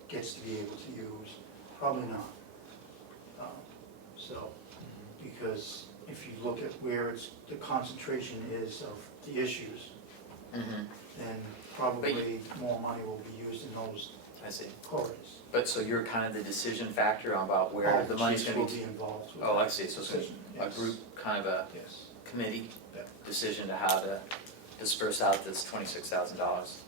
gets to be able to use? Probably not. So, because if you look at where the concentration is of the issues, Mhm, then probably more money will be used in those I see. quarries. But so you're kind of the decision factor about where All the money's chiefs gonna will be? be involved with Oh, I that see, so it's decision, a yes. group, kind of a Yes. committee Yeah. decision to how to disperse out this $26,000.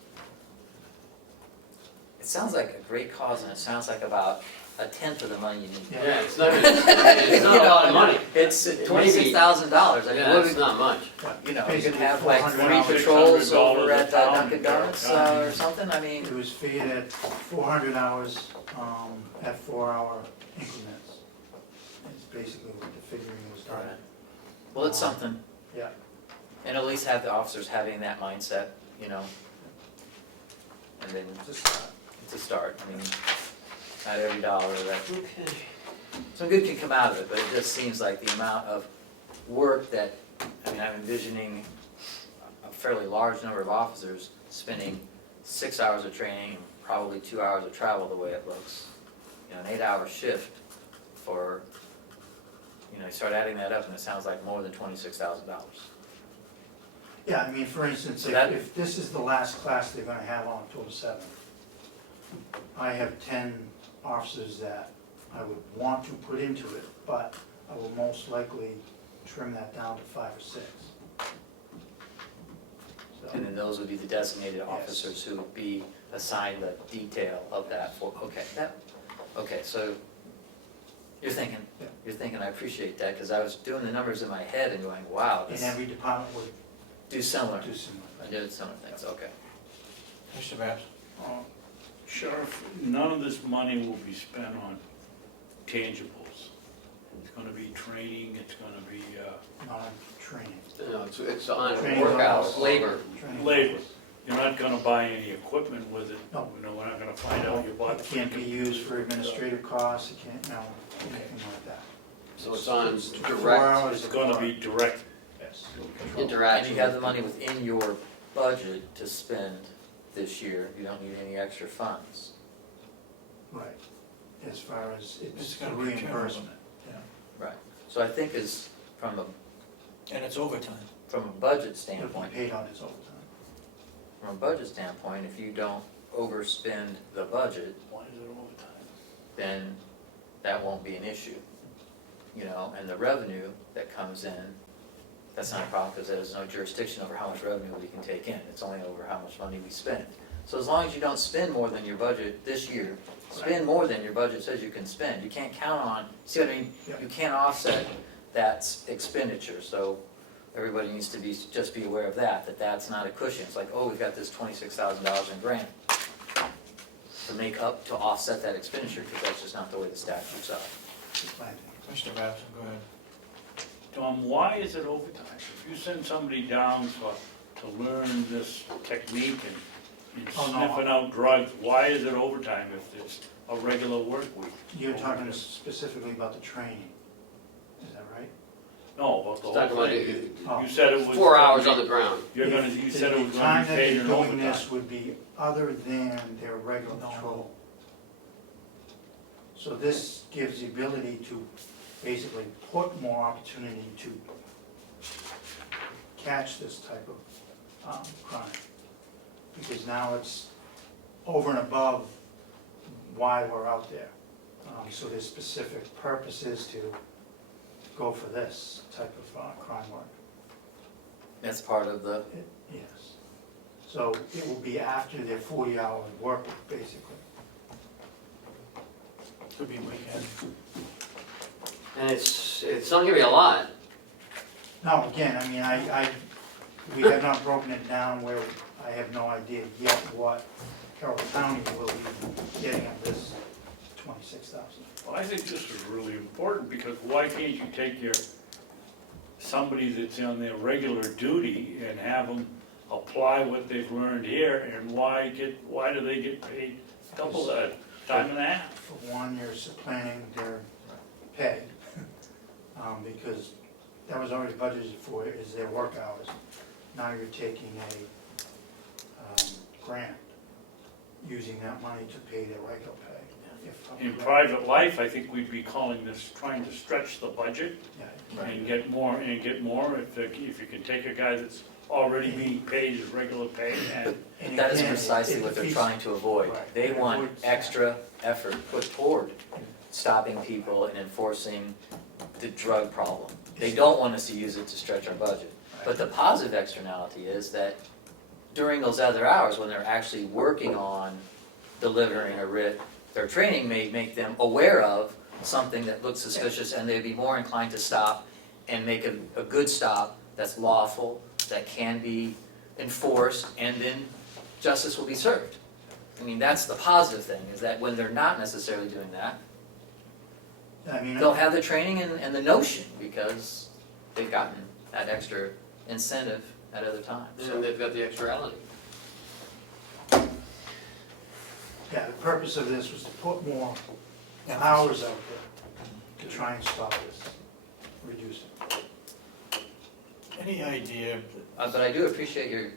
It sounds like a great cause, and it sounds like about 1/10 of the money you need. Yeah. Yeah, it's not, it's not a lot of money. It's $26,000, I mean, Yeah, what it's do not much. you know, you Basically could have like 400 3 hours, patrols over $600 at a pound Dunkin' in Donuts Carroll County. or something, I mean, It was figured at 400 hours at 4-hour increments. It's basically what the figuring was done. well, it's something. Yeah. And at least have the officers having that mindset, and then It's a start. it's a start, I mean, not every dollar that, Okay. some good can come out of it, but it just seems like the amount of work that, I'm envisioning a fairly large number of officers spending 6 hours of training and probably 2 hours of travel the way it looks. An 8-hour shift for, you start adding that up and it sounds like more than $26,000. Yeah, I mean, for instance, So that- if this is the last class they're gonna have on October 7th, I have 10 officers that I would want to put into it, but I will most likely trim that down to 5 or 6. So, And then those would be the designated Yes. officers who would be assigned the detail of that for, okay, so you're thinking, Yeah. I appreciate that, because I was doing the numbers in my head and going, wow, And this, every department would do similar, do similar I things. did similar things, okay. Mr. Babson? Sheriff, none of this money will be spent on tangibles. It's gonna be training, it's gonna be Not on training. No, it's on Training work on hours, us. labor. Training. labor. You're not gonna buy any equipment with it. No. We're not gonna find out you bought. It can't be used for administrative costs, it can't, anything like that. So it's on 4 direct hours It's of gonna work. be direct. Yes. And interaction. you have the money within your budget to spend this year, you don't need any extra funds. Right, as far as It's it's gonna be reimbursement. Right. So I think is, from And it's overtime. a budget It'll be standpoint, paid on his overtime. from a budget standpoint, if you don't overspend the budget, Why is it overtime? then that won't be an issue. You know, and the revenue that comes in, that's not a problem, because there's no jurisdiction over how much revenue we can take in, it's only over how much money we spend. So as long as you don't spend more than your budget this year, spend more than your budget says you can spend, you can't count on, see what I mean? Yeah. You can't offset that expenditure, so everybody needs to just be aware of that that's not a cushion. It's like, oh, we've got this $26,000 in grant to offset that expenditure, because that's just not the way the statutes are. Just my thing. Mr. Babson, go ahead. Tom, why is it overtime? If you send somebody down to learn this technique and Oh, no. sniffing out drugs, why is it overtime if it's a regular work week? You're talking specifically about the training, is that right? No, about the Let's talk whole about thing. Oh. You said it was. 4 hours on the ground. You said it was The gonna time be that paid you're in doing overtime. this would be other than their regular No. patrol. So this gives the ability to basically put more opportunity to catch this type of crime. Because now it's over and above why we're out there. So there's specific purposes to go for this type of crime work. That's part of the, Yes. So it will be after their 40-hour work week, basically. Could be weekend. And it's not gonna be a lot. Now, again, I mean, we have not broken it down where I have no idea yet what Carroll County will be getting of this 26,000. Well, I think this is really important, because why can't you take somebody that's on their regular duty and have them apply what they've learned here, and why do they get paid double that time and a half? For one, you're supplanting their pay, because that was already budgeted for, is their work hours. Now you're taking a grant, using that money to pay their regular pay. In private life, I think we'd be calling this trying to stretch the budget Yeah, and get more, if you can take a guy that's already being paid his regular pay and and that is again, precisely it what they're defeats- trying to avoid. Right. They It want avoids that. extra effort put toward stopping people and enforcing the drug problem. They don't want us to use it to stretch our budget. But the positive externality is that during those other hours, when they're actually working on delivering a writ, their training may make them aware of something that looks suspicious, and they'd be more inclined to stop and make a good stop that's lawful, that can be enforced, and then justice will be served. I mean, that's the positive thing, is that when they're not necessarily doing that, I mean, they'll have the training and the notion, because they've gotten that extra incentive at other times. And they've got the extrality. yeah, the purpose of this was to put more hours out there to try and stop this, reduce it. Any idea, But I do appreciate your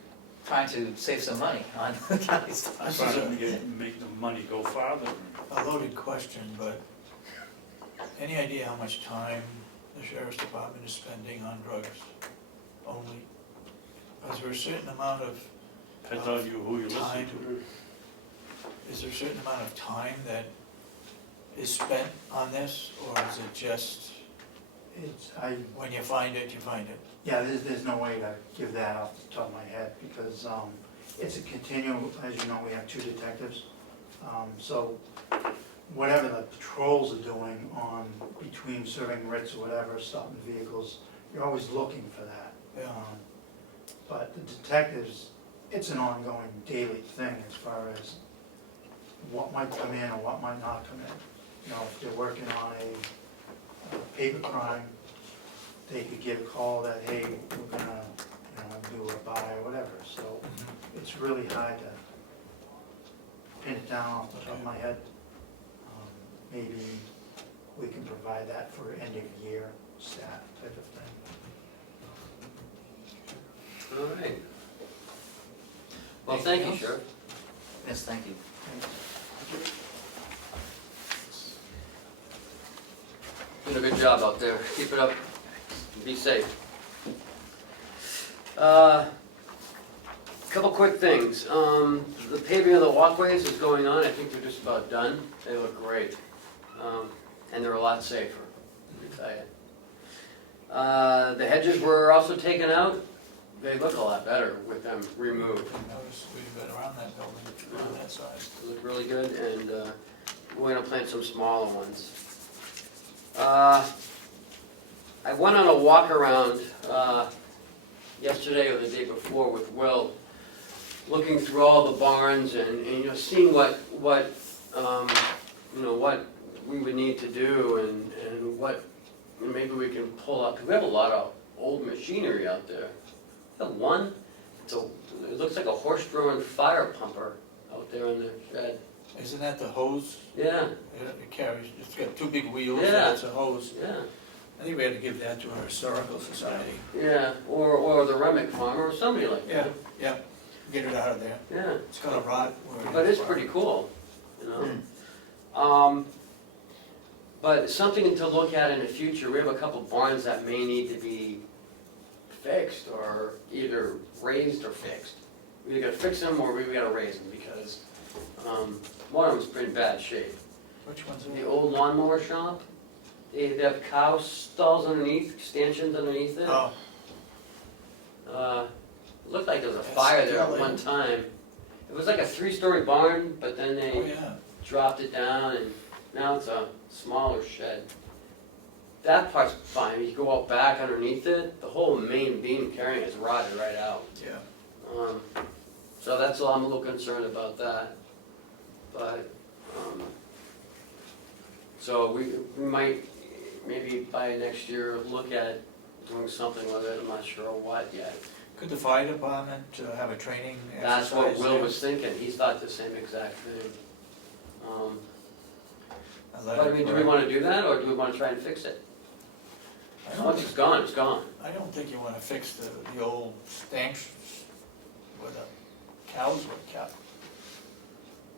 trying to save some money on the county stuff. this trying is to make the money go farther. a loaded question, but any idea how much time the sheriff's department is spending on drugs only? Is there a certain amount of, Depends on who you listen Time. to. is there a certain amount of time that is spent on this, or is it just, when you find it, you find it? Yeah, there's no way to give that off the top of my head, because it's a continual, as you know, we have 2 detectives. So whatever the patrols are doing on, between serving writs or whatever, stopping vehicles, you're always looking for that. Yeah. But the detectives, it's an ongoing daily thing as far as what might come in or what might not come in. You know, if they're working on a paper crime, they could get a call that, hey, we're gonna, do a buy or whatever. So it's really hard to pin it down off the top of my head. Maybe we can provide that for end of year staff type of thing. All right. Well, thank you, Anything else? Sheriff. Yes, thank you. doing a good job out there. Keep it up. Be safe. Couple quick things. The paving of the walkways is going on. I think they're just about done. They look great. And they're a lot safer, let me tell you. The hedges were also taken out. They look a lot better with them removed. Notice we've been around that building, on that side. They look really good, and we're gonna plant some smaller ones. I went on a walk around yesterday or the day before with Will, looking through all the barns and you know, seeing what we would need to do and what maybe we can pull up. 'Cause we have a lot of old machinery out there. We have one. It looks like a horse-drawn fire pumper out there in the shed. Isn't that the hose? Yeah, It carries, it's got two big wheels, Yeah. and it's a hose. yeah. I think we had to give that to our historical society. Yeah, or the Remick farmer, or somebody like that. Yeah, get it out of there. Yeah, It's gonna rot where it but is. it's pretty cool, you know? But something to look at in the future, we have a couple barns that may need to be fixed, or either raised or fixed. We either gotta fix them, or we gotta raise them, because, one of them's pretty bad shape. Which one's The it? old lawnmower shop, they have cow stalls underneath, stanchions underneath it. Oh, It looked like there was a That's fire there at still one in. time. It was like a 3-story barn, but then oh they yeah. dropped it down and now it's a smaller shed. That part's fine, you go out back underneath it, the whole main beam carrying is rotted right out. Yeah. So that's all, I'm a little concerned about that. But, so we might, maybe by next year, look at doing something with it, I'm not sure what yet. Could the fire department have a training That's what exercise Will there? was thinking, he thought the same exact thing. A letter But I mean, do we correct? wanna do that, or do we wanna try and fix it? I don't Once think- it's gone, it's gone. I don't think you wanna fix the old stanch where the cows were kept.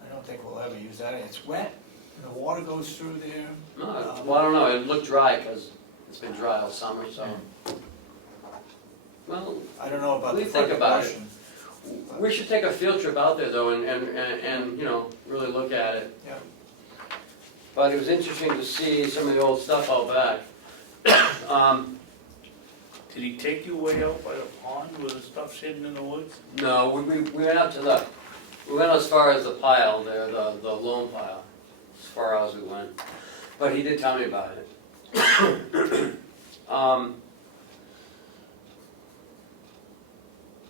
I don't think we'll ever use that, it's wet, and the water goes through there. No, well, I don't know, it looked dry, cause it's been dry all summer, so. Well, I don't know about We the think front about it. portion. we should take a field trip out there though and you know, really look at it. Yeah. But it was interesting to see some of the old stuff out back. Did he take you way out by the pond where the stuff's hidden in the woods? No, we went up to we went as far as the pile there, the loam pile, as far as we went. But he did tell me about it.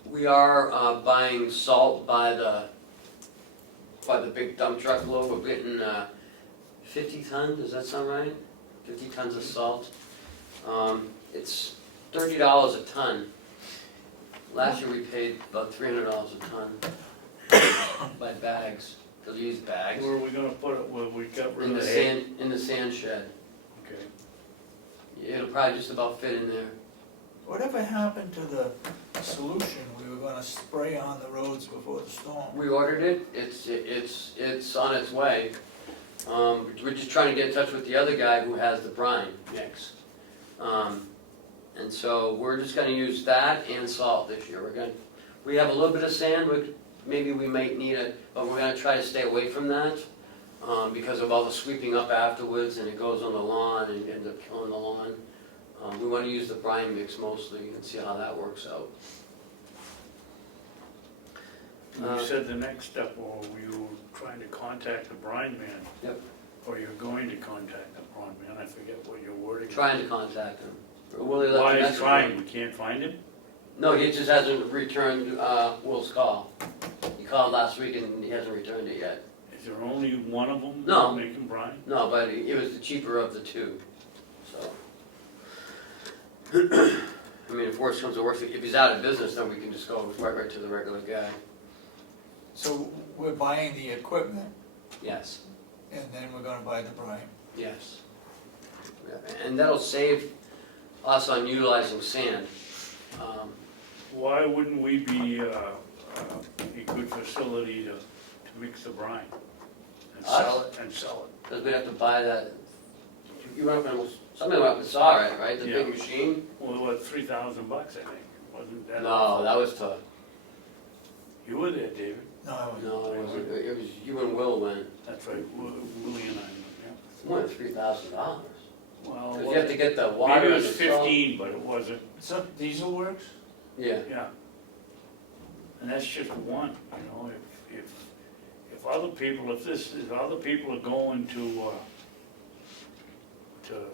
We are buying salt by the big dump truck load. We're getting 50 tons, does that sound right? 50 tons of salt. It's $30 a ton. Last year we paid about $300 a ton by bags, because we use bags. Where are we gonna put it, where we got rid In of the the hay? sand, in the sand shed. Okay. It'll probably just about fit in there. Whatever happened to the solution we were gonna spray on the roads before the storm? We ordered it, it's on its way. We're just trying to get in touch with the other guy who has the brine mix. And so we're just gonna use that and salt this year. We have a little bit of sand, maybe we might need it, but we're gonna try to stay away from that, because of all the sweeping up afterwards, and it goes on the lawn and ends up killing the lawn. We wanna use the brine mix mostly and see how that works out. You said the next step, or were you trying to contact the brine man? Yep. Or you're going to contact the brine man, I forget what your wording is. Trying to contact him. Willie left a Why is message. trying, we can't find him? No, he just hasn't returned Will's call. He called last week and he hasn't returned it yet. Is there only one of them No. making brine? No, but it was the cheaper of the two, so. I mean, if worse comes to worse, if he's out of business, then we can just go right to the regular guy. So we're buying the equipment, Yes, and then we're gonna buy the brine. yes. Yeah, and that'll save us on utilizing sand. Why wouldn't we be a good facility to mix the brine? And Us? sell it, and sell it? Because we have to buy that, you run up and almost Somebody went up and saw it, right, the Yeah. big machine? Well, what, $3,000, I think, wasn't that? No, that was to, You were there, David, No, I wouldn't. no, it was you and Will went, that's right, Willie and I, yeah. more than $3,000. Well, Because you have to get the water maybe it and was the salt. 15, but it wasn't, Some Diesel Works? Yeah, yeah. And that's just one, you know, if other people, if other people are going to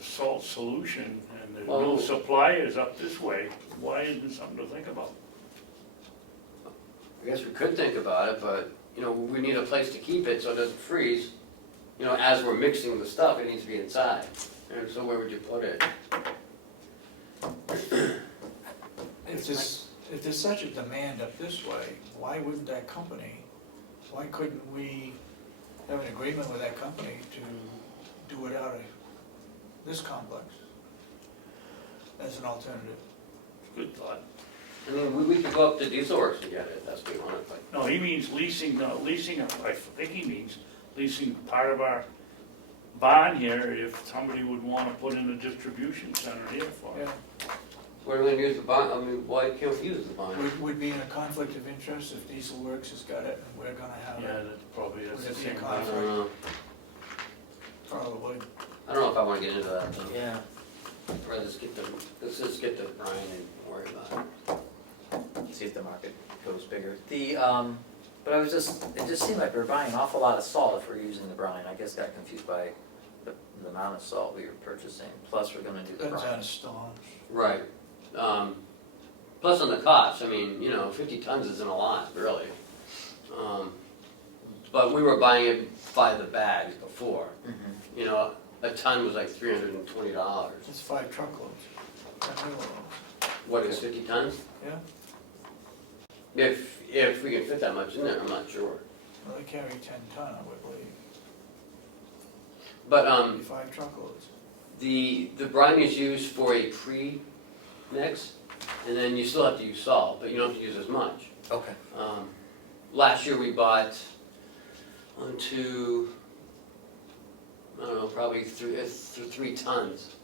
Salt Solution and there's no Well- suppliers up this way, why isn't it something to think about? I guess we could think about it, but, you know, we need a place to keep it so it doesn't freeze. You know, as we're mixing the stuff, it needs to be inside. And so where would you put it? If there's such a demand up this way, why wouldn't that company, why couldn't we have an agreement with that company to do it out of this complex as an alternative? Good thought. I mean, we could go up to Diesel Works and get it, if that's what you want, but, No, he means leasing, I think he means leasing part of our barn here if somebody would want to put in a distribution center here for it. Yeah, where are we gonna use the barn? I mean, why can't we use the barn? would be in a conflict of interest if Diesel Works has got it and we're gonna have Yeah, it. that's probably, that's the Would it be a same. I conflict? don't know. Probably would. I don't know if I wanna get into that, though. Yeah. I'd rather let's just get to Brian and worry about it. See if the market goes bigger. But it just seemed like we were buying an awful lot of salt if we're using the brine. I guess got confused by the amount of salt we were purchasing, plus we're gonna do the Depends brine. on a storm. Right. Plus on the cost, I mean, you know, 50 tons isn't a lot, really. But we were buying it by the bags before. Mhm. You know, a ton was like $320. It's 5 truckloads, 10 wheel loads. What is 50 tons? Yeah, If we can fit that much in there, I'm not sure. well, they carry 10 ton, I would believe. But 5 truckloads. the brine is used for a pre-mix, and then you still have to use salt, but you don't have to use as much. Okay. Last year we bought I don't know, probably 3 tons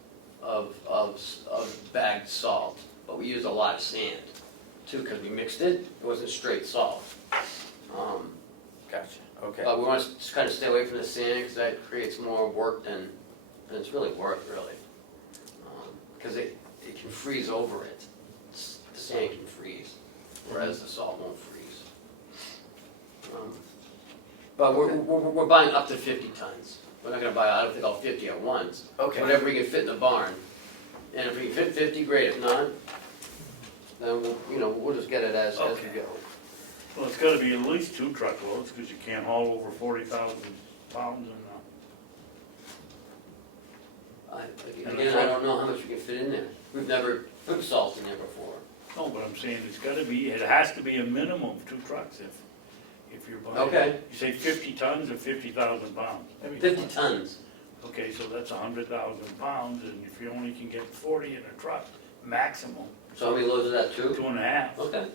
of bagged salt, but we used a lot of sand too, because we mixed it, it wasn't straight salt. Gotcha. Okay. But we want to kind of stay away from the sand, because that creates more work than it's really worth, really. Because it can freeze over it. The sand can freeze, whereas the salt won't freeze. But we're buying up to 50 tons. We're not gonna buy, I don't think all 50 at once. Okay. Whatever we can fit in the barn. And if we can fit 50, great. If not, then we'll just get it as we Okay. go. Well, it's gotta be at least 2 truckloads, because you can't haul over 40,000 pounds Again, I don't know how much we can fit in there. We've never put salt in there before. No, but I'm saying it has to be a minimum of 2 trucks if you're buying. Okay. You say 50 tons or 50,000 pounds? 50 tons. Okay, so that's 100,000 pounds, and if you only can get 40 in a truck, maximum, So how many loads is that, 2? 2.5, Okay.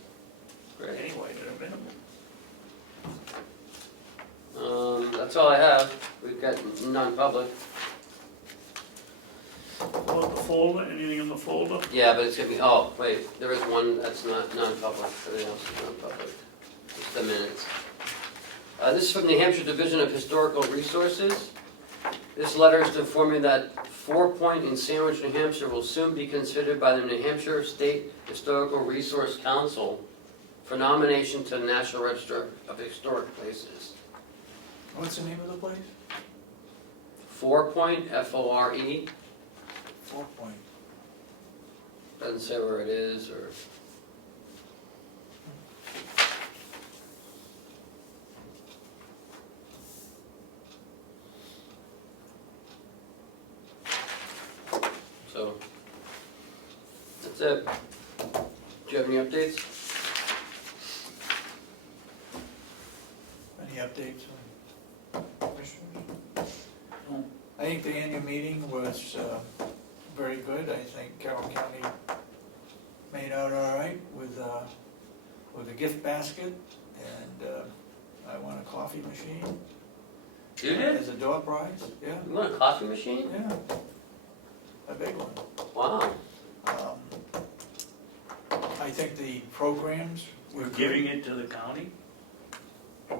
Great. anyway, at a minimum. That's all I have. We've got non-public. Well, the folder, anything in the folder? Yeah, but it's gonna be, oh, wait, there is one that's not non-public, everything else is non-public. Just the minutes. This is from New Hampshire Division of Historical Resources. This letter is to inform you that 4 Point in Sandwich, New Hampshire will soon be considered by the New Hampshire State Historical Resource Council for nomination to the National Register of Historic Places. What's the name of the place? 4 Point, F-O-R-E, 4 Point. doesn't say where it is or. So, that's it. Do you have any updates? Any updates on commissioners? No. I think the annual meeting was very good. I think Carroll County made out all right with a gift basket, and I won a coffee machine. You did? As a door prize, yeah, You want a coffee machine? yeah. a big one. Wow. I think the programs We're giving it to the county?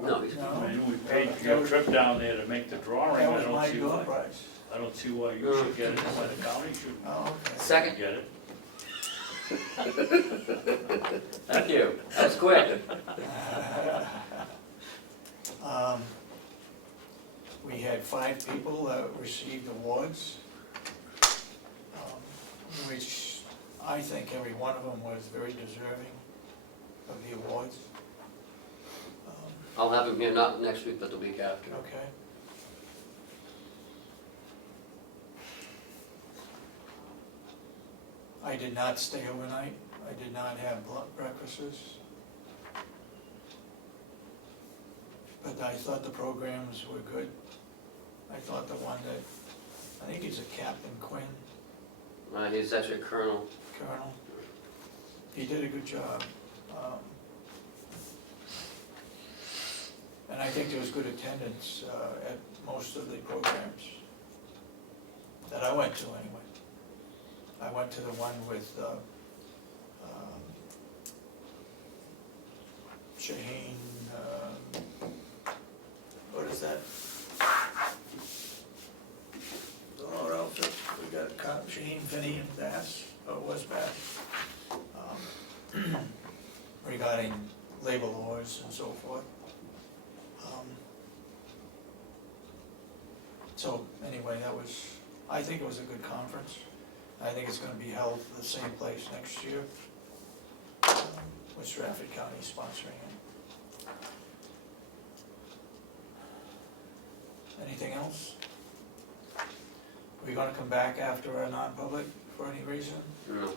No, he's, No. I know we paid for your trip down there to make the drawing, That I was my don't see door why. prize. I don't see why you should get it, why the county should Oh, okay. second, get it. thank you, that was quick. We had 5 people that received awards, which I think every one of them was very deserving of the awards. I'll have him here, not next week, but the week after. Okay. I did not stay overnight. I did not have breakfasts. But I thought the programs were good. I thought the one that, I think he's a Captain Quinn, He's actually a colonel. Colonel. He did a good job. And I think there was good attendance at most of the programs that I went to anyway. I went to the one with Shaheen, what is that? The Lord outfit, we got Shaheen, Finney, and Bass, or it was Bass. Regarding labor laws and so forth. So anyway, that was, I think it was a good conference. I think it's gonna be held at the same place next year, with Stratford County sponsoring it. Anything else? Are we gonna come back after a non-public for any reason? No.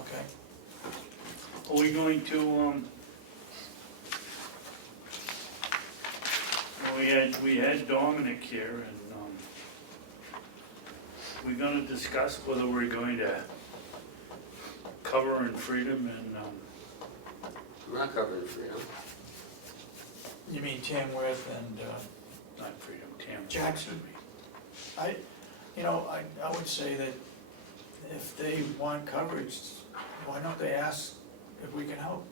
Okay. Are we going to, well, we had Dominic here, and, we're gonna discuss whether we're going to cover in Freedom and, We're not covering freedom. You mean Tamworth and not Freedom, Tam. Jackson? I would say that if they want coverage, why don't they ask if we can help?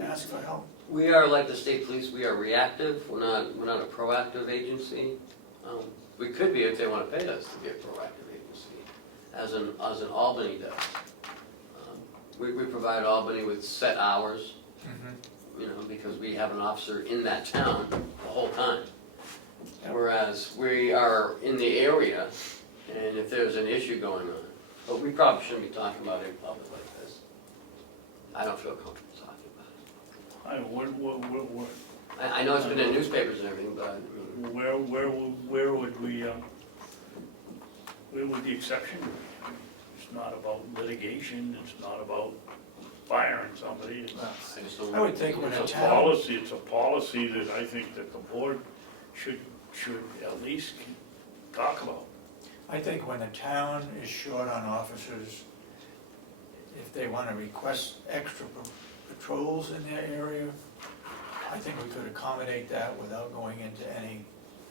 Ask for help. We are like the state police, we are reactive, we're not a proactive agency. We could be if they want to pay us to be a proactive agency, as in Albany does. We provide Albany with set hours, because we have an officer in that town the whole time. Whereas we are in the area, and if there's an issue going on, but we probably shouldn't be talking about it in public like this. I don't feel comfortable talking about it. I don't, what, I know it's been in newspapers and everything, but where would we, where would the exception be? It's not about litigation, it's not about firing somebody, it's I just don't. I would think when it's a a town, policy, it's a policy that I think that the board should at least talk about. I think when a town is short on officers, if they want to request extra patrols in their area, I think we could accommodate that without going into any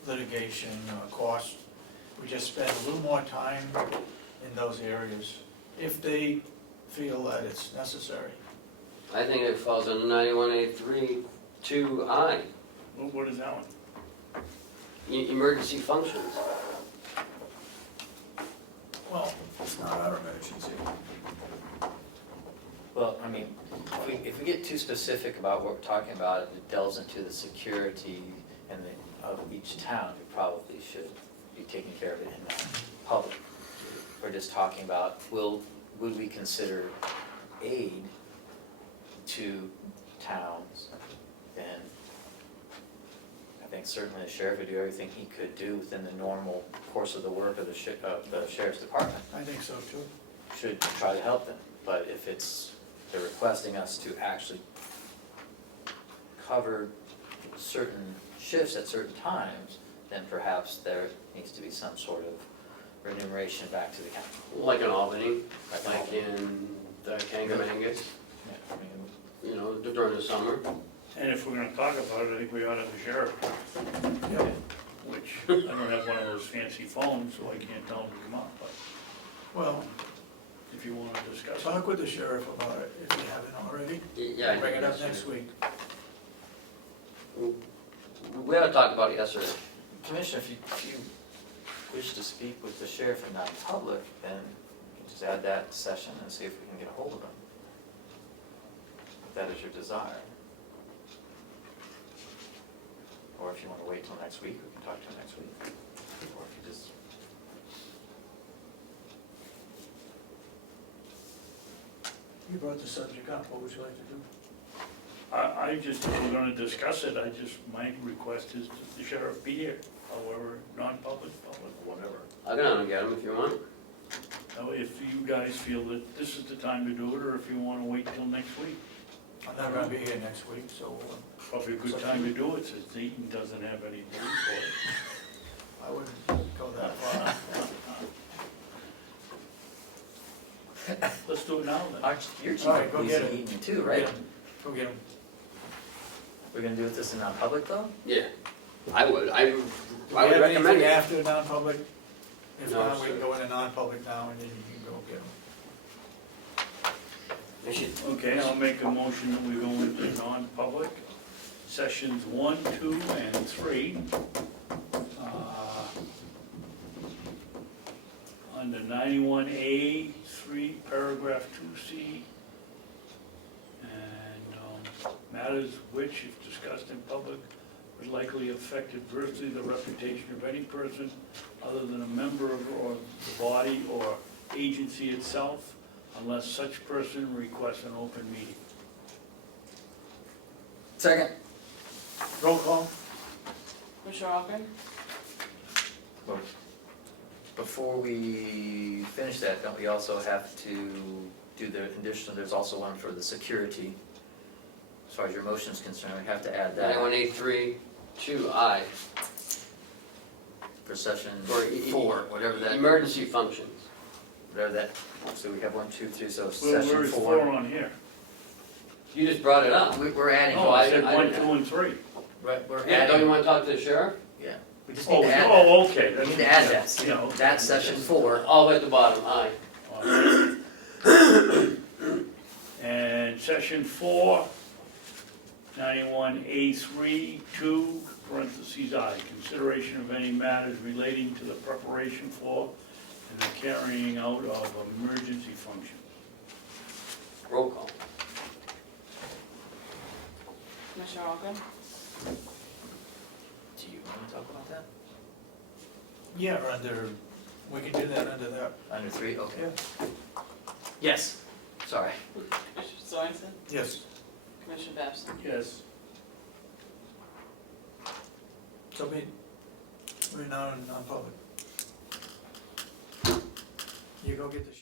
litigation or cost. We just spend a little more time in those areas, if they feel that it's necessary. I think it falls under 91A3 2I, What is that one? emergency functions. Well, it's not our emergency. Well, I mean, if we get too specific about what we're talking about, it delves into the security of each town, we probably should be taking care of it in public. We're just talking about, would we consider aid to towns? Then I think certainly the sheriff would do everything he could do within the normal course of the work of the sheriff's department. I think so too. Should try to help them, but if they're requesting us to actually cover certain shifts at certain times, then perhaps there needs to be some sort of remuneration back to the county. Like in Albany, Like like in the Kangamangas, Yeah, I mean, during the summer. And if we're gonna talk about it, I think we ought to have the sheriff, Yeah. which, I don't have one of those fancy phones, so I can't tell him to come up, but Well, if you wanna discuss it. talk with the sheriff about it if you haven't already. Yeah. I Bring it think up that's next week. We ought to talk about it yesterday. Commissioner, if you wish to speak with the sheriff in non-public, then you can just add that session and see if we can get a hold of him. If that is your desire. Or if you want to wait till next week, we can talk to him next week. Or if you just, You brought the subject up, what would you like to do? I just, if we're gonna discuss it, my request is that the sheriff be here, however, non-public, public, whatever. I'll go down and get him if you want. Now, if you guys feel that this is the time to do it, or if you wanna wait till next week, I'm not gonna be here next week, so probably a good time to do it, since Dayton doesn't have any police for it. I wouldn't go that far. Let's do it now then. your chief All right, of go police get is it. eating too, Go right? get 'em. Go get him. We're gonna do this in non-public though? Yeah, I would. I Do would we have recommend anything it. after non-public? If No, not, we can sir. go into non-public now and then you can go get him. We should, Okay, I'll make a motion that we go into non-public, sessions 1, 2, and 3. Under 91A, 3, paragraph 2C. And matters which, if discussed in public, would likely affect adversely the reputation of any person other than a member of or the body or agency itself, unless such person requests an open meeting. Second. Roll call? Commissioner Ahlgren? Before we finish that, don't we also have to do the conditional, there's also one for the security. As far as your motion is concerned, we have to add that 91A3, 2I, for session for 4, whatever that. emergency functions. Whatever that, so we have 1, 2, 3, so Well, session where's 4. 4 on here? You just brought it up. We're adding, Oh, I said I 1, didn't- 2, and 3. we're Yeah, don't you adding, wanna talk to the sheriff? yeah, we just need to add that. Oh, okay. We that's- need to add that, yeah, okay. that's session 4. All the way at the bottom, aye. And session 4, 91A3, 2, parentheses I, consideration of any matters relating to the preparation for and the carrying out of emergency functions. Roll call. Commissioner Ahlgren? Do you want to talk about that? Yeah, under, we can do that under that. Under 3, okay. Yeah. Yes, sorry. Commissioner Sorensen? Yes. Commissioner Babson? Yes. So we're now in non-public. You go get the.